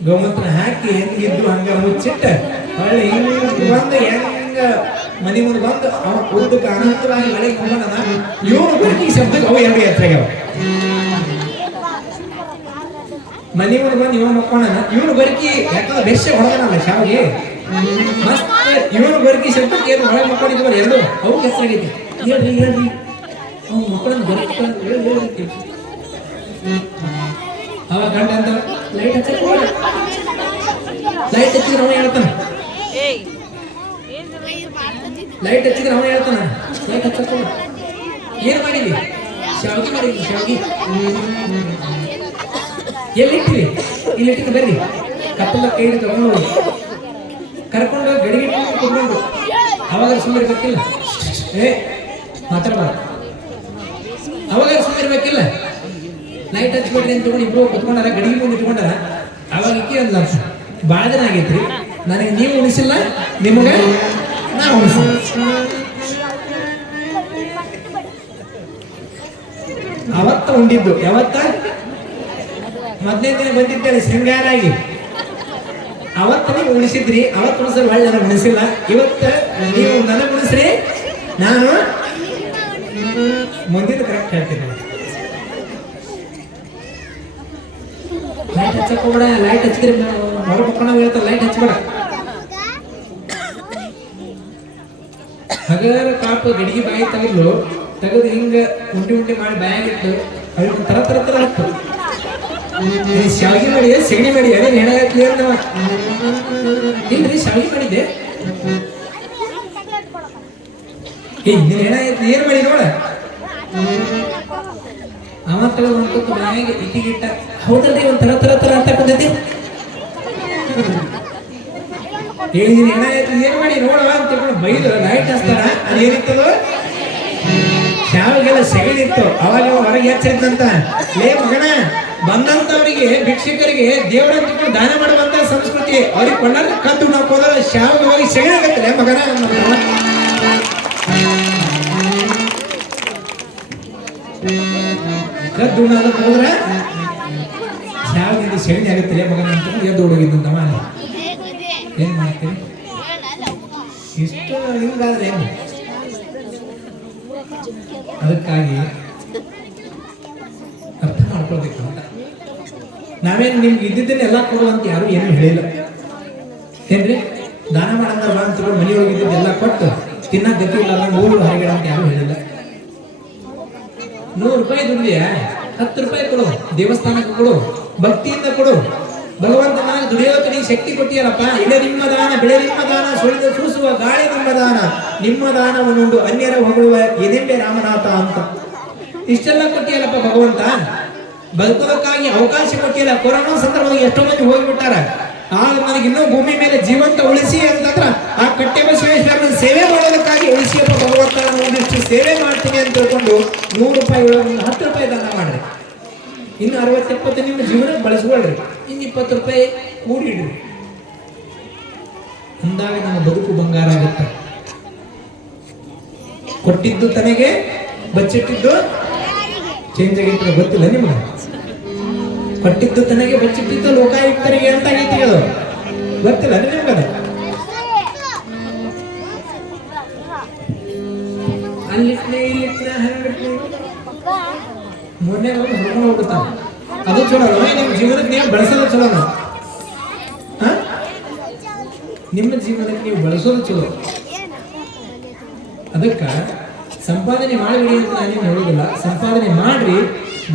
ಗೋಮೂತ್ರ ಹಾಕಿ ಹೆಂಗಿದ್ದು ಹಂಗ ಮುಚ್ಚಿಟ್ಟ ಹೊಳ್ಳಿ ಹಿಂಗ ಬಂದು ಹೆಂಗ ಮನೆ ಮುಂದೆ ಬಂದು ಅವ ಉದ್ದಕ್ಕೆ ಅನಂತವಾಗಿ ಮಳೆ ಕೊಂಡ ಇವನು ಕೊಟ್ಟಿಗೆ ಶಬ್ದಕ್ಕೆ ಅವು ಎರಡು ಎತ್ತರಾಗ್ಯಾವ ಮನೆ ಮುಂದೆ ಬಂದು ಇವನು ಮಕ್ಕೋಣ ಇವನು ಬರಕಿ ಯಾಕಂದ್ರೆ ಬೆರ್ಷ ಹೊಡೆದನಲ್ಲ ಶಾವಿಗೆ ಮತ್ತೆ ಇವನು ಬರಕಿ ಶಬ್ದಕ್ಕೆ ಏನು ಒಳಗೆ ಮಕ್ಕೊಂಡಿದ್ವಲ್ಲ ಎರಡು ಅವು ಕೆತ್ತಾಗೈತಿ ಹೇಳ್ರಿ ಅವ್ ಮಕ್ಕಳನ್ನ ಬರಕಿ ಅವಾಗ ಗಂಡ ಅಂತ ಲೈಟ್ ಹಚ್ಚಿದ್ರೆ ಅವನು ಹೇಳ್ತಾನ ಲೈಟ್ ಹಚ್ಚಿದ್ರೆ ಅವನು ಹೇಳ್ತಾನ ಲೈಟ್ ಹಚ್ಚ ಏನ್ ಮಾಡಿದ್ವಿ ಶಾವಿಗೆ ಮಾಡಿದ್ವಿ ಶಾವಿಗೆ ಎಲ್ಲಿಟ್ಟಿವಿ ಇಲ್ಲಿಟ್ಟಿನ ಬರ್ರಿ ಕತ್ತಲ ಕೈ ತಗೊಂಡು ಕರ್ಕೊಂಡು ಗಡಿಗೆ ಕುತ್ಕೊಂಡು ಅವಾಗ ಸುಮ್ಮನಿರ್ಬೇಕಿಲ್ಲ ಮಾತಾಡಬಾರ್ದು ಅವಾಗ ಸುಮ್ಮನಿರ್ಬೇಕಿಲ್ಲ ಲೈಟ್ ಹಚ್ಬಿಡ್ರಿ ಅಂತ ತಗೊಂಡು ಇಬ್ರು ಕುತ್ಕೊಂಡಾರ ಗಡಿಗೆ ಮುಂದೆ ಇಟ್ಕೊಂಡಾರ ಅವಾಗ ಇಕ್ಕಿ ಒಂದು ಲಕ್ಷ ಭಾಳ ಜನ ಆಗೈತ್ರಿ ನನಗೆ ನೀವು ಉಳಿಸಿಲ್ಲ ನಿಮಗೆ ನಾ ಉಳಿಸಿಲ್ಲ ಅವತ್ತ ಉಂಡಿದ್ದು ಯಾವತ್ತ ಮೊದಲನೇ ದಿನ ಬಂದಿದ್ದೇನೆ ಶೃಂಗಾರ ಆಗಿ ಅವತ್ತ ನೀವು ಉಳಿಸಿದ್ರಿ ಅವತ್ತು ಉಳಿಸಲು ಒಳ್ಳೆ ನನಗೆ ಉಳಿಸಿಲ್ಲ ಇವತ್ತ ನೀವು ನನಗೆ ಉಳಿಸ್ರಿ ನಾನು ಮುಂದಿನ ಕರೆಕ್ಟ್ ಹೇಳ್ತೀನಿ ಲೈಟ್ ಹಚ್ಚಕ್ ಹೋಗ್ಬೇಡ ಲೈಟ್ ಹಚ್ಚಿದ್ರೆ ಹೊರ ಮಕ್ಕಳ ಹೇಳ್ತಾರೆ ಲೈಟ್ ಹಚ್ಬೇಡ ಹಗರ ಪಾಪ ಗಡಿಗೆ ಬಾಯಿ ತೆಗೆದ್ಲು ತೆಗೆದು ಹಿಂಗ ಉಂಟಿ ಮಾಡಿ ಬಾಯಾಗಿಟ್ಟು ಅವ್ರಿಗೆ ತರ ತರ ತರ ಹತ್ತು ಶಾವಿಗೆ ಮಾಡಿ ಸಗಣಿ ಮಾಡಿ ಅದೇ ಹೆಣ ಕ್ಲಿಯರ್ ಇಲ್ರಿ ಶಾವಿಗೆ ಮಾಡಿದ್ದೆ ನೀನ್ ಹೆಣ ಏನ್ ಮಾಡಿ ನೋಡ ಅವ ತಗೊಂಡು ಅನ್ಕೊತ ಮನೆಗೆ ಇಟ್ಟಿಗಿಟ್ಟ ಹೌದಲ್ರಿ ಒಂದ್ ತರ ತರ ತರ ಅಂತ ಬಂದೈತಿ ಹೇಳಿದೀನಿ ಹೆಣ ಏನ್ ಮಾಡಿ ನೋಡವ ಅಂತ ತಿಳ್ಕೊಂಡು ಬೈದು ಲೈಟ್ ಹಚ್ತಾರ ಅದೇನಿತ್ತದು ಶಾವಿಗೆಲ್ಲ ಸೆಗಣಿತ್ತು ಅವಾಗ ಹೊರಗೆ ಹೆಚ್ಚಿರ್ತಂತ ಲೇ ಮಗನ ಬಂದಂತವರಿಗೆ ಭಿಕ್ಷಕರಿಗೆ ದೇವರ ದಾನ ಮಾಡುವಂತ ಸಂಸ್ಕೃತಿ ಅವ್ರಿಗೆ ಕೊಂಡಾಗ ಕದ್ದು ನಾವು ಹೋದ್ರೆ ಶಾವಿಗೆ ಹೋಗಿ ಸೆಗಣಾಗತ್ತಲೆ ಮಗನ ಕದ್ದು ಅದಕ್ಕೆ ಹೋದ್ರೆ ಶಾವಿಗೆ ಸೆಗಣಿ ಆಗುತ್ತಲೆ ಮಗನ ಅಂತ ಎದ್ದು ಹುಡುಗಿದ್ದಂತವ ಏನ್ ಮಾಡ್ತೀವಿ ಇಷ್ಟು ಹಿಂಗಾದ್ರೆ ಅದಕ್ಕಾಗಿ ಅರ್ಥ ಮಾಡ್ಕೊಳ್ಬೇಕು ಅಂತ ನಾವೇನು ನಿಮ್ಗೆ ಇದ್ದಿದ್ದನ್ನ ಎಲ್ಲ ಕೊಡುವಂತ ಯಾರು ಏನು ಹೇಳಿಲ್ಲ ಏನ್ರಿ ದಾನ ಮಾಡಂದ್ರೆ ಬಾ ಅಂತ ಮನೆಯೊಳಗೆ ಇದ್ದಿದ್ದೆಲ್ಲ ಕೊಟ್ಟು ತಿನ್ನಕ್ ಗತಿ ಇಲ್ಲ ಊರು ಹೊರಗಡೆ ಅಂತ ಯಾರು ಹೇಳಿಲ್ಲ 100 ರೂಪಾಯಿ ದುಡ್ಡಿಯ 10 ರೂಪಾಯಿ ಕೊಡು ದೇವಸ್ಥಾನಕ್ಕೆ ಕೊಡು ಭಕ್ತಿಯಿಂದ ಕೊಡು ಭಗವಂತ ನಾನು ದುಡಿಯೋಕೆ ನೀ ಶಕ್ತಿ ಕೊಟ್ಟಿಯಲ್ಲಪ್ಪ ಇಳೆ ನಿಮ್ಮ ದಾನ ಬೆಳೆ ನಿಮ್ಮ ದಾನ ಸುಳಿದು ಸೂಸುವ ಗಾಳಿ ನಿಮ್ಮ ದಾನವನ್ನುಂಡು ಅನ್ಯರ ಹೊಗಳುವ ಎದೆಂಬೆ ರಾಮನಾಥ ಅಂತ ಇಷ್ಟೆಲ್ಲ ಕೊಟ್ಟಿಯಲ್ಲಪ್ಪ ಭಗವಂತ ಬದುಕೋದಕ್ಕಾಗಿ ಅವಕಾಶ ಕೊಟ್ಟಿಯಲ್ಲ ಕೊರೋನಾ ಸಂದರ್ಭದಲ್ಲಿ ಎಷ್ಟೋ ಮಂದಿ ಹೋಗಿಬಿಟ್ಟಾರ ಆಗ ನನಗೆ ಇನ್ನೂ ಭೂಮಿ ಮೇಲೆ ಜೀವಂತ ಉಳಿಸಿ ಅಂತಂದ್ರ ಆ ಕಟ್ಟೆಬಸವೇಶ್ವರನ ಸೇವೆ ಮಾಡೋದಕ್ಕಾಗಿ ಉಳಿಸಿಯಪ್ಪ ಭಗವಂತ ಒಂದಿಷ್ಟು ಸೇವೆ ಮಾಡ್ತೀನಿ ಅಂತ ತಿಳ್ಕೊಂಡು 100 ರೂಪಾಯಿ ಒಳಗೆ 10 ರೂಪಾಯಿ ದಾನ ಮಾಡ್ರಿ ಇನ್ನು 60-70 ನಿಮ್ಮ ಜೀವನ ಬಳಸ್ಕೊಳ್ರಿ ಇನ್ನು 20 ರೂಪಾಯಿ ಕೂಡಿಡ್ರಿ ಅಂದಾಗ ನಮ್ಮ ಬದುಕು ಬಂಗಾರ ಆಗುತ್ತೆ ಕೊಟ್ಟಿದ್ದು ತನಗೆ ಬಚ್ಚಿಟ್ಟಿದ್ದು ಚೇಂಜ್ ಆಗಿರ್ತದೆ ಗೊತ್ತಿಲ್ಲ ನಿಮ್ಗೆ. ಕೊಟ್ಟಿದ್ದು ತನಗೆ ಬಚ್ಚಿಟ್ಟಿದ್ದು ಲೋಕಾಯುಕ್ತರಿಗೆ ಅಂತ ಆಗೈತಿ ಅದು ಗೊತ್ತಿಲ್ಲ ನಿಮ್ಗದ. ಅಲ್ಲಿಟ್ನೆ ಇಲ್ಲಿಟ್ನೆ ಹಂಗಿಟ್ನೆ ಮೂರನೇ ಹುಡ್ಕೊಂಡು ಹೋಗ್ಬಿಡ್ತಾನ. ಅದು ಚಲೋ ನಿಮ್ಮ ಜೀವನಕ್ಕೆ ನೀವು ಬಳಸೋದು ಚಲೋ. ನಿಮ್ಮ ಜೀವನಕ್ಕೆ ನೀವು ಬಳಸೋದು ಚಲೋ. ಅದಕ್ಕ ಸಂಪಾದನೆ ಮಾಡಬೇಡಿ ಅಂತ ನಾನೇನು ಹೇಳೋದಿಲ್ಲ. ಸಂಪಾದನೆ ಮಾಡ್ರಿ,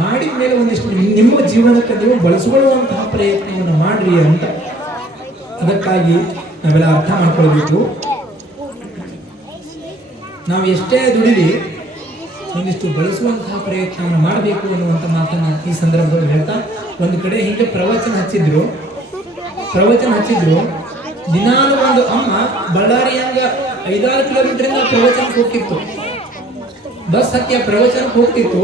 ಮಾಡಿದ ಮೇಲೆ ಒಂದಿಷ್ಟು ನಿಮ್ಮ ಜೀವನಕ್ಕೆ ನೀವು ಬಳಸಿಕೊಳ್ಳುವಂತಹ ಪ್ರಯತ್ನವನ್ನು ಮಾಡ್ರಿ ಅಂತ. ಅದಕ್ಕಾಗಿ ನಾವೆಲ್ಲ ಅರ್ಥ ಮಾಡ್ಕೊಳ್ಬೇಕು. ನಾವು ಎಷ್ಟೇ ದುಡಿಲಿ ಒಂದಿಷ್ಟು ಬಳಸುವಂತಹ ಪ್ರಯತ್ನವನ್ನು ಮಾಡಬೇಕು ಅನ್ನುವಂಥ ಮಾತನ್ನ ಈ ಸಂದರ್ಭದಲ್ಲಿ ಹೇಳ್ತಾ, ಒಂದು ಕಡೆ ಹಿಂಗೆ ಪ್ರವಚನ ಹಚ್ಚಿದ್ರು. ದಿನಾಲು ಒಂದು ಅಮ್ಮ ಬಳ್ಳಾರಿಯಂಗ 5-6 ಕಿಲೋಮೀಟರ್ ಪ್ರವಚನಕ್ಕೆ ಹೋಗ್ತಿತ್ತು. ಬಸ್ ಹತ್ತಿ ಆ ಪ್ರವಚನಕ್ಕೆ ಹೋಗ್ತಿತ್ತು.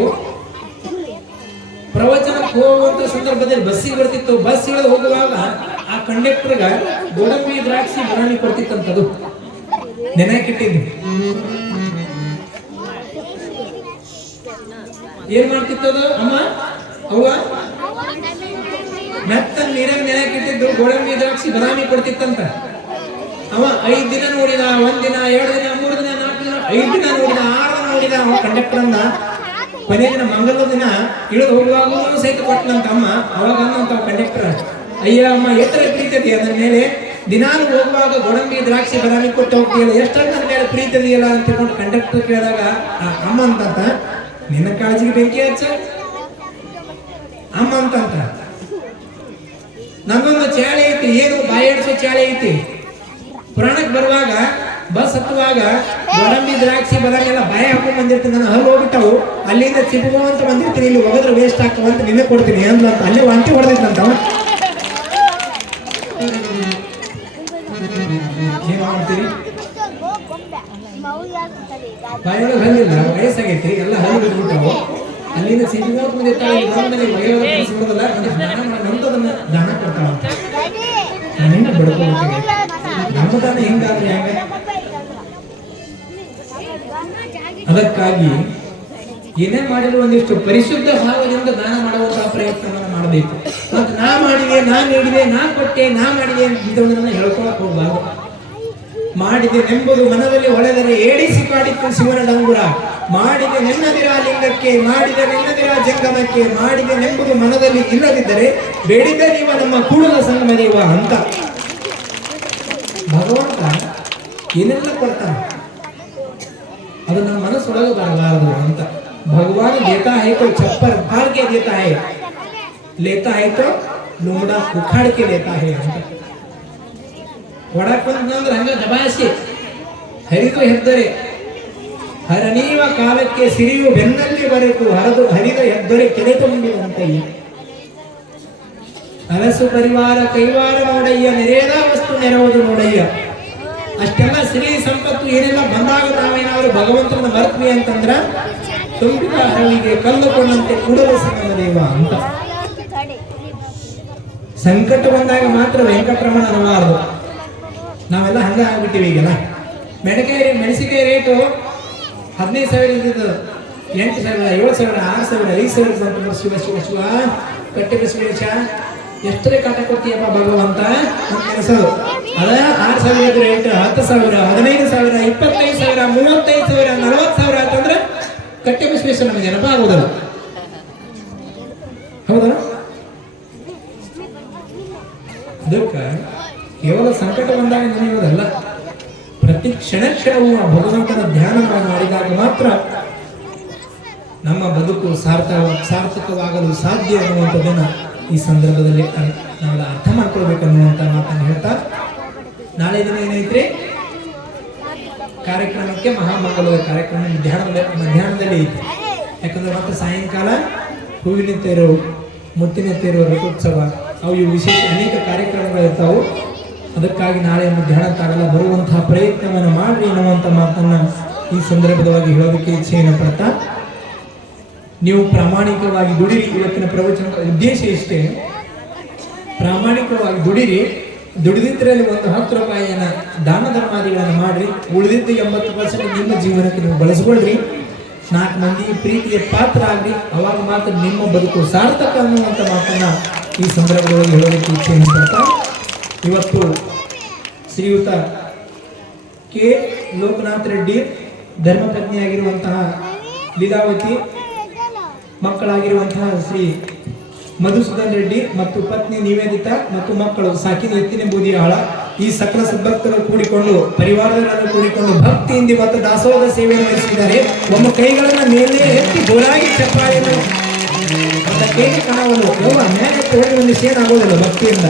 ಪ್ರವಚನಕ್ಕೆ ಹೋಗುವಂತ ಸಂದರ್ಭದಲ್ಲಿ ಬಸ್ಸಿಗೆ ಬರ್ತಿತ್ತು. ಬಸ್ ಇಳಿದು ಹೋಗುವಾಗ ಆ ಕಂಡಕ್ಟರ್ಗ ಗೋಡಂಬಿ ದ್ರಾಕ್ಷಿ ಬಾದಾಮಿ ಕೊಡ್ತಿತ್ತಂತದು ನೆನಕಿಟ್ಟಿದ್ದು. ಏನ್ ಮಾಡ್ತಿತ್ತದು ಅಮ್ಮ ಅವ್ವ? ಮೆತ್ತ ನೀರಾಗ ನೆನಕಿಟ್ಟಿದ್ದು ಗೋಡಂಬಿ ದ್ರಾಕ್ಷಿ ಬಾದಾಮಿ ಕೊಡ್ತಿತ್ತಂತ. ಅವ 5 ದಿನ ನೋಡಿದ, 1 ದಿನ, 2 ದಿನ, 3 ದಿನ, 4 ದಿನ, 5 ದಿನ ನೋಡಿದ, 6 ದಿನ ನೋಡಿದ. ಅವ ಕಂಡಕ್ಟರ್ ಅಂದ ಕೊನೆ ದಿನ ಮಂಗಲ ದಿನ ಇಳಿದು ಹೋಗುವಾಗೂ ಸಹಿತ ಕೊಟ್ಟನಂತ ಅಮ್ಮ. ಅವಾಗ ಅನ್ನಂತ ಕಂಡಕ್ಟರ್, ಅಯ್ಯ ಅಮ್ಮ ಎತ್ತರ ಪ್ರೀತಿ ಅದರ ಮೇಲೆ, ದಿನಾಲು ಹೋಗುವಾಗ ಗೋಡಂಬಿ ದ್ರಾಕ್ಷಿ ಬಾದಾಮಿ ಕೊಟ್ಟು ಹೋಗ್ತೀಯಲ್ಲ, ಎಷ್ಟಾಗ ನನ್ನ ಮೇಲೆ ಪ್ರೀತಿ ಇದೆಯಲ್ಲ ಅಂತ ಹೇಳ್ಕೊಂಡು ಕಂಡಕ್ಟರ್ ಕೇಳಿದಾಗ ಅಮ್ಮ ಅಂತಂತ, ನಿನ್ನ ಕಾಳಜಿಗೆ ಬೆಂಕಿ ಹಚ್ಚ ಅಮ್ಮ ಅಂತಂತ. ನಮ್ಮೊಂದು ಚಾಳೆ ಐತಿ, ಏನು ಬಾಯಾಡ್ಸೋ ಚಾಳೆ ಐತಿ. ಪುರಾಣಕ್ಕೆ ಬರುವಾಗ ಬಸ್ ಹತ್ತುವಾಗ ಗೋಡಂಬಿ ದ್ರಾಕ್ಷಿ ಬಾದಾಮಿ ಎಲ್ಲ ಬಾಯ ಹಾಕೊಂಡ್ ಬಂದಿರ್ತೀನಿ. ನಾನು ಹಲ್ಲು ಹೋಗ್ಬಿಟ್ಟವು, ಅಲ್ಲಿಂದ ಚಿಪ್ಪು ಅಂತ ಬಂದಿರ್ತೀನಿ, ಇಲ್ಲಿ ಹೋಗಿದ್ರೆ ವೇಸ್ಟ್ ಆಗ್ತವ ಅಂತ ನಿನ್ನೆ ಕೊಡ್ತೀನಿ ಅಂದ್ಲ ಅಂತ. ಅಲ್ಲೇ ವಾಂತಿ ಹೊಡೆದಿತ್ತಂತ. ಏನ್ ಮಾಡ್ತೀರಿ? ಬಾಯೊಳಗೆ ಹಲ್ಲಿಲ್ಲ, ವಯಸ್ಸಾಗೈತಿ, ಎಲ್ಲ ಹಲ್ಲು ಬಿಟ್ಬಿಟ್ಟವು. ಅಲ್ಲಿಂದ ಸಿಂಹ ಬಂದಿರ್ತಾಳೆ, ಬಯೋದಲ್ಲ ನಮ್ದದನ್ನ ದಾನ ಕೊಡ್ತಾವ. ನಾನಿನ್ನ ಬಡ್ಕೋಬೇಕು, ನಮ್ಮ ದಾನ ಹೆಂಗಾದ್ರೆ ಹೆಂಗ. ಅದಕ್ಕಾಗಿ ಏನೇ ಮಾಡಿದ್ರು ಒಂದಿಷ್ಟು ಪರಿಶುದ್ಧ ಭಾವದಿಂದ ದಾನ ಮಾಡುವಂತಹ ಪ್ರಯತ್ನವನ್ನು ಮಾಡಬೇಕು. ಮತ್ತೆ ನಾ ಮಾಡಿದೆ, ನಾ ನೀಡಿದೆ, ನಾ ಕೊಟ್ಟೆ, ನಾ ಮಾಡಿದೆ ಇಂಥವನ್ನ ಹೇಳ್ಕೊಳಕ್ ಹೋಗ್ಬಾರ್ದು. ಮಾಡಿದೆ ನೆಂಬುದು ಮನದಲ್ಲಿ ಹೊಳೆದರೆ ಏಡಿಸಿ ಕಾಡಿತ್ತು ಶಿವನ ಡಂಗುರ. ಮಾಡಿದೆ ನೆನ್ನದಿರ ಲಿಂಗಕ್ಕೆ, ಮಾಡಿದೆ ನೆನ್ನದಿರ ಜಂಗಮಕ್ಕೆ, ಮಾಡಿದೆ ನೆಂಬುದು ಮನದಲ್ಲಿ ಇಲ್ಲದಿದ್ದರೆ ಬೇಡಿದ ನೀವ ನಮ್ಮ ಕೂಡಲ ಸಂಗಮ ದೇವ ಅಂತ. ಭಗವಂತ ಏನೆಲ್ಲ ಕೊಡ್ತಾನೆ ಅದು ನಮ್ಮ ಮನಸ್ಸೊಳಗೆ ಬರಬಾರದು ಅಂತ. भगवान देता है तो छप्पर फाड़ के देता है, लेता है तो लुमड़ा उखाड़ के लेता है ಅಂತ. ಒಡಕೊಂಡ್ರೆ ಹಂಗ ದಬಾಯಿಸಿ ಹರಿದು ಹೆದ್ದರೆ ಹರನೀವ ಕಾಲಕ್ಕೆ ಸಿರಿಯು ಬೆನ್ನಲ್ಲಿ ಬರೆತು ಹರಿದ ಹೆದ್ದರೆ ಕೆರೆ ತುಂಬಿದಂತಯ್ಯ. ಅಲಸು ಪರಿವಾರ ಕೈವಾರ ನೋಡಯ್ಯ, ನೆರೆಯದ ವಸ್ತು ನೆರವುದು ನೋಡಯ್ಯ. ಅಷ್ಟೆಲ್ಲ ಸಿರಿ ಸಂಪತ್ತು ಏನೆಲ್ಲ ಬಂದಾಗ ನಾವೇನಾದ್ರು ಭಗವಂತನ ಮರ್ತ್ವಿ ಅಂತಂದ್ರ ತುಂಬಿದ ಹರವಿಗೆ ಕಲ್ಲುಕೊಂಡಂತೆ ಕೂಡಲ ಸಂಗಮ ದೇವ ಅಂತ. ಸಂಕಟ ಬಂದಾಗ ಮಾತ್ರ ವೆಂಕಟರಮಣ ಅನ್ನಬಾರದು. ನಾವೆಲ್ಲ ಹಂಗ ಆಗ್ಬಿಟ್ಟಿವಿ ಈಗೆಲ್ಲ. ಮೆಣಸಿಕಾಯಿ ರೇಟು 15,000 ಇದ್ದದ್ದು 8,000, 7,000, 6,000, 5,000 ಬಂತು. ಶಿವ ಶಿವ ಶಿವ ಕಟ್ಟೆ ಬಸವೇಶ ಎಷ್ಟರೇ ಕಾಟ ಕೊಡ್ತೀಯಪ್ಪ ಭಗವಂತ ಅಂತ ಅನಿಸೋದು. ಅದ 6,000 ರೇಟ್ 10,000, 15,000, 25,000, 35,000, 40,000 ಅಂತಂದ್ರೆ ಕಟ್ಟೆ ಬಸವೇಶ ನಮಗೆ ನೆನಪ ಆಗುವುದಲ್ಲ. ಹೌದಾ? ಅದಕ್ಕೆ ಕೇವಲ ಸಂಕಟ ಬಂದಾಗ ನೆನೆಯುವುದಲ್ಲ, ಪ್ರತಿ ಕ್ಷಣ ಕ್ಷಣವೂ ಆ ಭಗವಂತನ ಧ್ಯಾನವನ್ನು ಮಾಡಿದಾಗ ಮಾತ್ರ ನಮ್ಮ ಬದುಕು ಸಾರ್ಥಕವಾಗಲು ಸಾಧ್ಯ ಅನ್ನುವಂಥದ್ದನ್ನು ಈ ಸಂದರ್ಭದಲ್ಲಿ ನಾವೆಲ್ಲ ಅರ್ಥ ಮಾಡ್ಕೊಳ್ಬೇಕನ್ನುವಂಥ ಮಾತನ್ನು ಹೇಳ್ತಾ, ನಾಳೆ ದಿನ ಏನೈತ್ರಿ ಕಾರ್ಯಕ್ರಮಕ್ಕೆ ಮಹಾಮಂಗಲದ ಕಾರ್ಯಕ್ರಮ ಮಧ್ಯಾಹ್ನದಲ್ಲಿ ಐತಿ. ಯಾಕಂದ್ರೆ ಮತ್ತೆ ಸಾಯಂಕಾಲ ಹೂವಿನ ತೇರು, ಮುತ್ತಿನ ತೇರು, ರಥೋತ್ಸವ, ಅವು ಇವು ವಿಶೇಷ ಅನೇಕ ಕಾರ್ಯಕ್ರಮಗಳು ಇರ್ತಾವೆ. ಅದಕ್ಕಾಗಿ ನಾಳೆ ಮಧ್ಯಾಹ್ನಕ್ಕಾಗಲ್ಲ ಬರುವಂತಹ ಪ್ರಯತ್ನವನ್ನು ಮಾಡ್ರಿ ಎನ್ನುವಂಥ ಮಾತನ್ನ ಈ ಸಂದರ್ಭದವಾಗಿ ಹೇಳೋದಕ್ಕೆ ಇಚ್ಛೆಯನ್ನು ಪಡ್ತಾ, ನೀವು ಪ್ರಾಮಾಣಿಕವಾಗಿ ದುಡಿರಿ. ಇವತ್ತಿನ ಪ್ರವಚನದ ಉದ್ದೇಶ ಇಷ್ಟೇ, ಪ್ರಾಮಾಣಿಕವಾಗಿ ದುಡಿರಿ. ದುಡಿದಿದ್ರಲ್ಲಿ ಒಂದು 10 ರೂಪಾಯಿಯನ್ನ ದಾನ ಧರ್ಮಾದಿಗಳನ್ನು ಮಾಡ್ರಿ, ಉಳಿದಿದ್ದು 80% ನಿಮ್ಮ ಜೀವನಕ್ಕೆ ನೀವು ಬಳಸ್ಕೊಳ್ರಿ, 4 ಮಂದಿ ಪ್ರೀತಿಯ ಪಾತ್ರ ಆಗ್ರಿ, ಅವಾಗ ಮಾತ್ರ ನಿಮ್ಮ ಬದುಕು ಸಾರ್ಥಕ ಅನ್ನುವಂಥ ಮಾತನ್ನ ಈ ಸಂದರ್ಭದಲ್ಲಿ ಹೇಳೋದಕ್ಕೆ ಇಚ್ಛೆಯನ್ನು ಪಡ್ತಾ, ಇವತ್ತು ಶ್ರೀಯುತ ಕೆ ಲೋಕನಾಥ್ ರೆಡ್ಡಿ ಧರ್ಮಪತ್ನಿಯಾಗಿರುವಂತಹ ಲೀಲಾವತಿ, ಮಕ್ಕಳಾಗಿರುವಂತಹ ಶ್ರೀ ಮಧುಸೂದನ್ ರೆಡ್ಡಿ ಮತ್ತು ಪತ್ನಿ ನಿವೇದಿತಾ ಮತ್ತು ಮಕ್ಕಳು ಸಾಕಿನ ಎತ್ತಿನ ಬೂದಿಯಾಳ, ಈ ಸಕಲ ಸದ್ಭಕ್ತರು ಕೂಡಿಕೊಂಡು ಪರಿವಾರಗಳನ್ನು ಕೂಡಿಕೊಂಡು ಭಕ್ತಿಯಿಂದ ಇವತ್ತು ದಾಸೋಹದ ಸೇವೆಯನ್ನು ನಡೆಸಿದ್ದಾರೆ. ಒಮ್ಮ ಕೈಗಳನ್ನ ಮೇಲೆ ಎತ್ತಿ ಜೋರಾಗಿ ಚಪ್ಪಾಳೆಯನ್ನು ಕೈಗೆ ಕಾಣವಲ್ಲ, ಮೇಲೆ ತೋಡಿ ಒಂದು ಶೇನ್ ಆಗೋದಿಲ್ಲ. ಭಕ್ತಿಯಿಂದ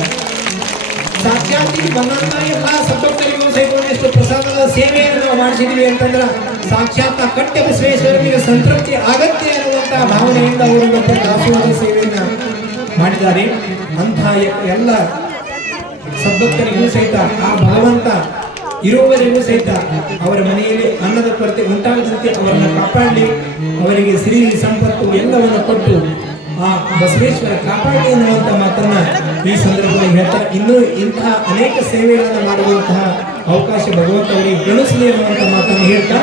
ಸಾಕ್ಷಾತ್ ಬಂದಂತ ಎಲ್ಲ ಸದ್ಭಕ್ತರಿಗೂ ಸೈಕೊಂಡು ಪ್ರಸಾದದ ಸೇವೆಯನ್ನು ನಾವು ಮಾಡಿಸಿದ್ವಿ ಅಂತಂದ್ರೆ ಸಾಕ್ಷಾತ್ ಕಟ್ಟೆ ಬಸವೇಶ್ವರನಿಗೆ ಸಂತೃಪ್ತಿ ಆಗತ್ತೆ ಅನ್ನುವಂತಹ ಭಾವನೆಯಿಂದ ಅವರು ದಾಸೋಹದ ಸೇವೆಯನ್ನ ಮಾಡಿದ್ದಾರೆ. ಅಂತಹ ಎಲ್ಲ ಸದ್ಭಕ್ತರಿಗೂ ಸಹಿತ ಆ ಭಗವಂತ ಇರುವವರೆಗೂ ಸಹಿತ ಅವರ ಮನೆಯಲ್ಲಿ ಅನ್ನದ ಕೊರತೆ ಉಂಟಾಗದಂತೆ ಅವರನ್ನು ಕಾಪಾಡಲಿ, ಅವರಿಗೆ ಸಿರಿ ಸಂಪತ್ತು ಎಲ್ಲವನ್ನು ಕೊಟ್ಟು ಆ ಬಸವೇಶ್ವರ ಕಾಪಾಡಲಿ ಎನ್ನುವಂತ ಮಾತನ್ನ ಈ ಸಂದರ್ಭದಲ್ಲಿ ಹೇಳ್ತಾ, ಇನ್ನೂ ಇಂತಹ ಅನೇಕ ಸೇವೆಗಳನ್ನು ಮಾಡುವಂತಹ ಅವಕಾಶ ಭಗವಂತ ಅವರಿಗೆ ಕರುಣಿಸಲಿ ಎನ್ನುವಂತ ಮಾತನ್ನು ಹೇಳ್ತಾ,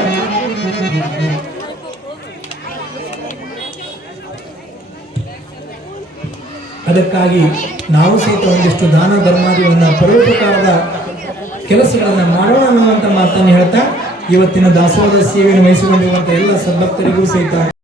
ಅದಕ್ಕಾಗಿ ನಾವು ಸಹಿತ ಒಂದಿಷ್ಟು ದಾನ ಧರ್ಮಾದಿಗಳನ್ನ ಪರೋಪಕಾರದ ಕೆಲಸಗಳನ್ನ ಮಾಡೋಣ ಅನ್ನುವಂತ ಮಾತನ್ನು ಹೇಳ್ತಾ, ಇವತ್ತಿನ ದಾಸೋಹದ ಸೇವೆಯನ್ನು ವಹಿಸಿಕೊಂಡಿರುವಂತಹ ಎಲ್ಲ ಸದ್ಭಕ್ತರಿಗೂ ಸಹಿತ